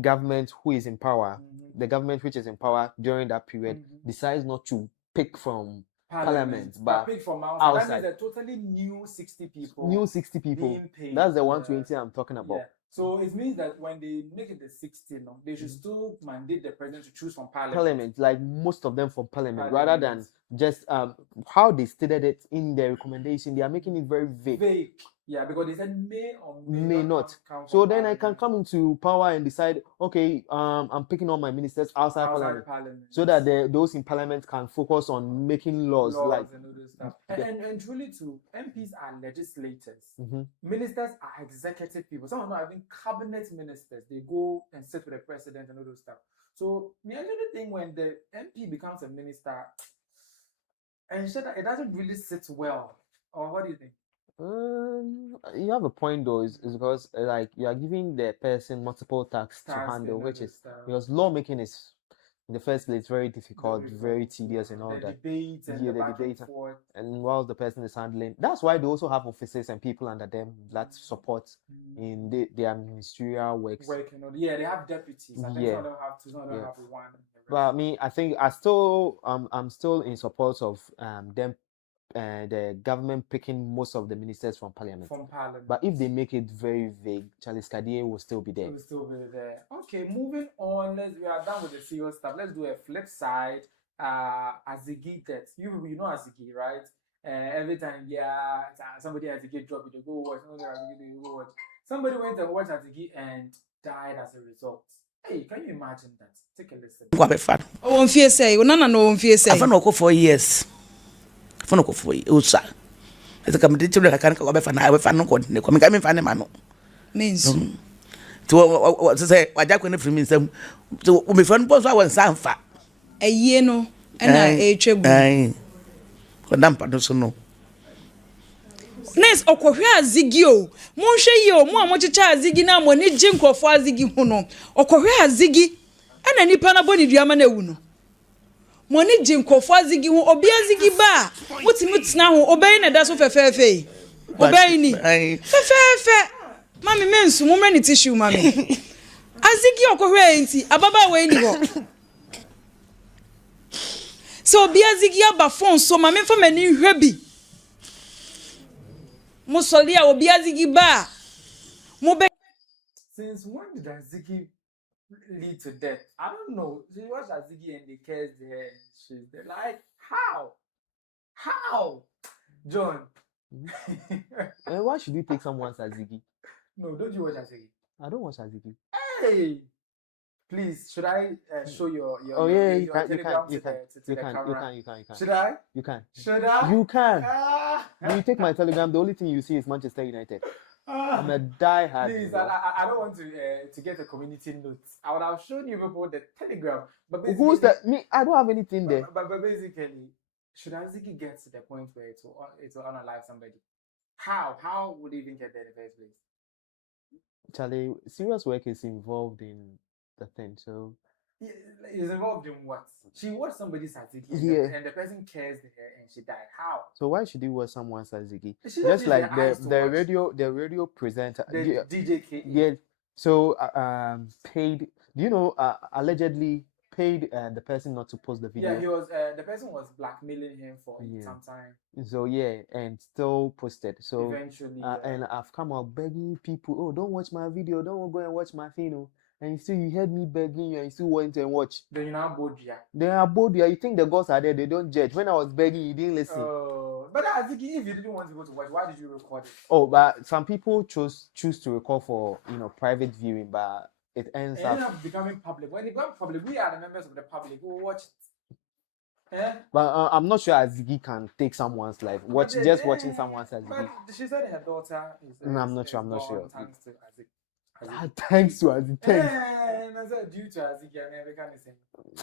government who is in power, the government which is in power during that period, decides not to pick from parliament, but pick from outside. That means a totally new 60 people. Being paid. That's the 120 I'm talking about. Yeah. So it means that when they make it the 60, they should still mandate the president to choose from parliament. Like most of them from parliament, rather than just how they stated it in their recommendation. They are making it very vague. Yeah, because they said may or may not. So then I can come into power and decide, okay, I'm picking all my ministers outside parliament, so that those in parliament can focus on making laws like and all this stuff. And truly too, MPs are legislators. Ministers are executive people. Some are not even cabinet ministers. They go and sit with the president and all those stuff. So the only thing when the MP becomes a minister, and it doesn't really sit well. Or what do you think? You have a point though, is because like you are giving the person multiple tasks to handle, which is because lawmaking is in the first place very difficult, very tedious and all that. The debate and while the person is handling, that's why they also have officers and people under them that support in their ministerial works. They have deputies. I think some of them have two, some of them have one. But I think I'm still in support of them the government picking most of the ministers from parliament. Parliament. But if they make it very vague, Charles Kadie will still be there. Okay, moving on. We are done with the serious stuff. Let's do a flip side. Azigi text. You know Azigi, right? Every time, somebody Azigi drop it, you go watch. Somebody went and watched Azigi and died as a result. Hey, can you imagine that? Take a listen. Oh, on fear say, no, on fear say. Afenyo-Markin 4 years. Afenyo-Markin 4 years. Usa. Ese kamiti chule kakanka kwa befana. Afenyo-Markin continue. Kwa mikami fane mano. Means. To say wajak when free means so umefan poso awan sanfa. Eye no. Na echegu. Ai. Kwa dampa no so no. Nes okohwe azigi o monhwe yi o mo amochicha azigi na mo ni jinkrofo azigi hu no okohwe azigi ana nipa na boni duama na ewu no mo ni jinkrofo azigi hu obi azigi ba mutimutina hu obeyi na da so fefefe obeyi ni fefefe mami mensu mo mrani tissue mami azigi okohwe enti ababa we ni ho so obi azigi aba phone so mami fa mani hwe bi Musolia obi azigi ba. Since when did Azigi lead to death? I don't know. She watched Azigi and they cursed her and she's there. Like, how? John. Why should you take someone's Azigi? No, don't you watch Azigi? I don't watch Azigi. Hey! Please, should I show your you can. Should I? You can. Should I? You can. When you take my Telegram, the only thing you see is Manchester United. I'm a die-hard. Please, I don't want to get a community note. I would have shown you before the Telegram. But who's that? Me? I don't have anything there. But basically, should Azigi get to the point where it will unalive somebody? How would he even get there in the first place? Charlie, serious work is involved in the thing, so is involved in what? She watched somebody's Azigi and the person cares her and she died. How? So why should you watch someone's Azigi? Just like the radio presenter, the DJ K. Yeah. So paid. Do you know? Allegedly paid the person not to post the video. Yeah, he was. The person was blackmailing him for some time. So and still posted. So eventually, and I've come out begging people, oh, don't watch my video, don't go and watch my thing. And still you heard me begging you and you still went and watch. Then you're not bored, yeah. They are bored, yeah. You think the gods are there, they don't judge. When I was begging, you didn't listen. But I think if you didn't want to go to watch, why did you record it? Oh, but some people choose to record for private viewing, but it ends up becoming public. When it becomes public, we are the members of the public who watch it. But I'm not sure Azigi can take someone's life. Watching someone's Azigi. But she said her daughter is. I'm not sure. Thanks to Azigi. Thanks to Azigi. Due to Azigi,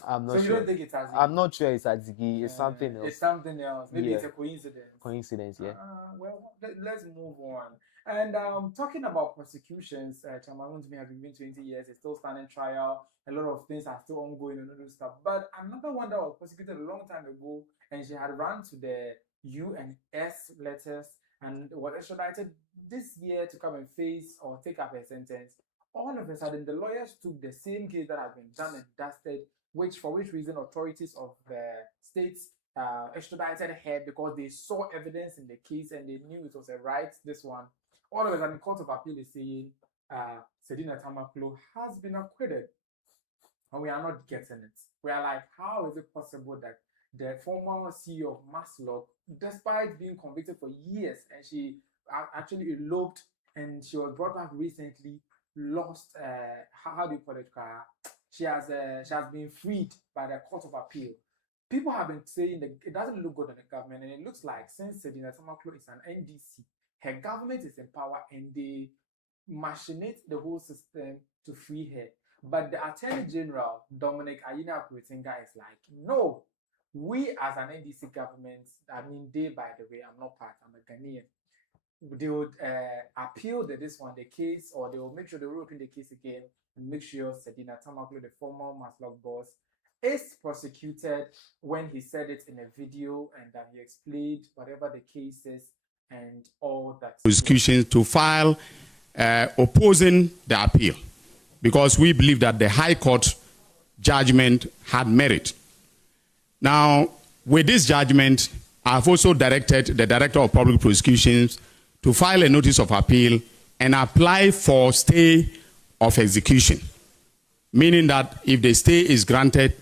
I'm not sure. So you don't think it's Azigi? I'm not sure it's Azigi. It's something else. It's something else. Maybe it's a coincidence. Coincidence, yeah. Well, let's move on. And talking about prosecutions, Wontumi has been 20 years. It's still standing trial. A lot of things are still ongoing and other stuff. But another one that was prosecuted a long time ago, and she had run to the UMAT letters and was extradited this year to come and face or take up her sentence. All of a sudden, the lawyers took the same case that had been done and dusted, for which reason authorities of the states extradited her because they saw evidence in the case and they knew it was a right, this one. All of a sudden, the Court of Appeal is saying Sedina Tamaklo has been acquitted. And we are not getting it. We are like, how is it possible that the former CEO of Maslow, despite being convicted for years, and she actually eloped and she was brought back recently, lost, how do you call it? She has been freed by the Court of Appeal. People have been saying that it doesn't look good on the government, and it looks like since Sedina Tamaklo is an NDC, her government is in power and they machinate the whole system to free her. But the Attorney General, Dominic Ayina Kuritinga, is like, no, we as an NDC government, they, by the way, I'm not part, I'm a Ghanaian, they would appeal the case, or they will make sure they will open the case again and make sure Sedina Tamaklo, the former Maslow boss, is prosecuted when he said it in a video and that he explained whatever the case is and all that. Prosecution to file opposing the appeal, because we believe that the High Court judgment had merit. Now, with this judgment, I have also directed the Director of Public Prosecutions to file a notice of appeal and apply for stay of execution, meaning that if the stay is granted,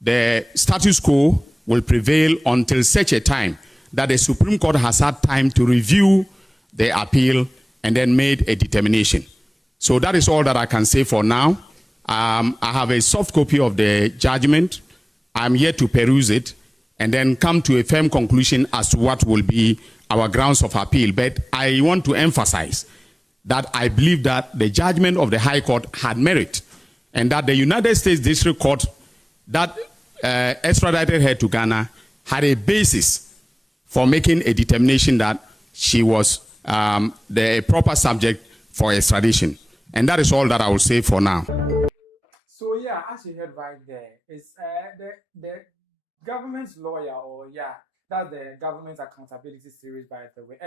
the status quo will prevail until such a time that the Supreme Court has had time to review the appeal and then made a determination. So that is all that I can say for now. I have a soft copy of the judgment. I'm yet to peruse it and then come to a firm conclusion as to what will be our grounds of appeal. But I want to emphasize that I believe that the judgment of the High Court had merit and that the United States District Court that extradited her to Ghana had a basis for making a determination that she was the proper subject for extradition. And that is all that I will say for now. So yeah, as you heard right there, it's the government's lawyer, or that's the government's accountability series, by the way.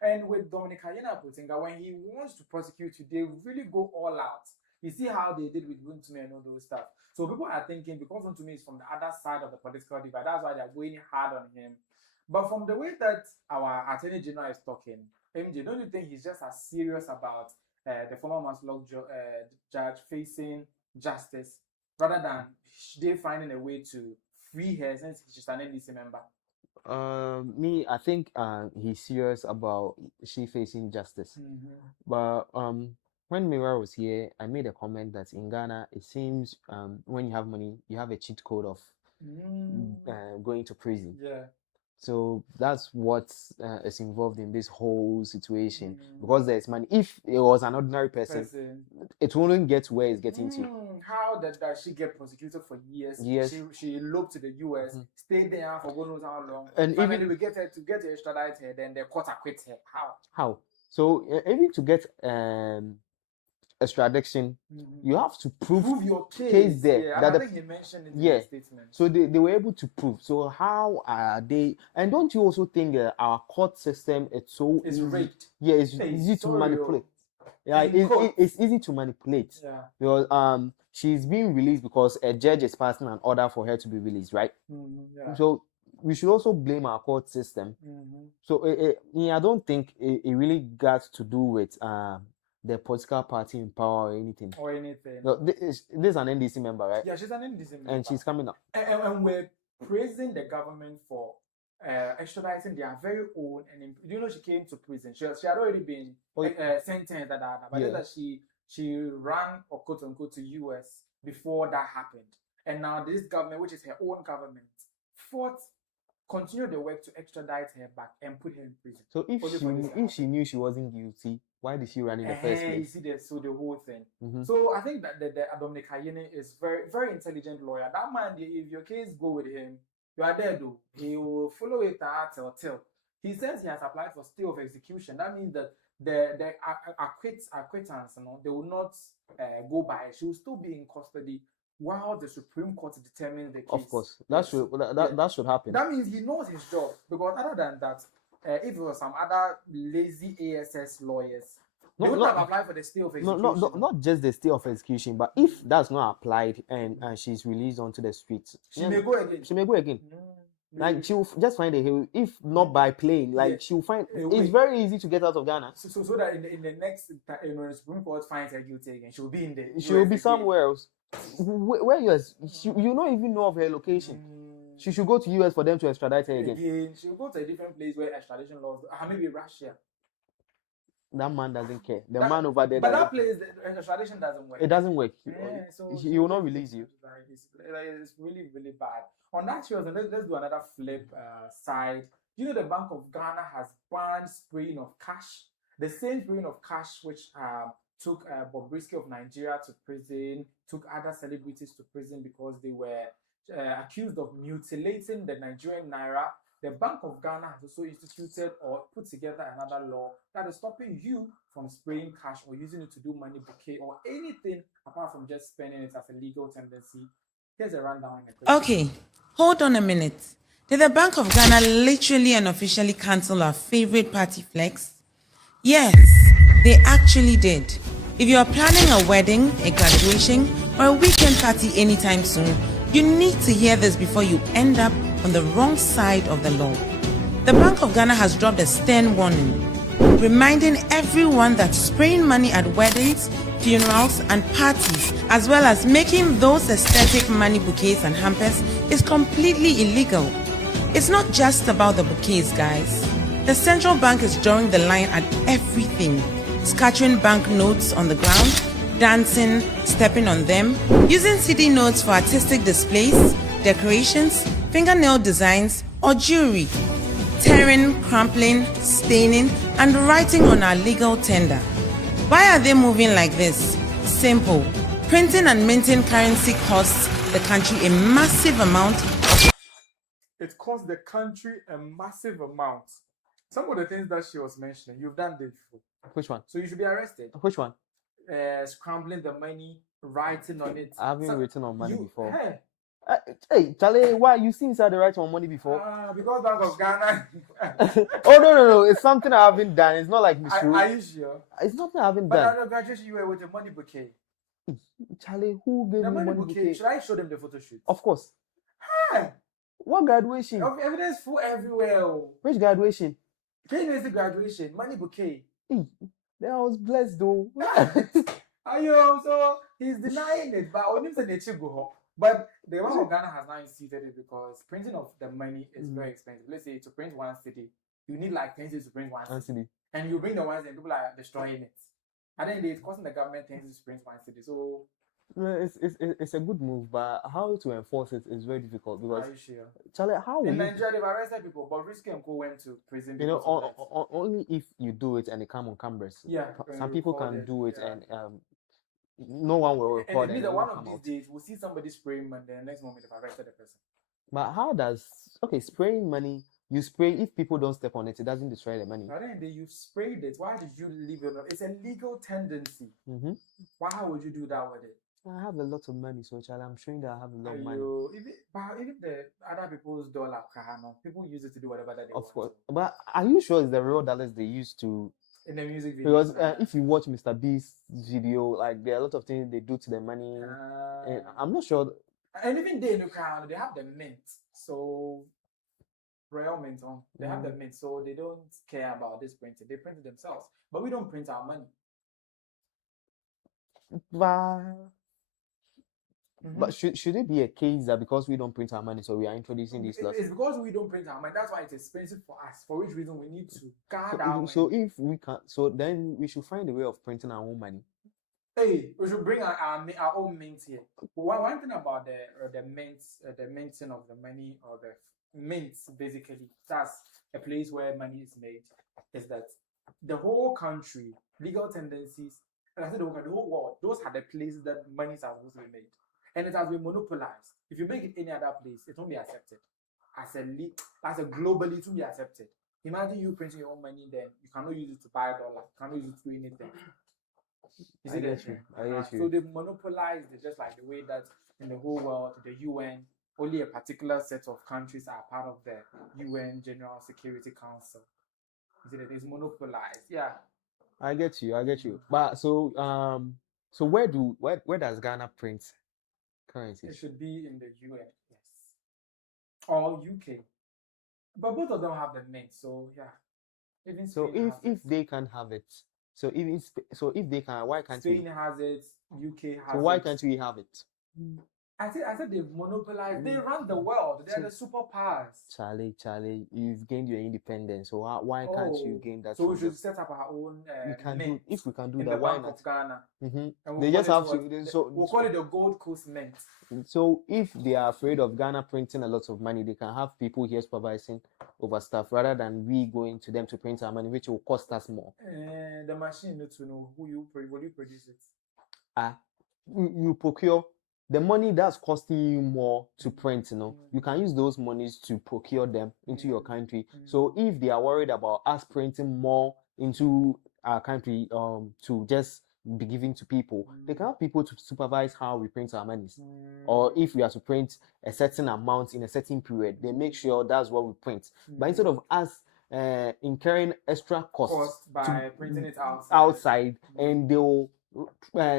And with Dominicana Putinga, when he wants to prosecute you, they really go all out. You see how they did with Wontumi and all those stuff. So people are thinking, because Wontumi is from the other side of the political divide, that's why they're going hard on him. But from the way that our Attorney General is talking, MJ, don't you think he's just as serious about the former manslaughter judge facing justice rather than they finding a way to free her since she's an NDC member? I think he's serious about she facing justice. But when Mira was here, I made a comment that in Ghana, it seems when you have money, you have a cheat code of going to prison. Yeah. So that's what is involved in this whole situation, because there's money. If it was an ordinary person, it wouldn't get where it's getting to. How did she get prosecuted for years? Yes. She eloped to the US, stayed there for God knows how long. And finally even we get her to extradite her, then the court acquit her. How? So even to get extradition, you have to prove your case there. Yeah, I think he mentioned in the statement. So they were able to prove. So how are they? And don't you also think our court system is so easy? Rigged. Yeah, it's easy to manipulate. Yeah, it's easy to manipulate. Yeah. Because she's being released because a judge is passing an order for her to be released, right? Yeah. So we should also blame our court system. So I don't think it really got to do with the political party in power or anything. No, this is an NDC member, right? Yeah, she's an NDC member. And she's coming up. And we're praising the government for extraditing their very own. And you know, she came to prison. She had already been sentenced. But then that she ran, or quote unquote, to US before that happened. And now this government, which is her own government, continued the work to extradite her back and put her in prison. So if she knew she wasn't guilty, why did she run in the first place? You see, so the whole thing. So I think that the Dominic Hayene is very, very intelligent lawyer. That man, if your case go with him, you are there though. He will follow it till. He says he has applied for stay of execution. That means that the acquittance, they will not go by. She will still be in custody while the Supreme Court determines the case. Of course, that should happen. That means he knows his job, because other than that, if it was some other lazy ASS lawyers, they would have applied for the stay of execution. Not just the stay of execution, but if that's not applied and she's released onto the streets, she may go again. She may go again. Like she'll just find a hill, if not by plane. Like she'll find it's very easy to get out of Ghana. So that in the next, the Supreme Court finds her guilty again, she'll be in the. She'll be somewhere else. Where US? You don't even know of her location. She should go to US for them to extradite her again. She'll go to a different place where extradition laws, maybe Russia. That man doesn't care. The man over there. But that place, the extradition doesn't work. It doesn't work. So he will not release you. It's really, really bad. On that show, let's do another flip side. You know, the Bank of Ghana has banned spraying of cash. The same spraying of cash which took Bobrisky of Nigeria to prison, took other celebrities to prison because they were accused of mutilating the Nigerian naira. The Bank of Ghana has also instituted or put together another law that is stopping you from spraying cash or using it to do money bouquet or anything apart from just spending it as a legal tendency. Here's a rundown. Okay, hold on a minute. Did the Bank of Ghana literally and officially cancel our favorite party flex? Yes, they actually did. If you are planning a wedding, a graduation, or a weekend party anytime soon, you need to hear this before you end up on the wrong side of the law. The Bank of Ghana has dropped a stern warning, reminding everyone that spraying money at weddings, funerals, and parties, as well as making those aesthetic money bouquets and hampers, is completely illegal. It's not just about the bouquets, guys. The central bank is drawing the line at everything, scattering banknotes on the ground, dancing, stepping on them, using CD notes for artistic displays, decorations, fingernail designs, or jewelry, tearing, crumpling, staining, and writing on our legal tender. Why are they moving like this? Simple. Printing and minting currency costs the country a massive amount. It costs the country a massive amount. Some of the things that she was mentioning, you've done this before. Which one? So you should be arrested. Which one? Scrambling the money, writing on it. I haven't written on money before. Hey. Hey, Charlie, why you seen inside the writing on money before? Because Bank of Ghana. Oh no! It's something I haven't done. It's not like Miss Ru. Are you sure? It's nothing I haven't done. But at done. the graduation, you were with a money bouquet. Charlie, who gave the me money money bouquet? bouquet? Should I show them the photo shoot? Of course. Hey. What graduation? Of evidence full everywhere. Which graduation? University graduation, money bouquet. Then I was blessed though. Ayo, so he's denying it, but only the go. But the Bank of Ghana has now instituted it because printing of the money is very expensive. Let's say to print one city, you need like 10 cedis to print one city. And you bring the ones and people are destroying it. And then it's costing the government 10 cedis to print one city. So it's a good move, but how to enforce it is very difficult because are you sure? Charlie, how will in you... Nigeria they've arrested people, but Risky and Co went to prison. You know, only if you do it and it come on cameras. Yeah, some people can do it and no one will record it. And one of these days we'll see somebody spraying money, the next moment they've arrested the person. But how does spraying money? You spray if people don't step on it, it doesn't destroy the money. But then you sprayed it. Why did you leave it? It's a legal tendency. Why would you do that with it? I have a lot of money, so Charlie, I'm showing that I have a lot of money. Even the other people's dollar, people use it to do whatever that they want. Of course, but are you sure it's the real dollars they use to? In the music video. Because if you watch Mr. Beast's video, like there are a lot of things they do to the money. And I'm not sure. And even they have the mint, so royal mint on. They have the mint, so they don't care about this printing. They print it themselves, but we don't print our money. But should it be a case that because we don't print our money, so we are introducing these laws? It's because we don't print our money. That's why it's expensive for us. For which reason we need to guard our money. So if we can, so then we should find a way of printing our own money. Hey, we should bring our own mint here. One thing about the mints, the minting of the money or the mints, basically, that's a place where money is made. Is that the whole country, legal tendencies, and I said the whole world, those are the places that monies are supposed to be made. And it has been monopolized. If you make it any other place, it won't be accepted. As a globally, it won't be accepted. Imagine you printing your own money, then you cannot use it to buy $1. You cannot use it to do anything. I get you. So they've monopolized it, just like the way that in the whole world, the UN, only a particular set of countries are part of the UN General Security Council. It's monopolized. Yeah. I get you. But so where does Ghana print currencies? It should be in the UN, yes, or UK. But both of them have the mint, so yeah. Even so if they can have it, so if they can, why can't Spain has it? UK has it. So why can't we have it? I said they've monopolized. They run the world. They're the superpowers. Charlie, you've gained your independence. So why can't you gain that? So we should set up our own. If we can do that, the why Bank not? Of Ghana. Mm-hmm. They just have to. So we'll call it the Gold Coast Mint. So if they are afraid of Ghana printing a lot of money, they can have people here supervising over stuff rather than we going to them to print our money, which will cost us more. The machine needs to know will you produce it. You procure. The money that's costing you more to print, you can use those monies to procure them into your country. So if they are worried about us printing more into our country to just be given to people, they can have people to supervise how we print our monies. Or if we are to print a certain amount in a certain period, they make sure that's what we print. But instead of us incurring extra costs by printing it outside and they will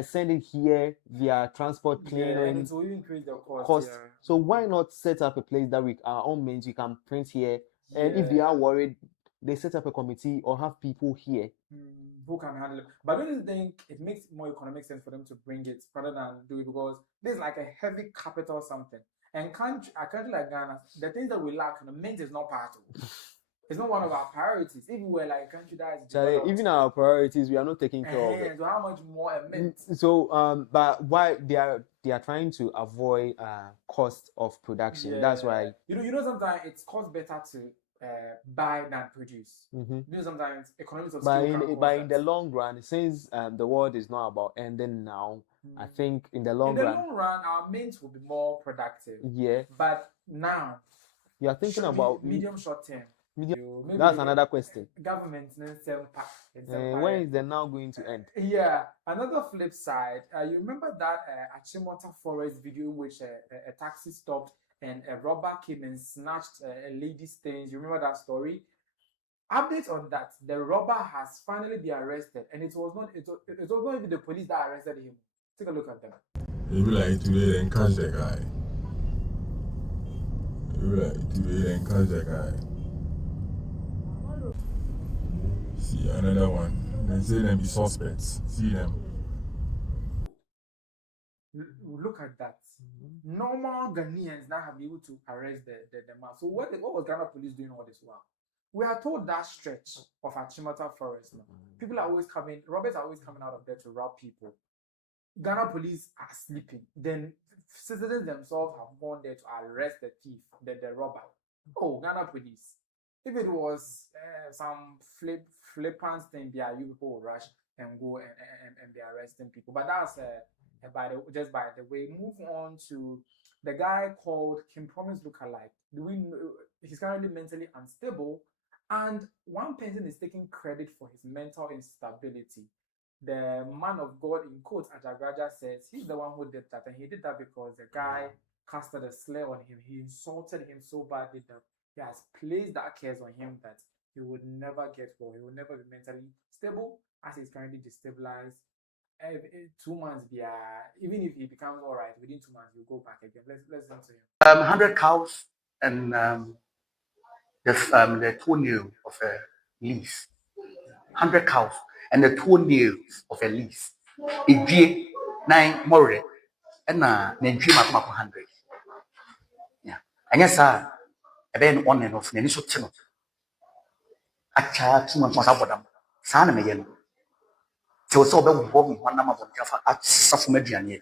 send it here via transport clearing, and it will increase the cost. Yeah. So why not set up a place that our own means we can print here, and if they are worried, they set up a committee or have people here who can handle it. But don't you think it makes more economic sense for them to bring it rather than do it, because there's like a heavy capital or something. And a country like Ghana, the things that we lack, the mint is not part of. It's not one of our priorities. If we were like a country that is developed, even our priorities, we are not taking care of it. So how much more a mint? So but why they are trying to avoid cost of production. That's why you know sometimes it's cost better to buy than produce. You know sometimes economics of scale but in the long run, since the world is not about ending now, I think in the long run, our mint will be more productive. Yeah. But now you are thinking about medium short term. That's another question. Government when is the now going to end? Yeah. Another flip side, you remember that Achimota Forest video in which a taxi stopped and a robber came and snatched a lady's things? You remember that story? Update on that: the robber has finally been arrested, and it was not even the police that arrested him. Take a look at them. You be like today and catch the guy. You be like today and catch the guy. See another one. They say them be suspects. See them. Look at that. Normal Ghanaians now have been able to arrest the man. So what was Ghana police doing all this while? We are told that stretch of Achimota Forest now. People are always coming, robbers are always coming out of there to rob people. Ghana police are sleeping. Then citizens themselves have gone there to arrest the thief, the robber. Oh, Ghana police. If it was some flippant thing, you people will rush and go and be arresting people. But that's just by the way. Move on to the guy called Kim Promise Lookalike. He's currently mentally unstable, and one person is taking credit for his mental instability. The man of God, in quotes, Agradaa, says he's the one who did that, and he did that because the guy casted a slur on him. He insulted him so badly that he has placed that curse on him that he would never get well. He will never be mentally stable, as he's currently destabilized. 2 months, even if he becomes all right, within 2 months, he'll go back again. Let's listen to him. 100 cows and the toenail of a lease. 100 cows and the toenails of a lease. It 9 more and Nentry 100. Yeah. And yes, sir, a ben on and off, and initial channel. A child 2 months about them. Sana again. So one number of at Safumedian.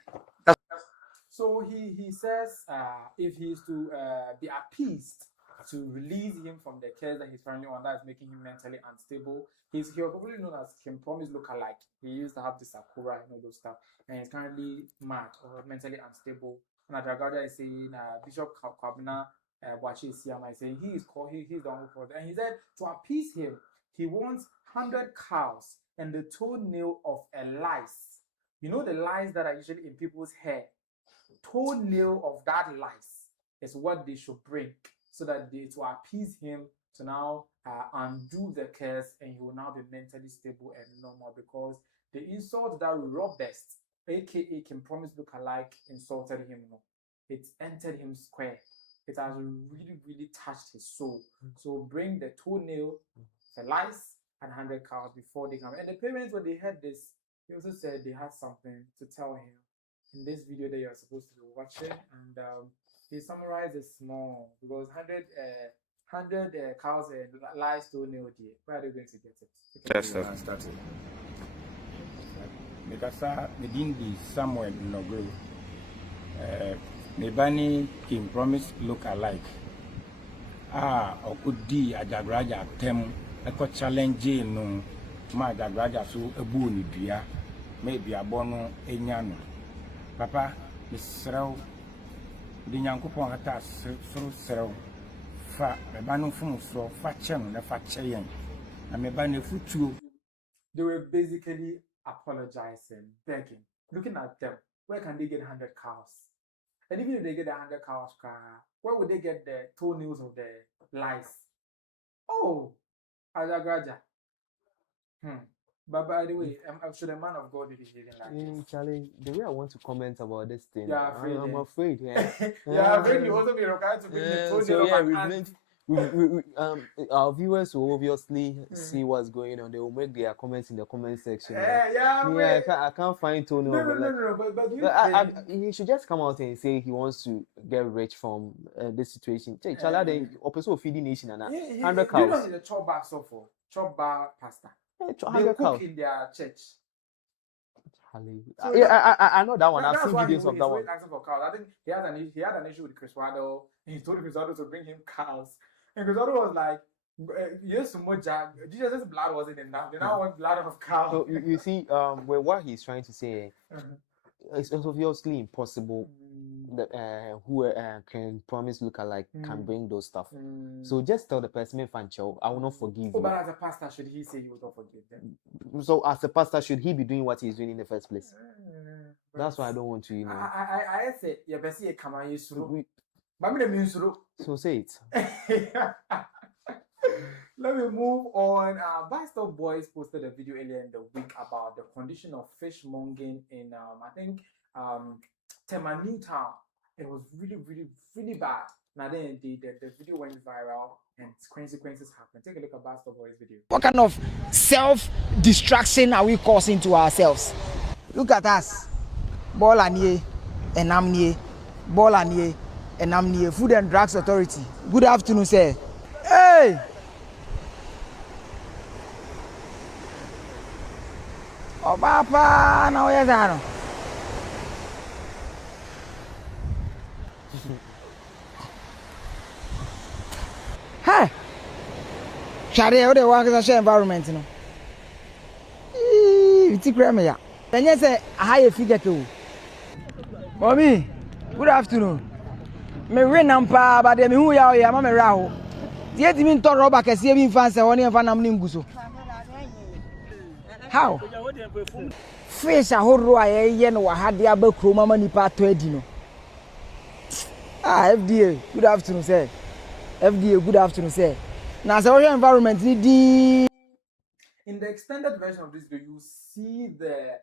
So he says if he is to be appeased to release him from the care that he's currently under, is making him mentally unstable. He's probably known as Kim Promise Lookalike. He used to have the Sakura and all those stuff, and he's currently mad or mentally unstable. And Agradaa is saying Bishop Kwabena Boachi Siama is saying he's the one who caused it. And he said to appease him, he wants 100 cows and the toenail of a lice. You know the lice that are usually in people's hair. Toenail of that lice is what they should bring, so that to appease him to now undo the curse, and he will now be mentally stable and normal, because the insult that Robest, aka Kim Promise Lookalike, insulted him, it entered him square. It has really, really touched his soul. So bring the toenail, the lice, and 100 cows before they come. And the parents, when they heard this, they also said they had something to tell him in this video that you're supposed to be watching. And he summarized it small, because 100 cows and lice toenail there. Where are they going to get it? Yes, sir. Because within the somewhere in Nogro, Nebani Kim Promise Lookalike. Okudi Agradaa tem eko challenge no ma Agradaa so ebu ni dua maybe abono enyano. Papa, Mr. The Yankupon atas through Sero fa Mebano from so fachem na fachayen. And Mebane futu. They were basically apologizing, begging, looking at them. Where can they get 100 cows? And even if they get 100 cows, where would they get the toenails of the lice? Oh, Agradaa. But by the way, should a man of God be behaving like this? Charlie, the way I want to comment about this thing, I'm afraid. Yeah. Afraid you also be required to bring the our viewers will obviously see what's going on. They will make their comments in the comment section. I can't find Tony. But he should just come out and say he wants to get rich from this situation. Chala, the opposite feeding nation and 100 cows. You know he's a Chaw bar suffer, Chaw bar pastor. They cook in their church. So I know that one. I've seen videos of that one. Asking for cows. I think he had an issue with Chris Waddle, and he told Chris Waddle to bring him cows. And Chris Waddle was like, "Yes, Jesus' blood wasn't enough. They now want blood of cows." So you see, what he's trying to say, it's obviously impossible that who can promise lookalike can bring those stuff. So just tell the person, I will not forgive you. But as a pastor, should he say he will not forgive them? So as a pastor, should he be doing what he's doing in the first place? That's why I don't want to, I said, yeah, but see, come on, so say it. Let me move on. Bastard Boys posted a video earlier in the week about the condition of fishmongering in, I think, Tema Newtown. It was really, really, really bad. Now then, the video went viral and consequences happened. Take a look at Bastard Boys' video. What kind of self-destruction are we causing to ourselves? Look at us. Ball and ye, and I'm near. Ball and ye, and I'm near. Food and Drugs Authority. Good afternoon, sir. Hey! Oh, Papa, now you're done. Hey! Shari, how do you work as a environment? It's a crime. Then you say, a higher figure too. Mommy, good afternoon. Me ring nampa, but me who ya ya mama raho. Tie ti min to roba kese bi fanse woni en fa nam ni nguso. How? Fish ahoro aye no wahade abakro mama nipa to adi no. FDA, good afternoon, sir. FDA, good afternoon, sir. Now, so your environment need. In the extended version of this video, you see the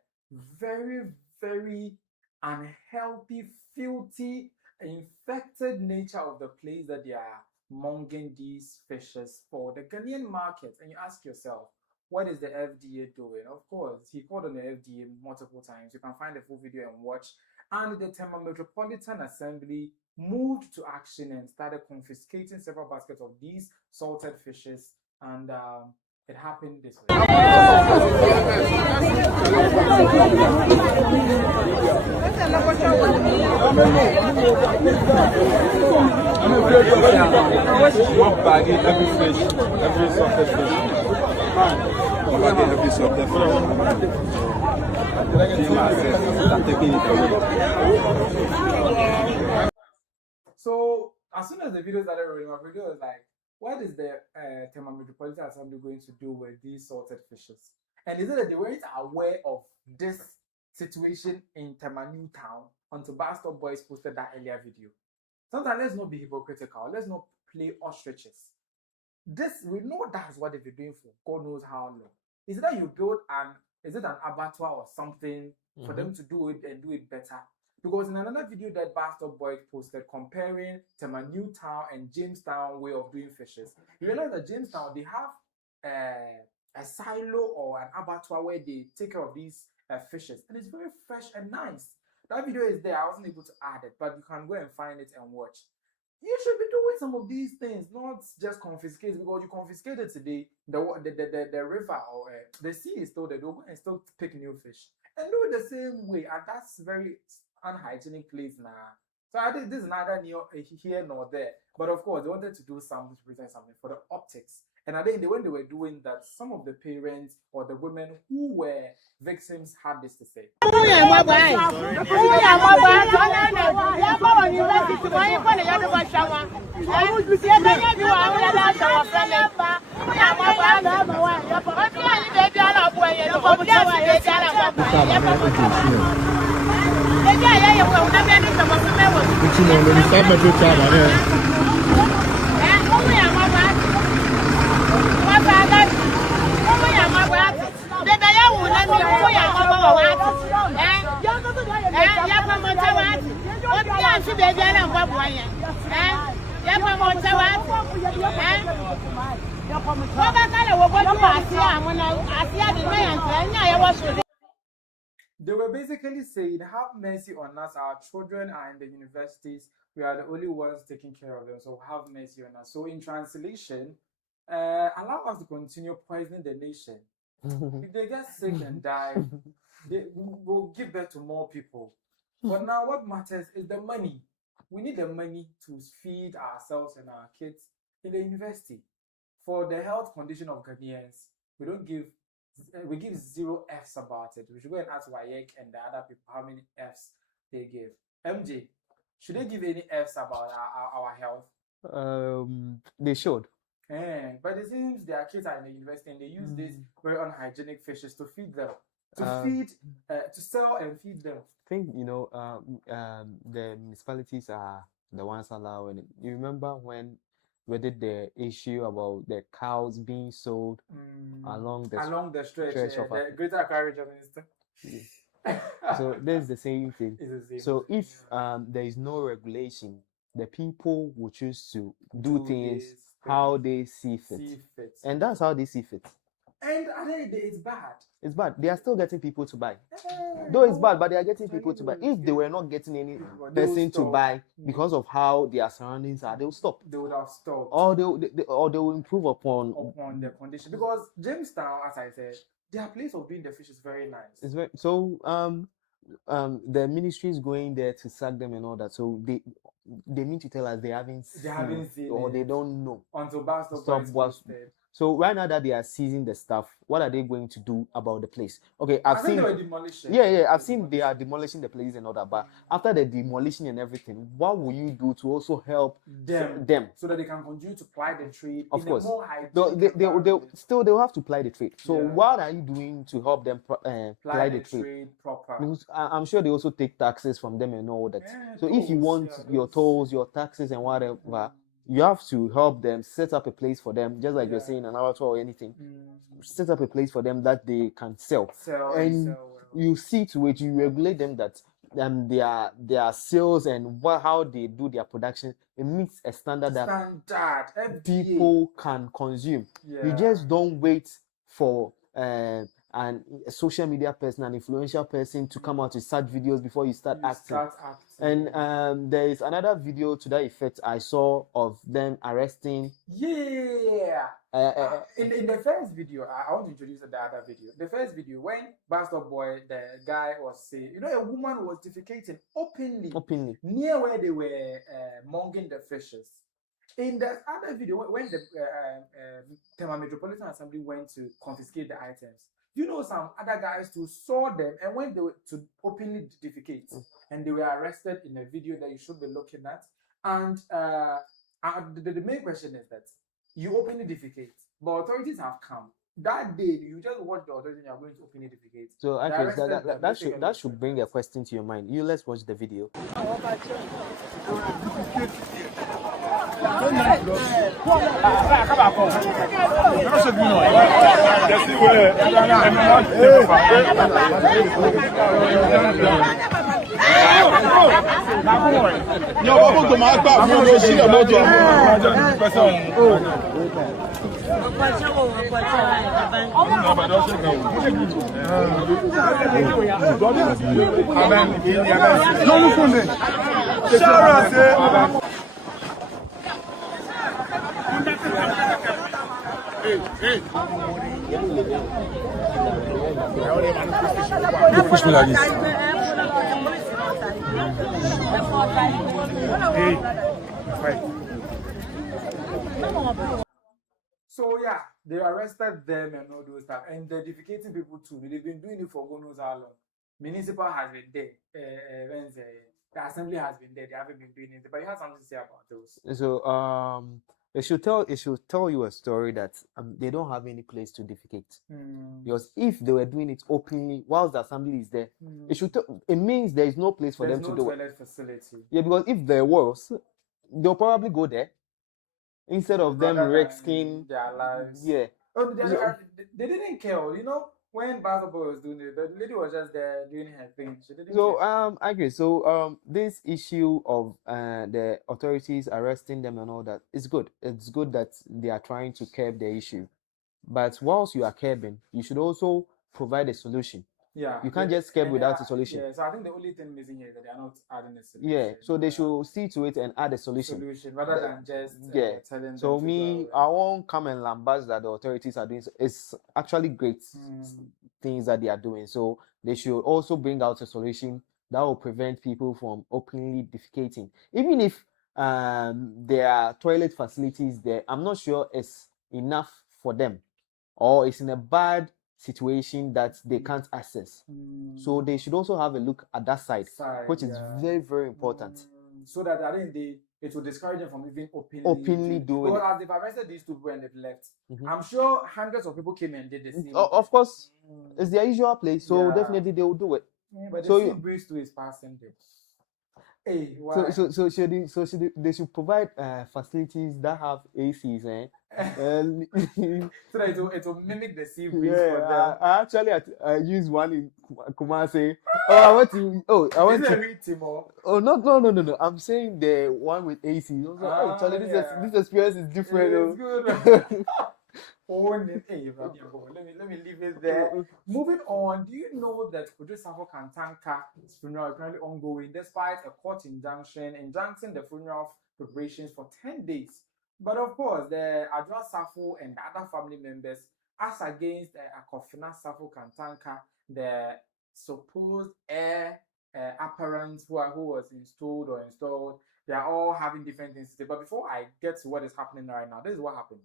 very, very unhealthy, filthy, infected nature of the place that they are mongering these fishes for the Ghanaian market. And you ask yourself, what is the FDA doing? Of course, he called on the FDA multiple times. You can find the full video and watch. And the Tema Metropolitan Assembly moved to action and started confiscating several baskets of these salted fishes. And it happened this way. One bag in every fish, every salted fish. One bag in every salted fish. So as soon as the video started rolling, my video was like, what is the Tema Metropolitan Assembly going to do with these salted fishes? And is it that they weren't aware of this situation in Tema Newtown until Bastard Boys posted that earlier video? Sometimes let's not be hypocritical. Let's not play ostriches. We know that's what they've been doing for God knows how long. Is it that you build is it an abattoir or something for them to do it and do it better? Because in another video that Bastard Boy posted comparing Tema Newtown and Jamestown way of doing fishes, you realize that Jamestown, they have a silo or an abattoir where they take care of these fishes. And it's very fresh and nice. That video is there. I wasn't able to add it, but you can go and find it and watch. You should be doing some of these things, not just confiscate, because you confiscate it today, the river or the sea is still there. They'll go and still pick new fish. And do it the same way. And that's very unhygienic place now. So I think this is neither here nor there. But of course, they wanted to do something to present something for the optics. And I think when they were doing that, some of the parents or the women who were victims had this to say. They were basically saying, have mercy on us, our children are in the universities, we are the only ones taking care of them, so have mercy on us. So in translation, allow us to continue poisoning the nation. If they get sick and die, they will give birth to more people. But now what matters is the money. We need the money to feed ourselves and our kids in the university. For the health condition of Ghanaians, we give 0 Fs about it. We should go and ask Wayek and the other people how many Fs they give. MJ, should they give any Fs about our health? They should. But it seems their kids are in the university and they use these very unhygienic fishes to feed them, to sell and feed them. I think the municipalities are the ones allowing it. You remember when we did the issue about the cows being sold along the stretch of the Greater Accra Region Minister. So there's the same thing. It's the same so if there is no regulation, the people will choose to do things how they see fit. And that's how they see fit. And at the end of the day, it's bad. It's bad. They are still getting people to buy. Though it's bad, but they are getting people to buy. If they were not getting any person to buy because of how their surroundings are, they will stop. They would have stopped. Or they will improve upon the condition. Because Jamestown, as I said, their place of doing the fish is very nice. It's very so the ministry is going there to sack them and all that. So they mean to tell us they haven't seen or they don't know until Bastard was posted. So right now that they are seizing the stuff, what are they going to do about the place? Okay, I think they were demolishing. I've seen they are demolishing the place and all that. But after the demolition and everything, what will you do to also help them so that they can continue to ply the trade? Of course, they'll have to ply the trade. So what are you doing to help them ply the trade proper? Because I'm sure they also take taxes from them and all that. So if you want your tolls, your taxes and whatever, you have to help them, set up a place for them, just like you're saying an abattoir or anything. Set up a place for them that they can sell. You see to it, you regulate them that their sales and how they do their production, it meets a standard that people can consume. You just don't wait for a social media person, an influential person to come out to start videos before you start acting. And there is another video to that effect I saw of them arresting. In the first video, I want to introduce the other video. The first video, when Bastard Boy, the guy was saying, a woman was defecating openly near where they were monging the fishes. In the other video, when the Tema Metropolitan Assembly went to confiscate the items, some other guys too saw them and went to openly defecate, and they were arrested in a video that you should be looking at. And the main question is that you openly defecate, but authorities have come. That day, you just watch the authorities and you are going to openly defecate. So actually, that should bring a question to your mind. Let's watch the video. Don't push me like this. So they arrested them and all those stuff, and the defecating people too. They've been doing it for God knows how long. Municipal has been there. The assembly has been there. They haven't been doing it. But you have something to say about those. So it should tell you a story that they don't have any place to defecate. Because if they were doing it openly whilst the assembly is there, it means there is no place for them to do it. Toilet facility. Yeah, because if there was, they'll probably go there instead of them risking their lives. Yeah. They didn't care. when basketball was doing it, the lady was just there doing her thing. She didn't So care. I agree. So this issue of the authorities arresting them and all that is good. It's good that they are trying to curb the issue. But whilst you are curbing, you should also provide a solution. Yeah. You can't just curb without a solution. Yeah, so I think the only thing missing here is that they are not adding a solution. Yeah, so they should see to it and add a solution. Rather than just telling them. So me, I won't come and lambast that the authorities are doing. It's actually great things that they are doing. So they should also bring out a solution that will prevent people from openly defecating. Even if there are toilet facilities there, I'm not sure it's enough for them, or it's in a bad situation that they can't access. So they should also have a look at that side, which is very, very important. So that I think it will discourage them from even openly doing it. Because as they've arrested these two people and they've left, I'm sure hundreds of people came and did the same. Of course, it's their usual place, so definitely they will do it. Yeah, but so the sea breeze too is passing them. Hey, so they should provide facilities that have ACs, so that it will mimic the sea breeze for them. I actually used one in Kumasi. I went to. Oh no! I'm saying the one with AC. I was like, actually, this experience is different. It's good. Let me leave it there. Moving on, do you know that producer Kantanka's funeral is currently ongoing despite a court injunction injuncting the funeral preparations for 10 days? But of course, the Adra Safo and the other family members, as against Akofina Safo Kantanka, the supposed heir apparent who was installed, they are all having different things to say. But before I get to what is happening right now, this is what happened.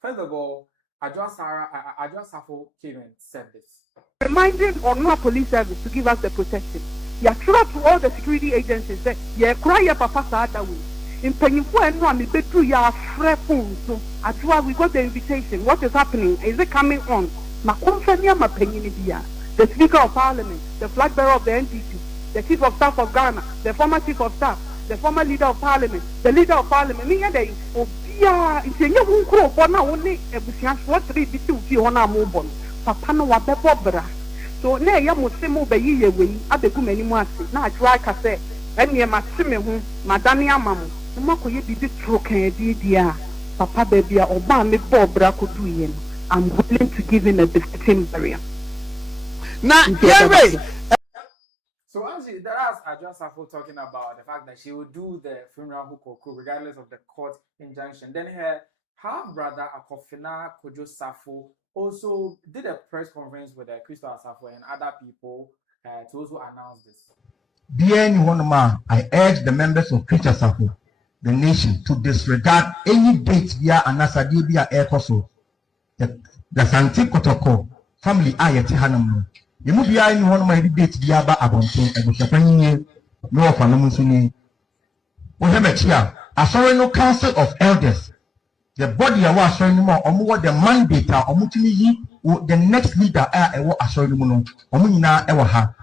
First of all, Adra Safo came and said this. Reminding Onua Police Service to give us the protection. You are throughout to all the security agencies that you cry your papa that way. In Pennyfo and one, the bedroom, you are fresh phone. So, Adra, we got the invitation. What is happening? Is it coming on? The Speaker of Parliament, the flag bearer of the NDP, the Chief of Staff of Ghana, the former Chief of Staff, the former Leader of Parliament, the Leader of Parliament. Me and it's a new crow for now only a business what 3 B2 on our mobile. Papa no wa bebobra. So na ya musemo be yiye we abegu mani mu ase na adwa ka se ene ma teme hu madane amamu mo ko ye bibi tro kan dia papa baby a oba me bobra ko duye no I'm willing to give in a visiting burial. Na so actually, that's Adra Safo talking about the fact that she will do the funeral hukoku regardless of the court injunction. Then her half-brother Akofina Kojo Safo also did a press conference with Crystal Safo and other people to also announce this. Dear Nihonoma, I urge the members of Crystal Safo, the nation, to disregard any date via Anasadi via Air Koso. The Santi Kotoko family Ayati Hanam. You move here in one of my debates, Diaba Abonton, and the Japan, no of Anamusuni. We have a chair, a Sorrento Council of Elders. The body of our Sorrento, or more the mandate, or Mutini, the next leader, a Sorrento, Omina Ewaha.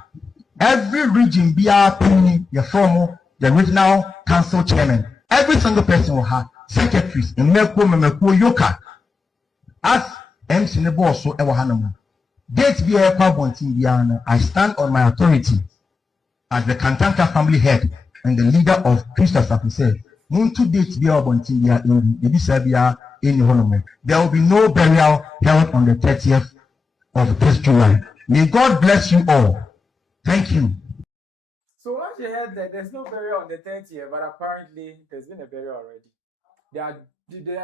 Every region, BR Penny, the former, the regional council chairman, every single person will have secretaries in Melko Yoka. As MC Neboso Ewahanamo. Date be a I stand on my authority as the Kantanka family head and the leader of Crystal Safo said. Muntu date be a Bontindia in the Bisabia in Honoman. There will be no burial held on the 30th of this July. May God bless you all. Thank you. So once you heard that there's no burial on the 30th, but apparently there's been a burial already. They are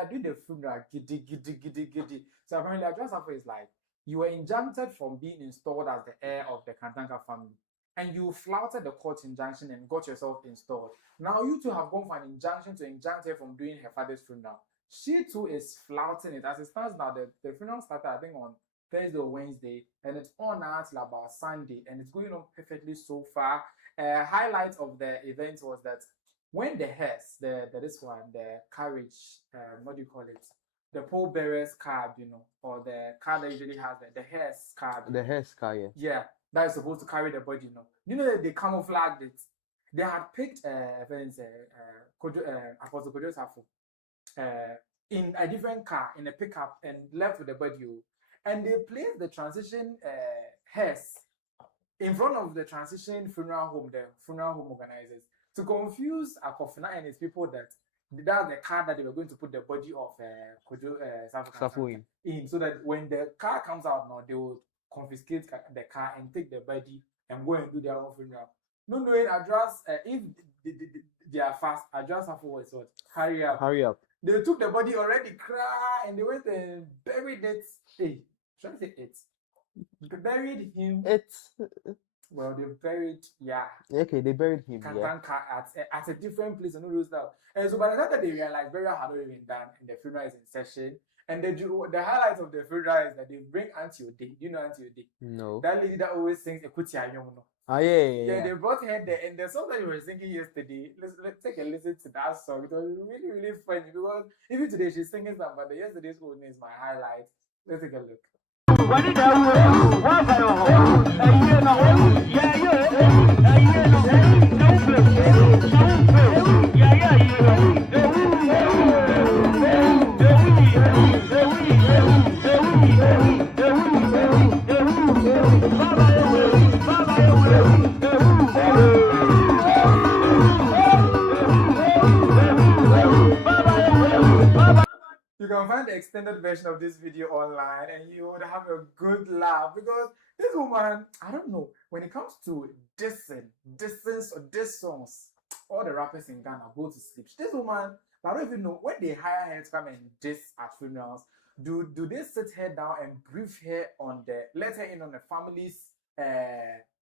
doing the funeral giddy. So apparently Adra Safo is like, you were injuncted from being installed as the heir of the Kantanka family. And you flouted the court injunction and got yourself installed. Now you two have gone for an injunction to injunct her from doing her father's funeral. She too is flouting it. As it stands now, the funeral started, I think, on Thursday or Wednesday. And it's on now till about Sunday. And it's going on perfectly so far. Highlight of the event was that when the hearse, the carriage, what do you call it? The pallbearer's card, or the car that usually has the hearse card. The hearse car, yeah. Yeah, that is supposed to carry the body, You know that they camouflaged it. They had picked Apostle Kojo Safo in a different car, in a pickup, and left with the body. and they placed the transition hearse in front of the transition funeral home, the funeral home organizers, to confuse Akofina and his people that that's the car that they were going to put the body of Kojo Safu in, so that when the car comes out now, they will confiscate the car and take the body and go and do their own funeral. No knowing address if they are fast, address Safu was what? Hurry up. Hurry up. They took the body already, cry, and they went and buried it. Hey, should I say it? They buried him. Well, they buried, Okay, they buried him. Kantanka at a different place and all those stuff. And so by the time that they realized burial had already been done and the funeral is in session, and the highlight of the funeral is that they bring Auntie Ode. Do you know Auntie Ode? No. That lady that always sings Ekuti Ayomuno. Yeah, they brought her there, and the song that you were singing yesterday, let's take a listen to that song. It was really, really funny because even today she's singing some, but yesterday's own is my highlight. Let's take a look. You can find the extended version of this video online and you would have a good laugh because this woman, I don't know, when it comes to distance or diss songs, all the rappers in Ghana go to sleep. This woman, I don't even know, when they hire her to come and diss at funerals, do they sit her down and brief her on let her in on the family's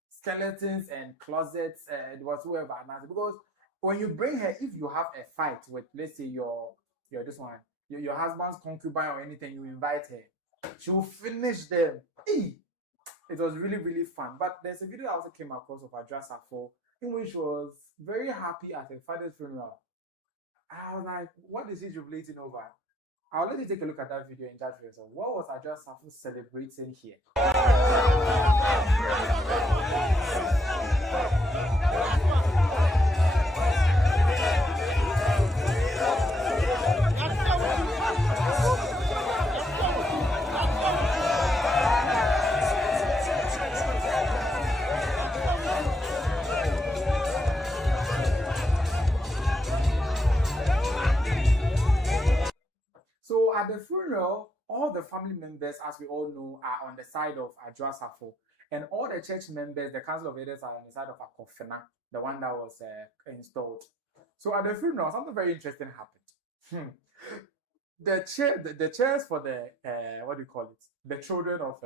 skeletons and closets and whatsoever? Because when you bring her, if you have a fight with, let's say, your husband's concubine or anything, you invite her, she will finish them. It was really, really fun. But there's a video that also came across of Agradaa Safo, in which she was very happy at her father's funeral. I was like, what is he jubilating over? I'll let you take a look at that video and judge for yourself. What was Agradaa Safo celebrating here? So at the funeral, all the family members, as we all know, are on the side of Agradaa Safo, and all the church members, the council of elders, are on the side of Akofina, the one that was installed. So at the funeral, something very interesting happened. The chairs for the what do you call it? The children of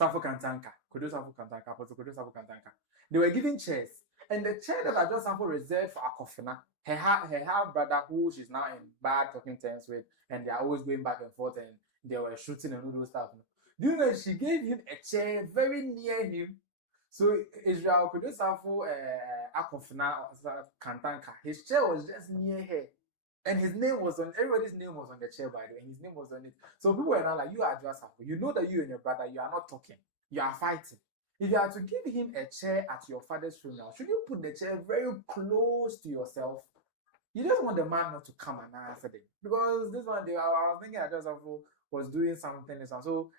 Safo Kantanka, Kojo Safo Kantanka, Apostle Kojo Safo Kantanka. They were given chairs, and the chair that Agradaa Safo reserved for Akofina, her half brother, who she's now in bad talking terms with, and they are always going back and forth, and they were shooting and all those stuff. Do you know she gave him a chair very near him? So Israel Kojo Safo Akofina Kantanka, his chair was just near her. And his name was on, everybody's name was on the chair, by the way, and his name was on it. So people were now like, you are Agradaa Safo. You know that you and your brother, you are not talking. You are fighting. If you are to give him a chair at your father's funeral, should you put the chair very close to yourself? You just want the man not to come and answer them. Because this one, I was thinking Agradaa Safo was doing something. So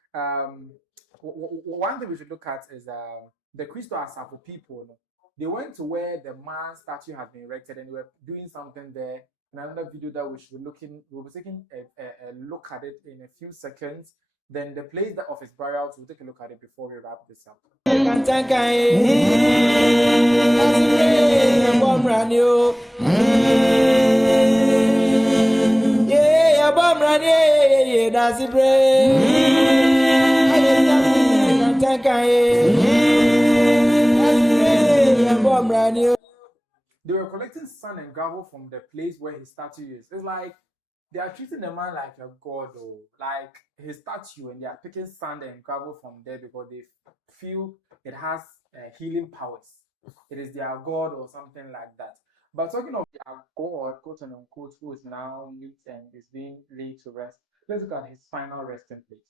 one thing we should look at is the Christo Asafo people. They went to where the man's statue has been erected and they were doing something there. In another video that we should be looking, we'll be taking a look at it in a few seconds. Then the place that of his burial, we'll take a look at it before we wrap this up. They were collecting sand and gravel from the place where his statue is. It's like they are treating the man like a god, or like his statue, and they are picking sand and gravel from there because they feel it has healing powers. It is their god or something like that. But talking of their god, quote and unquote, who is now mute and is being laid to rest, let's look at his final resting place.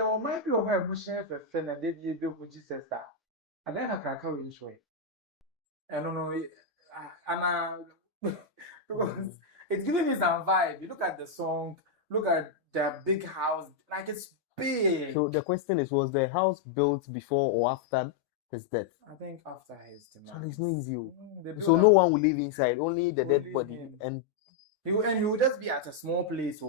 there might be a way pushing a friend and they be able to say that. And then I can come in way. I don't know. Because it's giving me some vibe. You look at the song, look at the big house, like it's big. So the question is, was the house built before or after his death? I think after his death. It's not easy. So no one will live inside, only the dead body. And he will just be at a small place.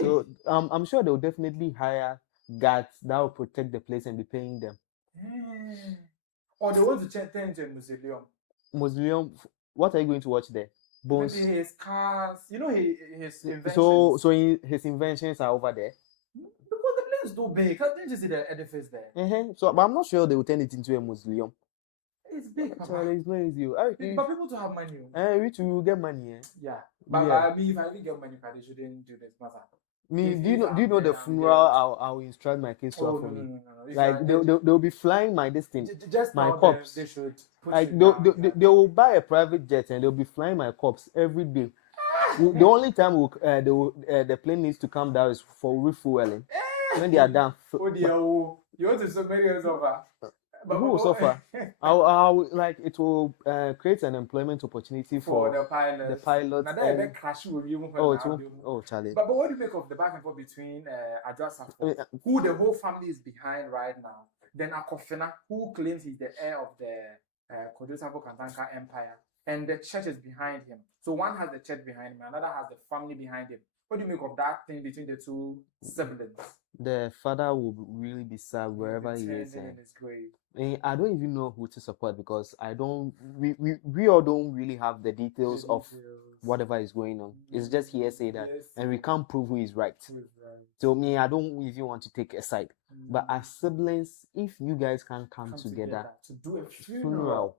So I'm sure they'll definitely hire guards that will protect the place and be paying them. Or they want to turn into a mausoleum. Mausoleum. What are you going to watch there? Bones. Maybe his cars. You know his inventions. So his inventions are over there. Because the place is too big. Can't you see the edifice there? So, but I'm not sure they will turn it into a mausoleum. It's big. It's not easy. But people to have money. We will get money. Yeah. But I mean, if I didn't get money, they shouldn't do this matter. Do you know the funeral I'll instruct my kids to have for me? No. Like they'll be flying my destiny, just my corpse. They should like they will buy a private jet and they'll be flying my corpse every day. The only time the plane needs to come down is for refueling. When they are done. You want to so many years over. But who will suffer? I'll like it will create an employment opportunity for the pilots. The pilots. Now that crash will be Charlie. But what do you make of the back and forth between Agradaa, who the whole family is behind right now, then Akofena, who claims he's the heir of the Kantanka empire, and the church is behind him. So one has the church behind him, another has the family behind him. What do you make of that thing between the two siblings? The father will really be sad wherever he is. I don't even know who to support because we all don't really have the details of whatever is going on. It's just hearsay that, and we can't prove who is right. So I don't even want to take a side. But as siblings, if you guys can come together to do a funeral.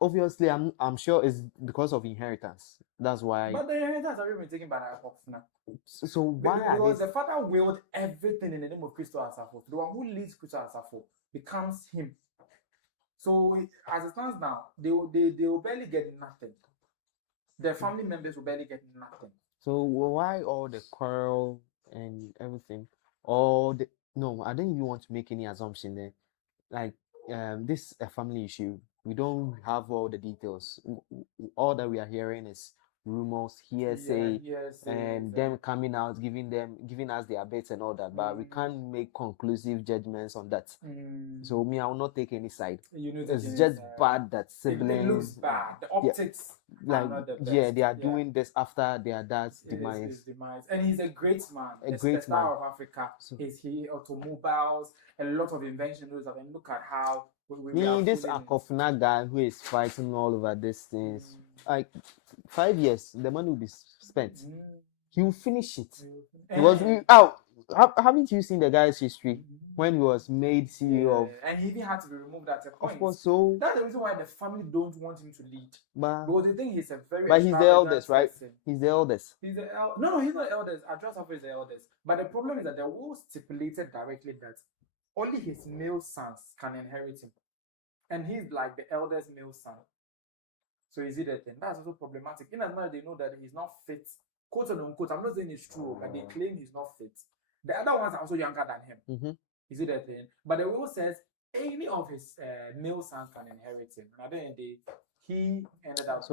Obviously, I'm sure it's because of inheritance. That's why. But the inheritance have been taken by the Apocrypha. So why are the father willed everything in the name of Christ Asafo. The one who leads Christ Asafo becomes him. So as it stands now, they will barely get nothing. Their family members will barely get nothing. So why all the quarrel and everything? No, I don't even want to make any assumption there. Like this is a family issue. We don't have all the details. All that we are hearing is rumors, hearsay, and them coming out, giving us their bets and all that. But we can't make conclusive judgments on that. So I will not take any side. It's just bad that siblings. It looks bad. The optics. They are doing this after their dad's demise. And he's a great man. The star of Africa. He automobiles, a lot of inventions. And look at how. This Akofena guy who is fighting all over these things, like 5 years, the money will be spent. He will finish it. Haven't you seen the guy's history when he was made CEO of? And he even had to be removed at a point. Of course, so that's the reason why the family don't want him to lead. Because they think he's a very. But he's the eldest, right? He's the eldest. He's the No, he's not the eldest. Agradaa is the eldest. But the problem is that the will stipulated directly that only his male sons can inherit him. And he's like the eldest male son. So is it that thing? That's also problematic. In as much as they know that he's not fit, quote unquote, I'm not saying it's true, but they claim he's not fit. The other ones are also younger than him. Is it that thing? But the will says any of his male sons can inherit him. And at the end of the day, he ended up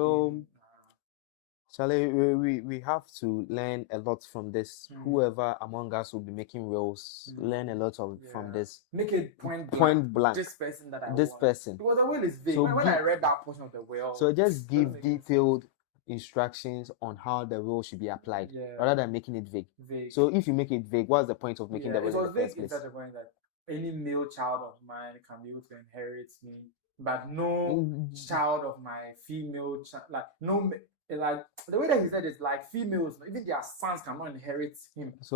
Charlie, we have to learn a lot from this. Whoever among us will be making wills, learn a lot from this. Make it point blank. This person that I want. Person. Because the will is vague. So when I read that portion of the will. So just give detailed instructions on how the will should be applied, rather than making it vague. So if you make it vague, what's the point of making the will in the first place? It was vague in such a point that any male child of mine can be able to inherit me, but no child of my female like the way that he said is like females, even their sons cannot inherit him. It's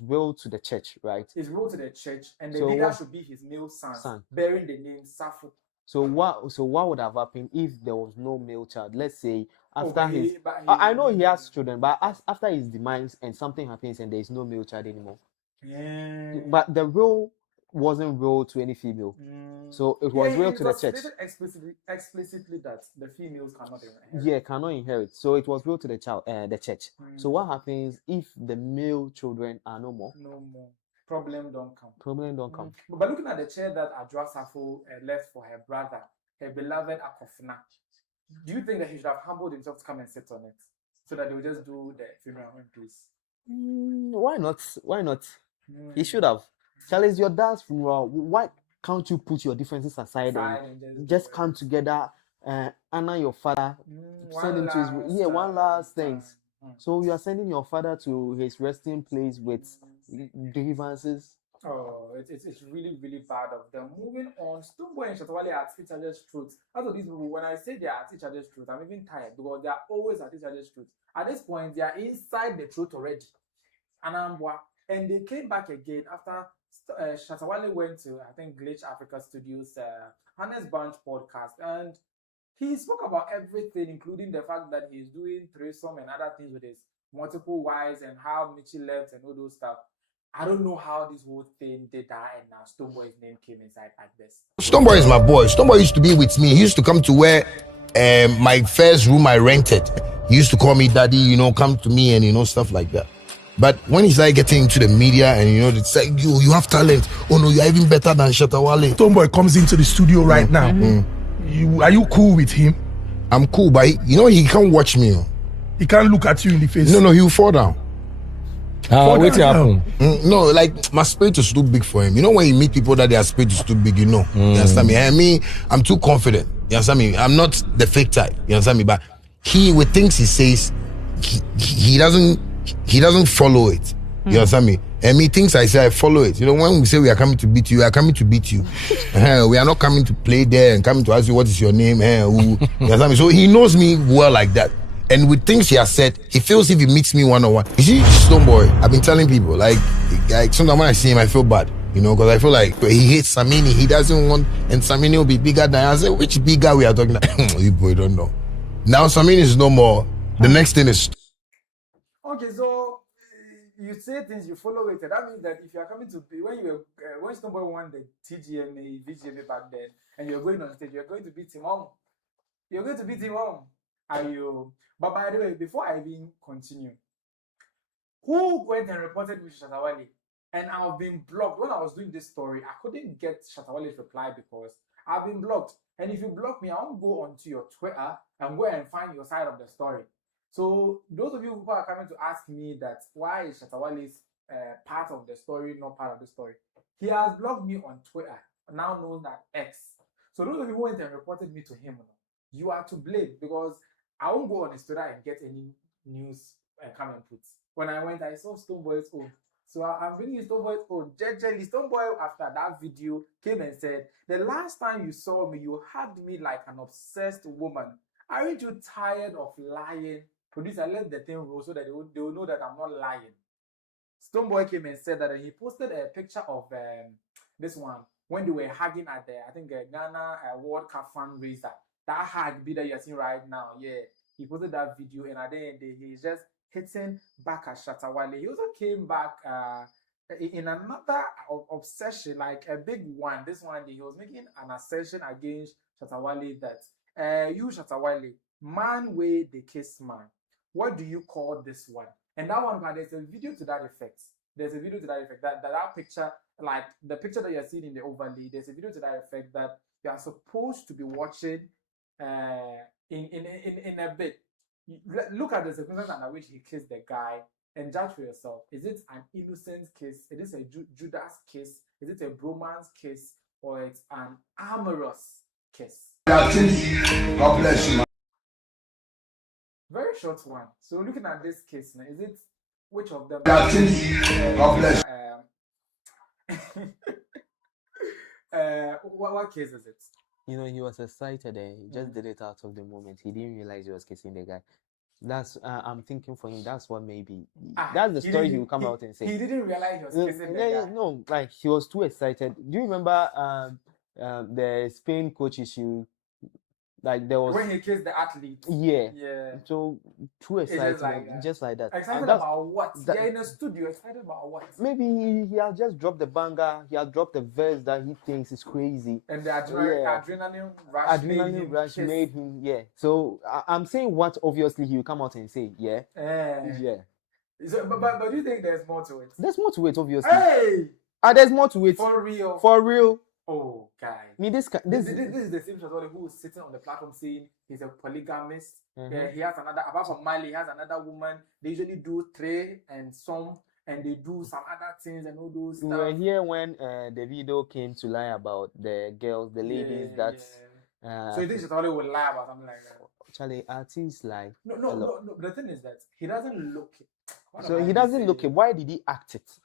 will to the church, right? It's will to the church, and the leader should be his male son, bearing the name Safo. So what would have happened if there was no male child? Let's say after I know he has children, but after his demise and something happens and there is no male child anymore. But the will wasn't real to any female. So it was real to the church. Explicitly that the females cannot inherit. Yeah, cannot inherit. So it was real to the church. So what happens if the male children are no more? No more. Problem don't come. Problem don't come. But looking at the chair that Adwoa Safo left for her brother, her beloved Akofna, do you think that he should have humbled himself to come and sit on it so that they would just do the funeral in peace? Why not? Why not? He should have. Charlie, it's your dad's funeral. Why can't you put your differences aside and just come together, honor your father, send him to his one last thanks. So you are sending your father to his resting place with grievances. Oh, it's really, really bad of them. Moving on, Stonebwoy and Shatta Wale are at each other's throats. As of these people, when I say they are at each other's throats, I'm even tired because they are always at each other's throats. At this point, they are inside the throat already. And they came back again after Shatta Wale went to, I think, Glitch Africa Studios, Hannes Bunch podcast, and he spoke about everything, including the fact that he's doing threesome and other things with his multiple wives and how Michi left and all those stuff. I don't know how this whole thing did that, and now Stonebwoy's name came inside at this. Stonebwoy is my boy. Stonebwoy used to be with me. He used to come to where my first room I rented. He used to call me daddy, come to me and, stuff like that. But when he started getting into the media and, it's like, you have talent. Oh, no, you're even better than Shatta Wale. Stonebwoy comes into the studio right now. Are you cool with him? I'm cool, but he can't watch me. He can't look at you in the face. No, he'll fall down. Wait till happen. No, like my spirit is too big for him. When you meet people that their spirit is too big, you understand me? And me, I'm too confident. You understand me? I'm not the fake type. You understand me? But with things he says, he doesn't follow it. You understand me? And me, things I say, I follow it. When we say we are coming to beat you, we are coming to beat you. We are not coming to play there and coming to ask you what is your name. You understand me? So he knows me well like that. And with things he has said, he feels if he meets me one-on-one. You see, Stonebwoy, I've been telling people, like sometimes when I see him, I feel bad, because I feel like he hates Samini. He doesn't want, and Samini will be bigger than I say, which bigger we are talking about? You boy don't know. Now Samini is no more. The next thing is... Okay, so you say things, you follow it. That means that if you are coming to be, when Stonebwoy won the TGMA, VGMA back then, and you're going on stage, you're going to beat him on. You're going to beat him on. Are you? But by the way, before I even continue, who went and reported me to Shatta Wale? And I've been blocked. When I was doing this story, I couldn't get Shatta Wale's reply because I've been blocked. And if you block me, I won't go onto your Twitter and go and find your side of the story. So those of you who are coming to ask me that why is Shatta Wale's part of the story not part of the story, he has blocked me on Twitter, now known as X. So those of you who went and reported me to him, you are to blame because I won't go on his Twitter and get any news and come and put. When I went, I saw Stonebwoy's own. So I'm bringing Stonebwoy's own. Jejely, Stonebwoy, after that video, came and said, the last time you saw me, you hugged me like an obsessed woman. Aren't you tired of lying? Producer, let the thing roll so that they will know that I'm not lying. Stonebwoy came and said that, and he posted a picture of this one when they were hugging at the, I think, Ghana World Cup fundraiser. That hug be that you're seeing right now, yeah. He posted that video, and at the end, he's just hitting back at Shatta Wale. He also came back in another obsession, like a big one. This one, he was making an assertion against Shatta Wale that you, Shatta Wale, man way the kiss man. What do you call this one? And that one, there's a video to that effect. There's a video to that effect. That picture, like the picture that you're seeing in the overlay, there's a video to that effect that you are supposed to be watching in a bit. Look at the circumstances under which he kissed the guy and judge for yourself. Is it an innocent kiss? Is it a Judas kiss? Is it a bromance kiss? Or it's an amorous kiss? God bless you. Very short one. So looking at this kiss, is it which of them? God bless what case is it? He was excited and he just did it out of the moment. He didn't realize he was kissing the guy. That's I'm thinking for him. That's what maybe that's the story he will come out and say. He didn't realize he was kissing the guy. No, like he was too excited. Do you remember the Spain coach issue Like there was when he kissed the athlete. Yeah. Yeah. So true excitement, just like that. Excited about what? Yeah, in the studio, excited about what? Maybe he has just dropped the banger. He has dropped the verse that he thinks is crazy. And the adrenaline rush made him. Yeah. So I'm saying what obviously he will come out and say. Yeah. Yeah. So, but do you think there's more to it? There's more to it, obviously. Hey. There's more to it. For real. For real. Oh, guy. I mean, this is the same Shatta Wale who is sitting on the platform saying he's a polygamist. Yeah, he has another, apart from Mali, he has another woman. They usually do tray and some, and they do some other things and all those stuff. We were here when Davido came to lie about the girls, the ladies that. So you think Shatta Wale will lie about something like that? Charlie, artists lie. No. The thing is that he doesn't look it. So he doesn't look it. Why did he act it?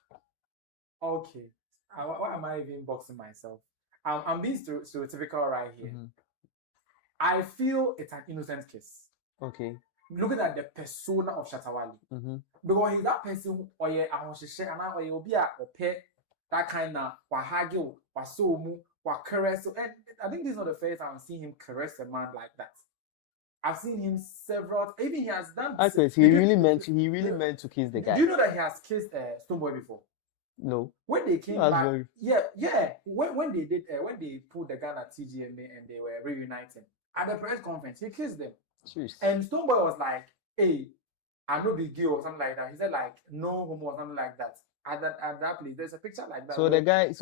Okay. Why am I even boxing myself? I'm being stereotypical right here. I feel it's an innocent kiss. Okay. Looking at the persona of Shatta Wale. Because he's that person or you'll be a that kind of wahagio, wasomu, caress. And I think this is not the first time I'm seeing him caress a man like that. I've seen him several. Even he has done. He really meant to kiss the guy. Do you know that he has kissed Stonebwoy before? No. When they came back, when they did, when they put the gun at TGMA and they were reuniting at the press conference, he kissed them. Jeez. And Stonebwoy was like, "Hey, I'm no big deal" or something like that. He said like, "No homo" or something like that. At that place, there's a picture like that. So the guy,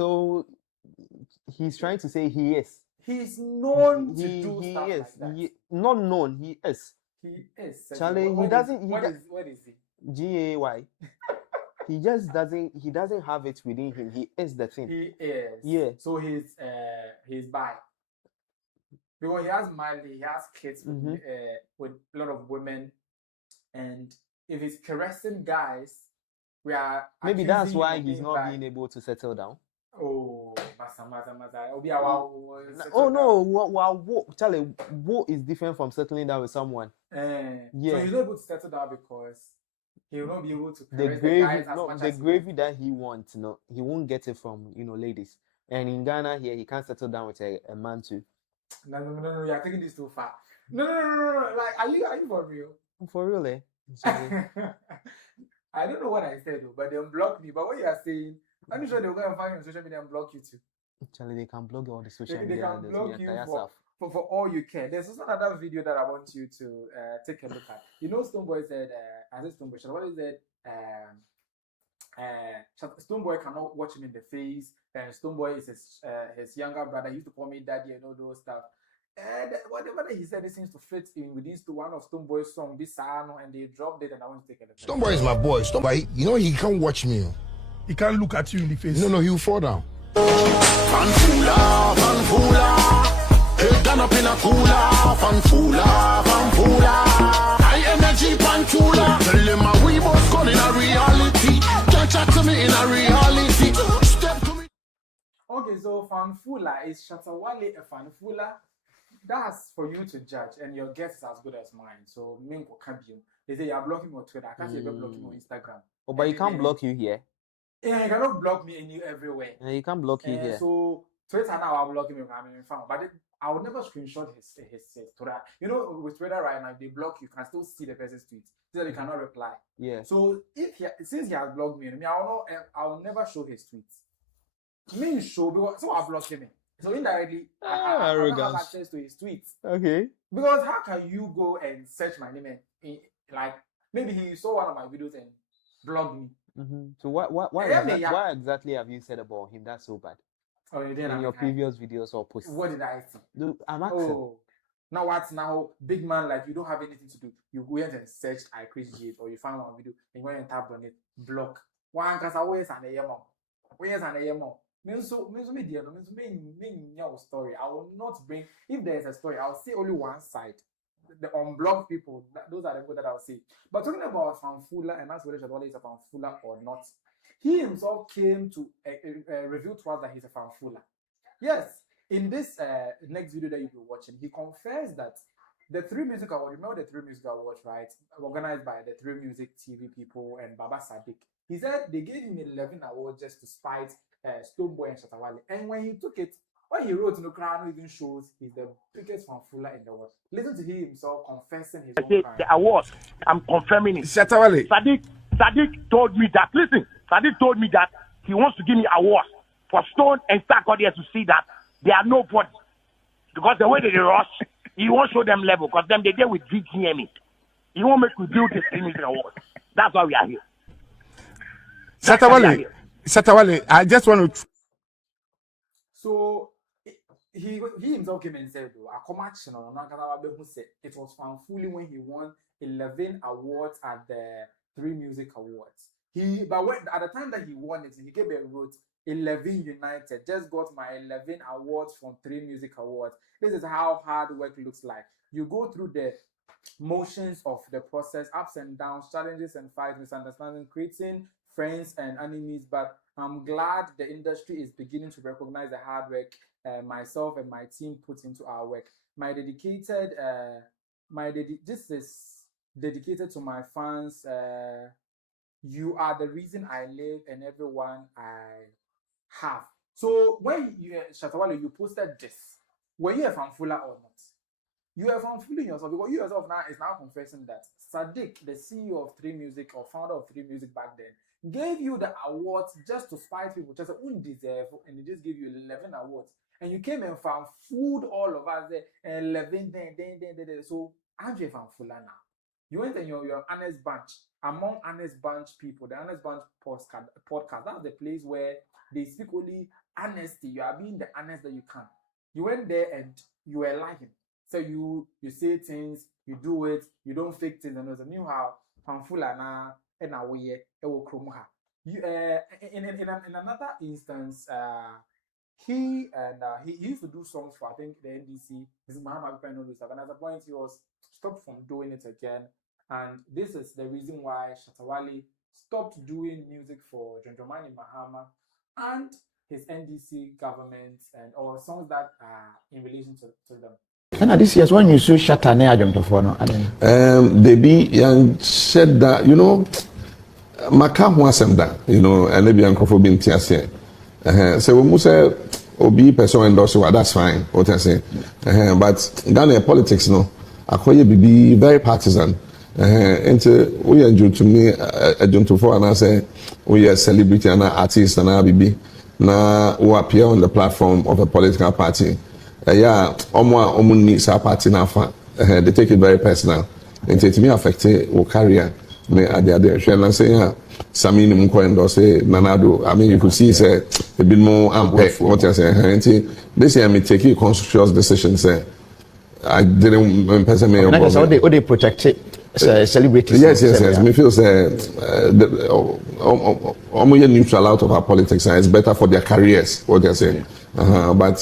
he's trying to say he is. He's known to do stuff like that. Not known. He is. He is. Charlie, what is he? GAY. He just doesn't. He doesn't have it within him. He is the thing. He is. Yeah. So he's bi. Because he has married, he has kids with a lot of women, and if he's caressing guys, we are maybe that's why he's not being able to settle down. Oh, no! Charlie, what is different from settling down with someone? So he's not able to settle down because he will not be able to caress the gravy that he wants. No, he won't get it from ladies. And in Ghana here, he can't settle down with a man too. No, you're taking this too far. No. Like, are you for real? For real, eh? I don't know what I said though, but they unblocked me. But what you are saying, I'm sure they'll go and find you on social media and block you too. Actually, they can block all the social They media. can block you for all you care. There's also another video that I want you to take a look at. You know, Stonebwoy said, Stonebwoy Shatta Wale said, Stonebwoy cannot watch him in the face. And Stonebwoy is his younger brother. He used to call me daddy and all those stuff. And whatever that he said, it seems to fit in with these two. One of Stonebwoy's song, Bisano, and they dropped it. And I want to take a look. Stonebwoy is my boy. Stonebwoy, he can't watch me. He can't look at you in the face. No, he will fall down. Fanfula. Head down up in a cooler. Fanfula. High energy pantula. Tell them my we both gone in a reality. Can't chat to me in a reality. Step to me. Okay, so Fanfula, is Shatta Wale a Fanfula? That's for you to judge, and your guess is as good as mine. So, they say you're blocking me on Twitter. I can't say you're blocking me on Instagram. Oh, but he can't block you here. Yeah, he cannot block me everywhere. Yeah, he can't block you here. So Twitter now I'm blocking me when I'm in front. But I would never screenshot his Twitter. You know, with Twitter right now, if they block you, can still see the person's tweet. So they cannot reply. Yeah. So since he has blocked me, I will never show his tweets. Me show because so I blocked him. So indirectly, I don't have access to his tweets. Okay. Because how can you go and search my name and like maybe he saw one of my videos and blocked me? So what exactly have you said about him that's so bad? Oh, you didn't in your previous videos or posts? What did I see? I'm asking. Now what's now big man like you don't have anything to do. You went and searched I crazy it or you found one video and you went and tapped on it. Block. One because I always an AMO. Where's an AMO? Means story. I will not bring if there's a story, I'll see only one side. The unblocked people, those are the people that I'll see. But talking about Fanfula, and that's whether Shatta Wale is a Fanfula or not, he himself came to reveal to us that he's a Fanfula. Yes, in this next video that you'll be watching, he confessed that the 3 Music Awards, remember the 3 Music Awards, right? Organized by the 3 Music TV people and Baba Sadiq. He said they gave him 11 awards just to spite Stonebwoy and Shatta Wale. And when he took it, What he wrote in the Crown even shows he's the biggest fanfula in the world. Listen to him himself confessing his own crime. The award, I'm confirming it. Shatta Wale. Sadiq told me that. Listen, Sadiq told me that he wants to give me awards for Stone and Stark audience to see that they are nobody. Because the way they rush, he won't show them level. Because them they deal with VGME. He won't make we build this thing in awards. That's why we are here. Shatta Wale, I just want to. So he himself came and said, "I come action on who said it was fanfully when he won 11 awards at the 3 Music Awards. At the time that he won it, he came and wrote 11 United. Just got my 11 awards from 3 Music Awards. This is how hard work looks like. You go through the motions of the process, ups and downs, challenges and fights, misunderstandings, creating friends and enemies. But I'm glad the industry is beginning to recognize the hard work myself and my team put into our work. This is dedicated to my fans. You are the reason I live and everyone I have." So when you, Shatta Wale, you posted this, were you a fanfula or not? You are fanfooling yourself because you yourself now is now confessing that Sadiq, the CEO of 3 Music or founder of 3 Music back then, gave you the awards just to spite people, just undeserve, and he just gave you 11 awards. And you came and fanfooled all of us there, 11, then. So I'm a fanfula now. You went and your honest bunch, among honest bunch people, the honest bunch podcast, that's the place where they speak only honesty. You are being the honest that you can. You went there and you were lying. So you say things, you do it, you don't fake things, and there's a new how fanfula na and away will kromoha. You in another instance, he used to do songs for I think the NDC. This is Mahama and at the point he was stopped from doing it again, and this is the reason why Shatta Wale stopped doing music for Jonjomani Mahama and his NDC government and or songs that are in relation to them. And this year's when you saw Shatta ne Ajomtofo no. They be young said that maka ho asem da, and they be uncrophobia in tiase. So we say obi person endorse what that's fine. What I say. But Ghana politics akoye be very partisan. Into we are to me Ajomtofo and I say we are celebrity and artist and bibi na who appear on the platform of a political party. Needs our party now. They take it very personal. And it may affect your career. Me at the other and say, Sami Mko endorse Nanado. I mean, you could see say a bit more amped. What you say? This year, me take conscious decisions. I didn't person me. They protect celebrities. Yes. Me feel say almost neutral out of our politics. It's better for their careers. What they say. But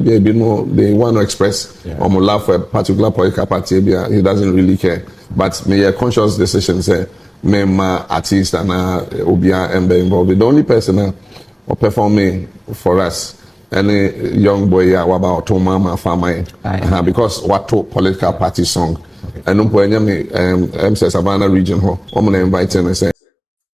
they want to express love for a particular political party. He doesn't really care. But me a conscious decision say me ma artist and obia and be involved. The only person or performing for us any young boy about to mama farmer because what to political party song and no point me Savannah region ho I'm gonna invite him and say.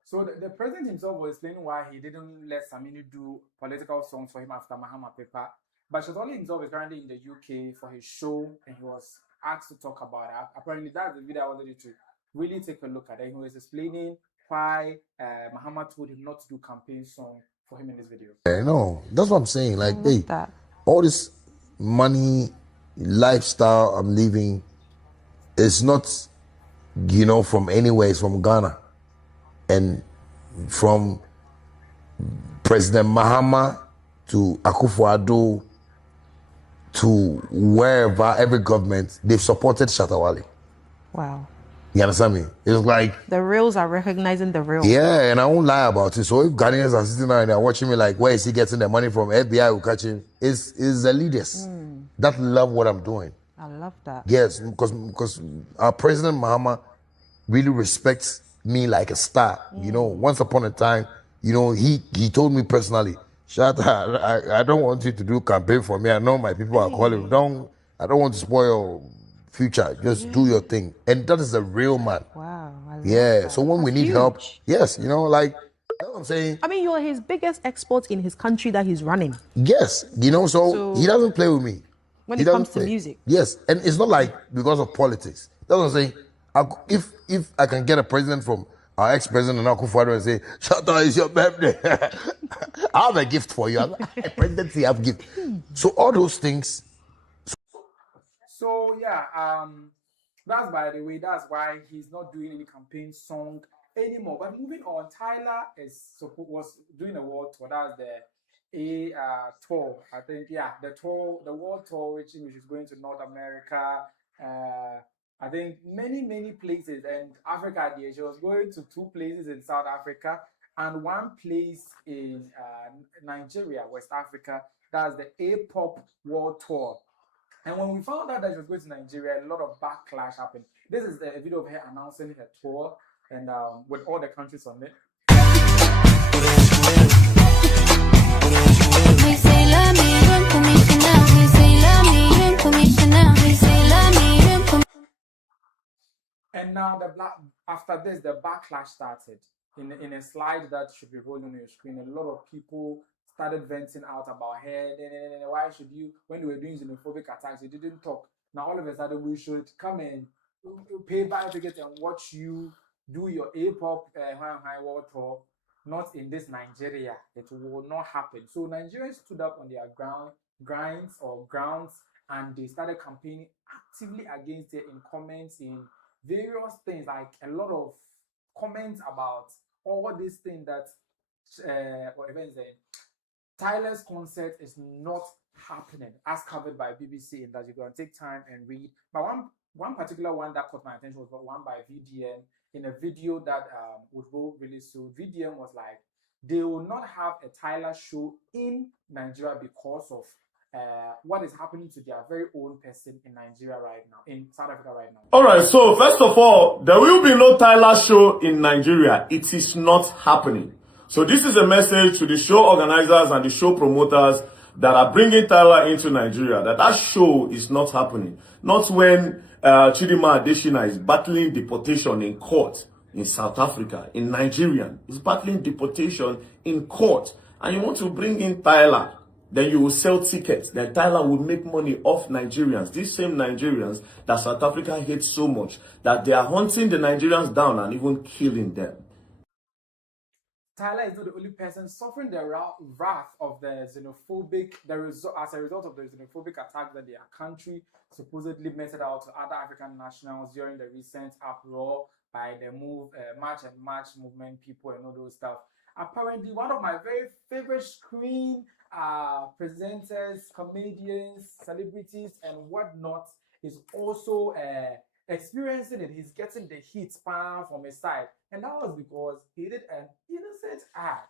So the president himself was explaining why he didn't let Samini do political songs for him after Mahama Paper. But Shatta Wale himself is currently in the UK for his show and he was asked to talk about it. Apparently that's the video I wanted you to really take a look at. And he was explaining why Mahama told him not to do campaign song for him in this video. No, that's what I'm saying. Like, all this money, lifestyle I'm living is not, from anywhere. It's from Ghana. And from President Mahama to Akufo-Addo to wherever, every government, they've supported Shatta Wale. Wow. You understand me? It's like... The reals are recognizing the real. Yeah, and I won't lie about it. So if Ghanaians are sitting there and they're watching me like, where is he getting the money from? FBI will catch him. It's the leaders that love what I'm doing. I love that. Yes, because our President Mahama really respects me like a star. Once upon a time, he told me personally, Shatta, I don't want you to do campaign for me. I know my people are calling. I don't want to spoil your future. Just do your thing. And that is a real man. Wow. Yeah. So when we need help, yes, That's what I'm saying. I mean, you're his biggest export in his country that he's running. Yes, so he doesn't play with me. When it comes to music. Yes, and it's not like because of politics. That's what I'm saying. If I can get a president from our ex-president Akufo-Addo and say, Shatta, it's your birthday. I have a gift for you. A presidency, I have a gift. So all those things. So yeah, that's by the way, that's why he's not doing any campaign song anymore. But moving on, Tyla was doing a world tour. That's the tour. I think the world tour, which is going to North America. I think many places, and Africa. She was going to 2 places in South Africa and 1 place in Nigeria, West Africa. That's the A-pop world tour. And when we found out that she was going to Nigeria, a lot of backlash happened. This is a video of her announcing her tour and with all the countries on it. And now after this, the backlash started. In a slide that should be rolling on your screen, a lot of people started venting out about her. Why should you, when they were doing xenophobic attacks, you didn't talk. Now all of a sudden we should come and pay buy tickets and watch you do your A-pop high world tour. Not in this Nigeria. It will not happen. So Nigerians stood up on their grounds and they started campaigning actively against it in comments, in various things, like a lot of comments about all these things that Tyla's concert is not happening, as covered by BBC, in that you can take time and read. But one particular one that caught my attention was one by VDM in a video that would go really soon. VDM was like, they will not have a Tyla show in Nigeria because of what is happening to their very own person in Nigeria right now, in South Africa right now. All right, so first of all, there will be no Tyla show in Nigeria. It is not happening. So this is a message to the show organizers and the show promoters that are bringing Tyla into Nigeria, that show is not happening. Not when Chidinma Adesina is battling deportation in court in South Africa. In Nigeria, is battling deportation in court. And you want to bring in Tyla, then you will sell tickets. Then Tyla will make money off Nigerians. These same Nigerians that South Africa hates so much, that they are hunting the Nigerians down and even killing them. Tyla is not the only person suffering the wrath of the xenophobic, as a result of the xenophobic attack that their country supposedly meted out to other African nationals during the recent uproar by the March and March movement people and all those stuff. Apparently, one of my very favorite screen presenters, comedians, celebrities, and whatnot is also experiencing it. He's getting the heat from his side, and that was because he did an innocent ad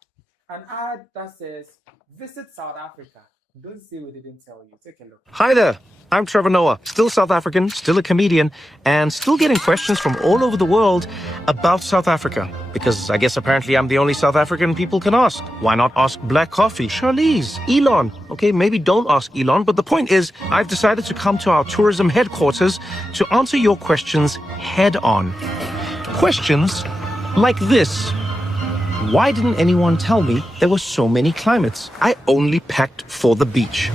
that says visit South Africa. Don't say we didn't tell you. Take a look. Hi there, I'm Trevor Noah, still South African, still a comedian, and still getting questions from all over the world about South Africa. Because I guess apparently I'm the only South African people can ask. Why not ask Black Coffee, Charlize, Elon? Okay, maybe don't ask Elon, but the point is, I've decided to come to our tourism headquarters to answer your questions head on. Questions like this. Why didn't anyone tell me there were so many climates? I only packed for the beach.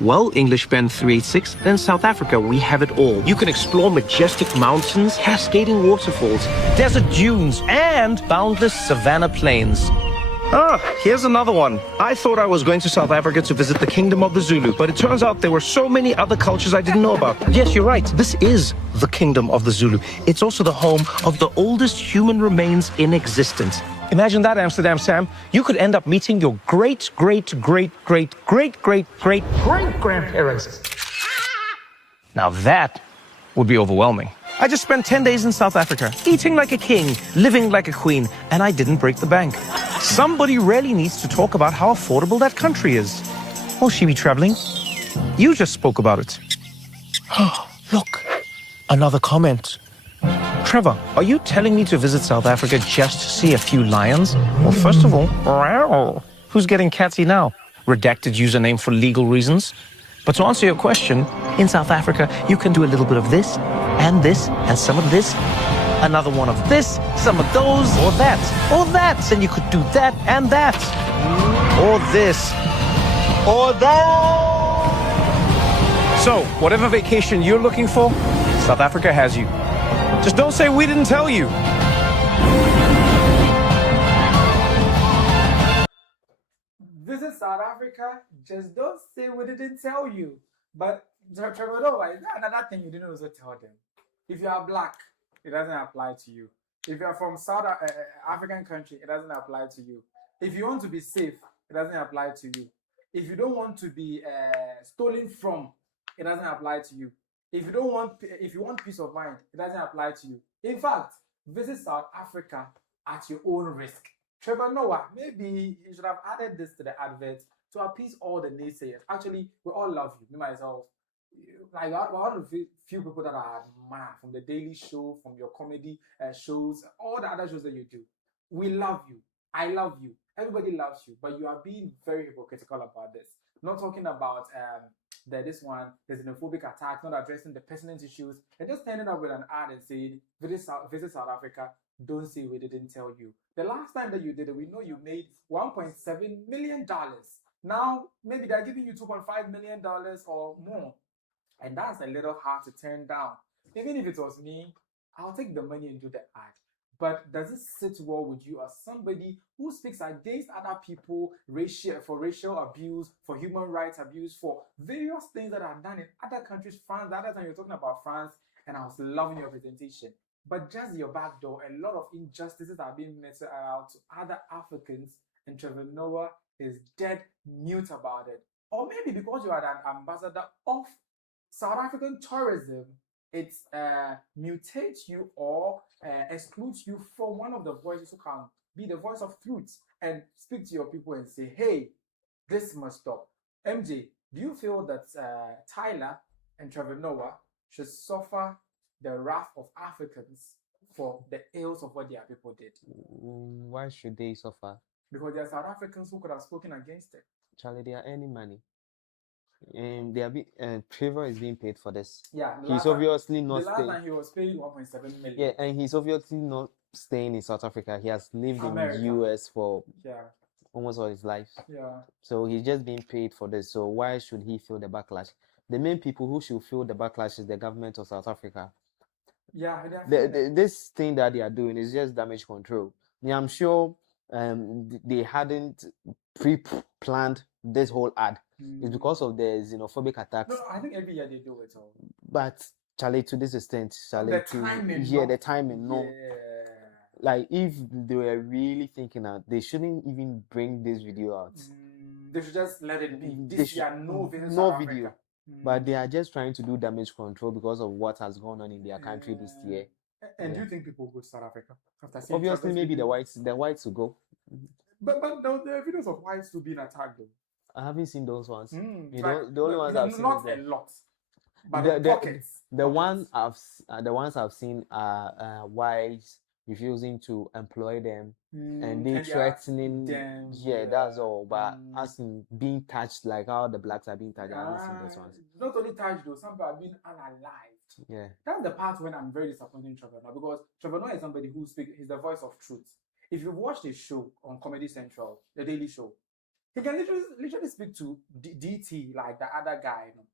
Well, English Ben 386, then South Africa, we have it all. You can explore majestic mountains, cascading waterfalls, desert dunes, and boundless savanna plains. Here's another one. I thought I was going to South Africa to visit the Kingdom of the Zulu, but it turns out there were so many other cultures I didn't know about. Yes, you're right. This is the Kingdom of the Zulu. It's also the home of the oldest human remains in existence. Imagine that, Amsterdam Sam. You could end up meeting your great-great-great-great-great-great-great-grandparents. Now that would be overwhelming. I just spent 10 days in South Africa, eating like a king, living like a queen, and I didn't break the bank. Somebody really needs to talk about how affordable that country is. Will she be traveling? You just spoke about it. Look, another comment. Trevor, are you telling me to visit South Africa just to see a few lions? Well, first of all, who's getting catsy now? Redacted username for legal reasons. But to answer your question, in South Africa, you can do a little bit of this, and some of this, Another one of this, some of those, or that, or that. Then you could do that and that. Or this. Or that. So, whatever vacation you're looking for, South Africa has you. Just don't say we didn't tell you. Visit South Africa, just don't say we didn't tell you. But Trevor Noah, is there another thing you didn't also tell them? If you are black, it doesn't apply to you. If you are from South African country, it doesn't apply to you. If you want to be safe, it doesn't apply to you. If you don't want to be stolen from, it doesn't apply to you. If you want peace of mind, it doesn't apply to you. In fact, visit South Africa at your own risk. Trevor Noah, maybe you should have added this to the advert to appease all the naysayers. Actually, we all love you, me myself. Like one of the few people that I admire from the Daily Show, from your comedy shows, all the other shows that you do. We love you. I love you. Everybody loves you, but you are being very hypocritical about this. Not talking about there's a xenophobic attack, not addressing the pertinent issues, and just ending up with an ad and saying, visit South Africa, don't say we didn't tell you. The last time that you did it, we know you made $1.7 million. Now, maybe they're giving you $2.5 million or more. And that's a little hard to turn down. Even if it was me, I'll take the money and do the ad. But does it sit well with you as somebody who speaks against other people for racial abuse, for human rights abuse, for various things that are done in other countries? France, the other time you were talking about France, and I was loving your presentation. But just your back door, a lot of injustices are being meted out to other Africans, and Trevor Noah is dead mute about it. Or maybe because you are an ambassador of South African tourism, it mutates you or excludes you from one of the voices who can be the voice of truth and speak to your people and say, hey, this must stop. MJ, do you feel that Tyla and Trevor Noah should suffer the wrath of Africans for the ills of what their people did? Why should they suffer? Because there are South Africans who could have spoken against it. Charlie, they are earning money. And Trevor is being paid for this. Yeah, he's obviously not staying. The last time he was paid 1.7 million. Yeah, and he's obviously not staying in South Africa. He has lived in the US for almost all his life. Yeah. So he's just being paid for this. So why should he feel the backlash? The main people who should feel the backlash is the government of South Africa. Yeah. This thing that they are doing is just damage control. Yeah, I'm sure they hadn't pre-planned this whole ad. It's because of the xenophobic attacks. No, I think every year they do it all. But Charlie, to this extent, Charlie, the timing. No. Like if they were really thinking that they shouldn't even bring this video out. They should just let it be. No video. But they are just trying to do damage control because of what has gone on in their country this year. And do you think people go to South Africa after seeing? Obviously, maybe the whites will go. But there are videos of whites tho being attacked though. I haven't seen those ones. The only ones I've seen not a lot, but the ones I've seen are whites refusing to employ them and they threatening them. Yeah, that's all. But as in being touched, like how the blacks are being touched, I haven't seen those ones. Not only touched though, some people are being unalived. Yeah, that's the part when I'm very disappointed in Trevor Noah, because Trevor Noah is somebody who speaks. He's the voice of truth. If you've watched his show on Comedy Central, The Daily Show, he can literally speak to DT like the other guy. You know?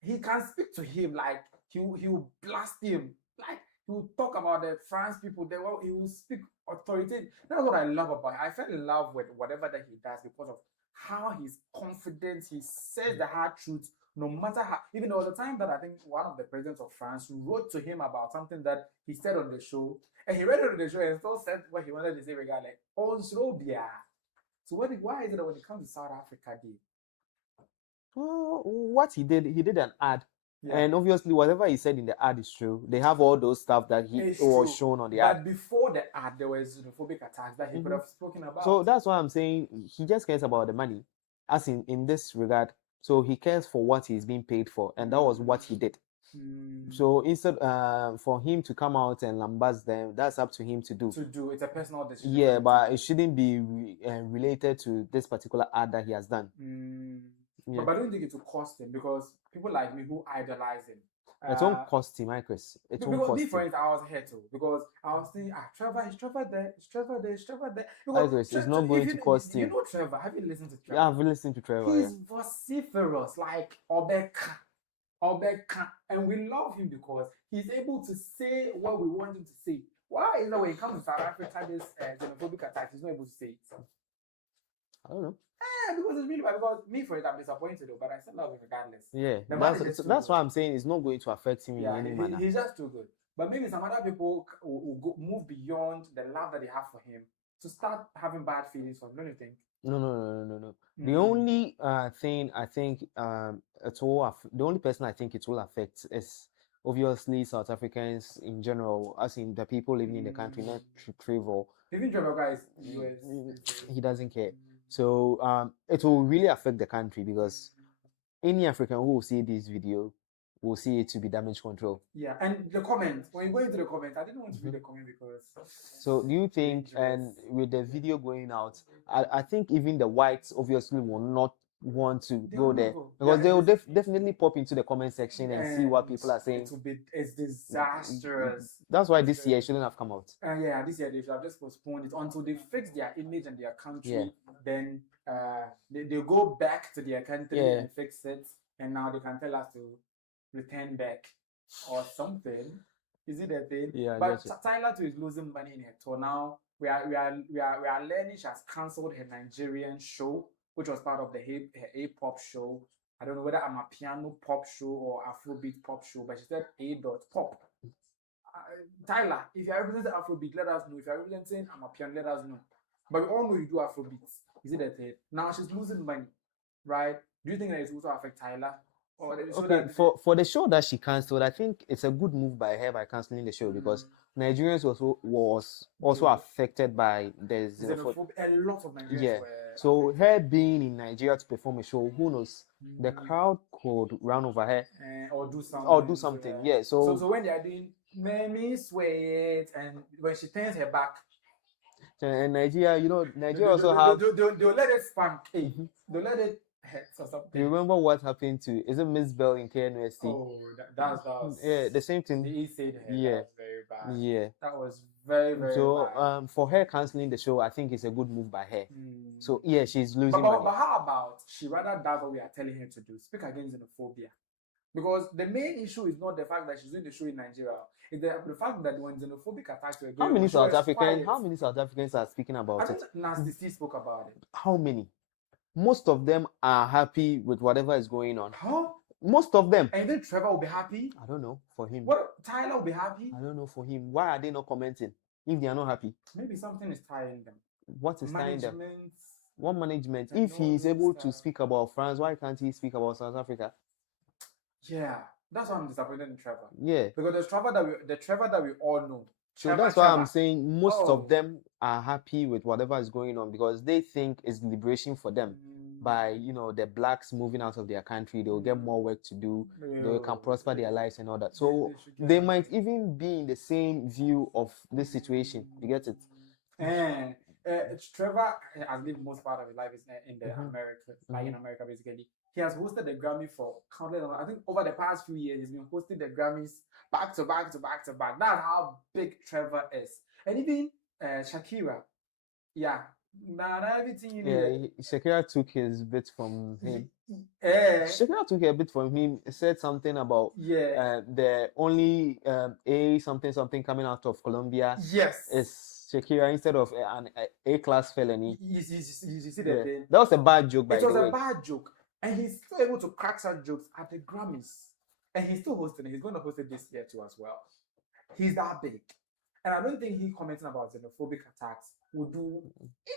He can speak to him like he will blast him. Like he will talk about the France people. He will speak authoritative. That's what I love about him. I fell in love with whatever that he does because of how he's confident. He says the hard truth, no matter how. Even though the time that I think one of the presidents of France wrote to him about something that he said on the show, and he read it on the show and still said what he wanted to say regarding like, oh, Slobia. So why is it that when it comes to South Africa, well, what he did an ad. Yeah. And obviously, whatever he said in the ad is true. They have all those stuff that he was shown on the ad. But before the ad, there was xenophobic attacks that he could have spoken about. So that's why I'm saying he just cares about the money, as in this regard. So he cares for what he's being paid for, and that was what he did. So instead, for him to come out and lambast them, that's up to him to do. It's a personal decision. Yeah, but it shouldn't be related to this particular ad that he has done. Yeah. But I don't think it will cost him, because people like me who idolize him, It won't cost him, Chris. It won't because cost me, for him. instance, I was here too because I was thinking, Trevor, is Trevor there? Is Trevor there? Is Trevor there? Chris, it's not going to cost him. You know Trevor? Have you listened to Trevor? Yeah, I've listened to Trevor. He's vociferous, like Obeka, and we love him because he's able to say what we want him to say. Why is that when it comes to South Africa, this xenophobic attacks, he's not able to say it? I don't know. Because it's really bad. Because me, for it, I'm disappointed though, but I still love him regardless. Yeah, that's why I'm saying it's not going to affect him in any manner. He's just too good. But maybe some other people will move beyond the love that they have for him to start having bad feelings for him. Don't you think? No. The only thing I think the only person I think it will affect is obviously South Africans in general, as in the people living in the country, not Trevor. Even Trevor guys, US, he doesn't care. So it will really affect the country because any African who will see this video will see it to be damage control. Yeah, and the comments, when you go into the comments, I didn't want to read the comment because... So do you think, and with the video going out, I think even the whites obviously will not want to go there because they will definitely pop into the comment section and see what people are saying. It's disastrous. That's why this year it shouldn't have come out. Yeah, this year they should have just postponed it until they fix their image and their country. Yeah. Then they go back to their country and fix it, and now they can tell us to return back or something. Is it a thing? Yeah. But Tyla too is losing money in her tour now. We are learning she has cancelled her Nigerian show, which was part of her A-pop show. I don't know whether I'm a piano pop show or Afrobeat pop show, but she said A.pop. Tyla, if you're representing Afrobeat, let us know. If you're representing I'm a piano, let us know. But we all know you do Afrobeats. Is it a thing? Now she's losing money, right? Do you think that it will also affect Tyla? Okay, for the show that she cancelled, I think it's a good move by her by cancelling the show because Nigerians was also affected by the xenophobia. A lot of Nigerians were so her being in Nigeria to perform a show, who knows? The crowd could run over her or do something. Yeah. So when they are doing me sweat and when she turns her back. And Nigeria, Nigeria also have. They'll let it spank. They'll let it hurt or something. You remember what happened to? Is it Miss Bell in KNUST? Oh, that was. Yeah, the same thing. He said her. Yeah. That was very bad. Yeah. That was very bad. So for her cancelling the show, I think it's a good move by her. So yeah, she's losing but money. But how about she rather does what we are telling her to do? Speak against xenophobia. Because the main issue is not the fact that she's doing the show in Nigeria. It's the fact that when xenophobic attacks were going How many South Africans are speaking about it? Nasty C spoke about it. How many? Most of them are happy with whatever is going on. Huh? Most of them. And then Trevor will be happy? I don't know. For him. What? Tyla will be happy? I don't know for him. Why are they not commenting if they are not happy? Maybe something is tying them. What is tying them? What management? And if he is able to speak about France, why can't he speak about South Africa? Yeah, that's why I'm disappointed in Trevor. Yeah, because the Trevor that we all know. So that's why I'm saying most of them are happy with whatever is going on because they think it's liberation for them. By the blacks moving out of their country, they will get more work to do. They can prosper their lives and all that. So they might even be in the same view of this situation. You get it? And Trevor has lived most part of his life in the America, like in America basically. He has hosted the Grammy for countless. I think over the past few years, he's been hosting the Grammys back to back to back to back. That's how big Trevor is. And even Shakira, everything Shakira took his bit from him. Shakira took a bit from him. Said something about the only A something coming out of Colombia. Yes, is Shakira instead of an A-class felony. You see the thing? That was a bad joke. By the way, it was a bad joke, and he's still able to crack such jokes at the Grammys, and he's still hosting it. He's going to host it this year too as well. He's that big. And I don't think he commenting about xenophobic attacks would do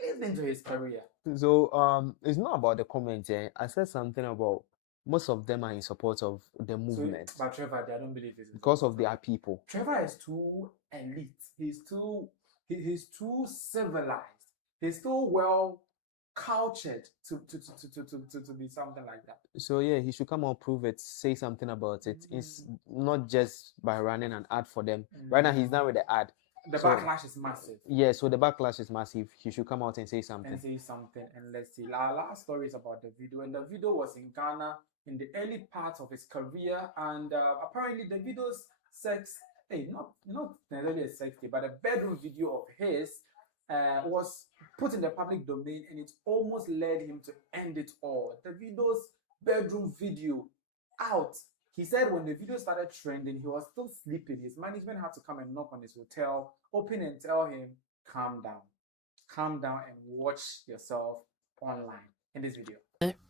anything to his career. So it's not about the comments. I said something about most of them are in support of the movement. So, but Trevor, I don't believe it. Because of their people. Trevor is too elite. He's too civilized. He's too well cultured to be something like that. So yeah, he should come out, prove it, say something about it. It's not just by running an ad for them. Right now he's not with the ad. the backlash is massive. Yeah, so the backlash is massive. He should come out and say something. And let's see. Our last story is about the video, and the video was in Ghana in the early part of his career, and apparently the video's not necessarily a sex tape, but a bedroom video of his was put in the public domain, and it almost led him to end it all. The video's bedroom video out. He said when the video started trending, he was still sleeping. His management had to come and knock on his hotel, open and tell him, calm down and watch yourself online in this video.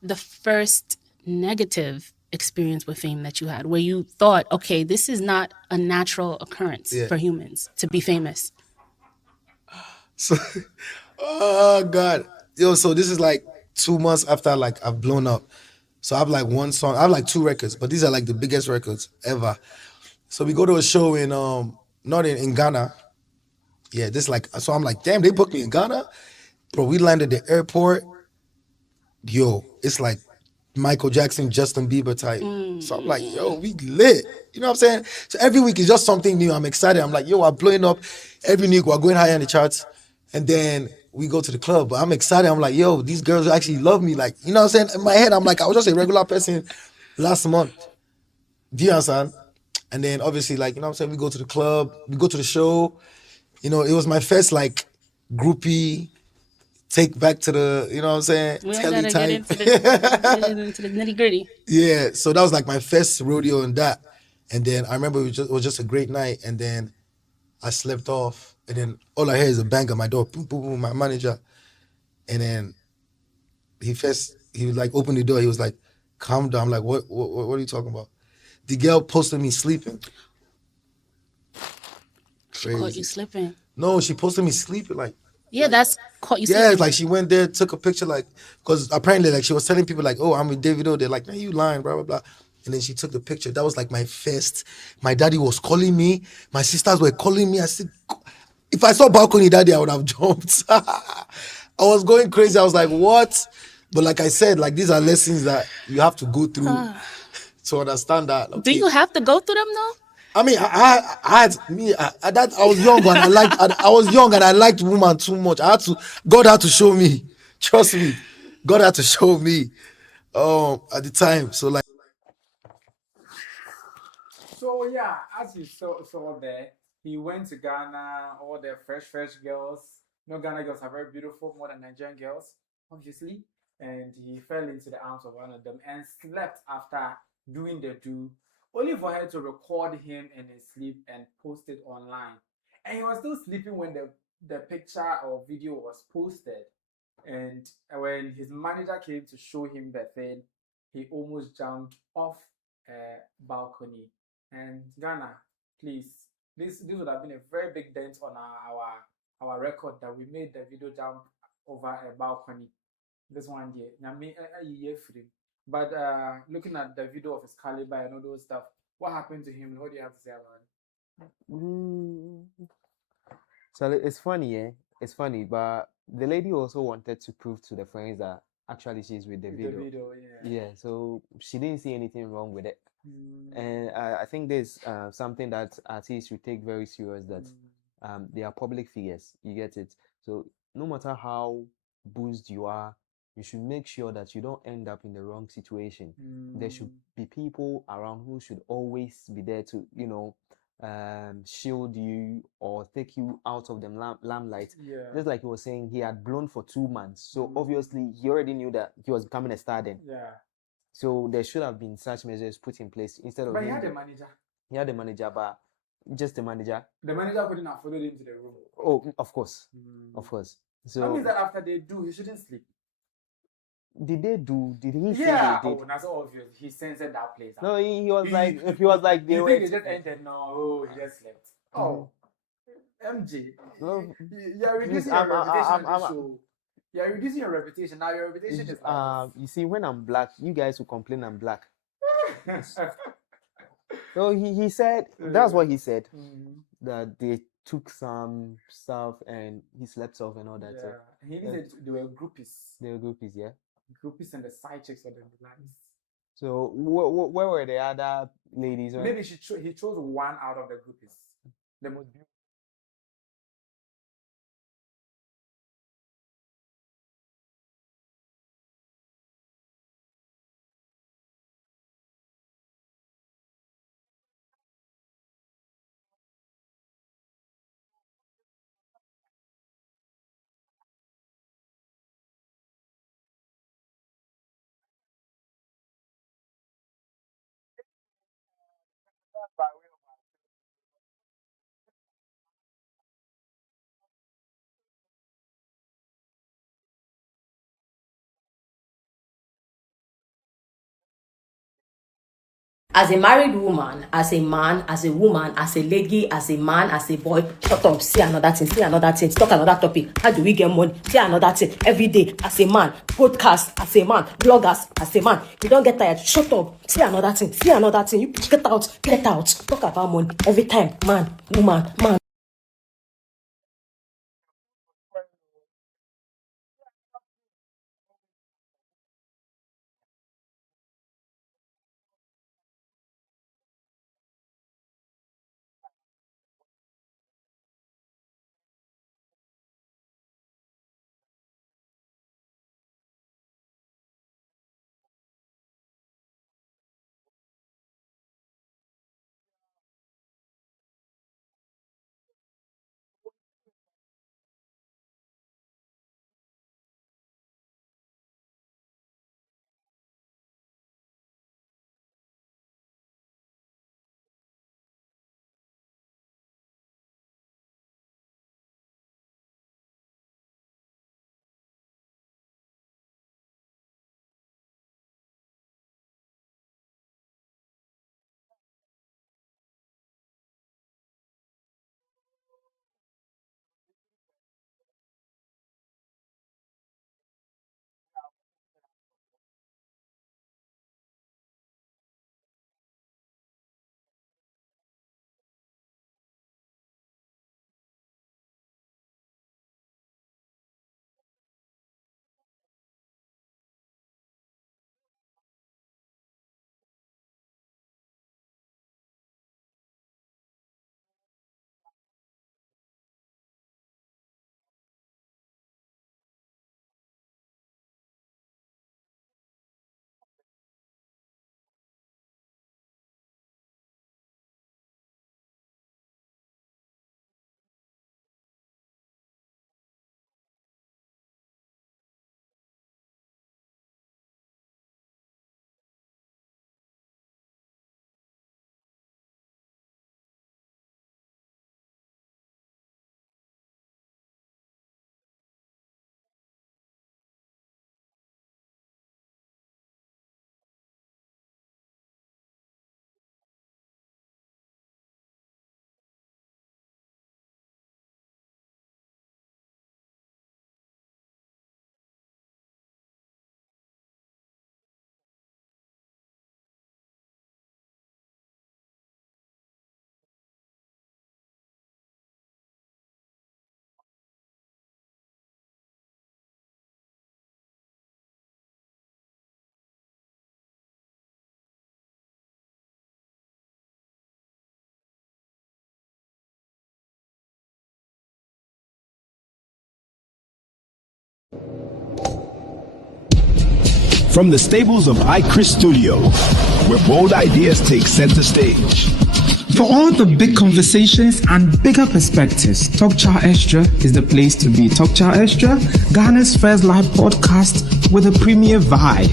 The first negative experience with fame that you had, where you thought, okay, this is not a natural occurrence for humans to be famous? So, oh God. Yo, so this is like 2 months after like I've blown up. So I have like one song, I have like 2 records, but these are like the biggest records ever. So we go to a show in not in Ghana. Yeah, this like, so I'm like, damn, they booked me in Ghana? Bro, we landed at the airport. Yo, it's like Michael Jackson, Justin Bieber type. So I'm like, yo, we lit. You know what I'm saying? So every week is just something new. I'm excited. I'm like, yo, I'm blowing up. Every week we're going higher in the charts. And then we go to the club. But I'm excited. I'm like, yo, these girls actually love me. Like, you know what I'm saying? In my head, I'm like, I was just a regular person last month. Do you understand? And then obviously, like, you know what I'm saying? We go to the club. We go to the show. You know, it was my first, like, groupie take back to the, you know what I'm saying? We gotta get into the nitty gritty. Yeah, so that was like my first rodeo and that. And then I remember it was just a great night. And then I slept off. And then all I hear is a bang at my door. Boom, boom, boom, my manager. And then he was like, open the door. He was like, calm down. I'm like, what are you talking about? The girl posted me sleeping. Crazy. Caught you slipping. No, she posted me sleeping. Like, yeah, that's caught you sleeping. Yeah, it's like she went there, took a picture, like, because apparently, like, she was telling people, like, oh, I'm with Davido. They're like, man, you lying, blah, blah, blah. And then she took the picture. That was like my first. My daddy was calling me. My sisters were calling me. I said, if I saw balcony that day, I would have jumped. I was going crazy. I was like, what? But like I said, like, these are lessons that you have to go through to understand that. Okay. Do you have to go through them though? I mean, I was young and I liked women too much. God had to show me. Trust me, God had to show me at the time. So like. So yeah, as you saw there, he went to Ghana. All the fresh girls. You know, Ghana girls are very beautiful, more than Nigerian girls, obviously. And he fell into the arms of one of them and slept after doing the do. Only for her to record him in his sleep and post it online. And he was still sleeping when the picture or video was posted. And when his manager came to show him the thing, he almost jumped off a balcony. And Ghana, please, this would have been a very big dent on our record that we made the video jump over a balcony. This one there. But looking at the video of his caliber and all those stuff, what happened to him? What do you have to say about it? So it's funny, It's funny, but the lady also wanted to prove to the friends that actually she's with Davido. Yeah, so she didn't see anything wrong with it. And I think there's something that artists should take very serious, that they are public figures. You get it? So no matter how boozed you are, you should make sure that you don't end up in the wrong situation. There should be people around who should always be there to, you know, shield you or take you out of the limelight. Just like he was saying, he had blown for 2 months. So obviously he already knew that he was becoming a star then. So there should have been such measures put in place instead of. But he had a manager. He had a manager, but just the manager. The manager couldn't have followed him to the room. Oh, of course. Of course. So that means that after they do, he shouldn't sleep. Did they do? Did he say yeah, they did? oh, that's obvious. He censored that place. No, he was like, he was like, they think they just entered. No, he just slept. Oh, MJ, you're reducing your reputation on the show. You're reducing your reputation. Now your reputation is you see, when I'm black, you guys will complain I'm black. So he said, that's what he said, that they took some stuff and he slept off and all that. Yeah, he said they were groupies. They were groupies, yeah. Groupies and the side chicks were the blacks. So where were the other ladies? Maybe he chose one out of the groupies. The most beautiful. As a married woman, as a man, as a woman, as a lady, as a man, as a boy, shut up, say another thing, talk another topic. How do we get money? Say another thing. Every day, as a man, podcast, as a man, bloggers, as a man. You don't get tired, shut up, say another thing, You get out, talk about money. Every time, man, woman, man. From the stables of iChris Studio, where bold ideas take center stage. For all the big conversations and bigger perspectives, Talk Chaw Extra is the place to be. Talk Chaw Extra, Ghana's first live podcast with a premier vibe.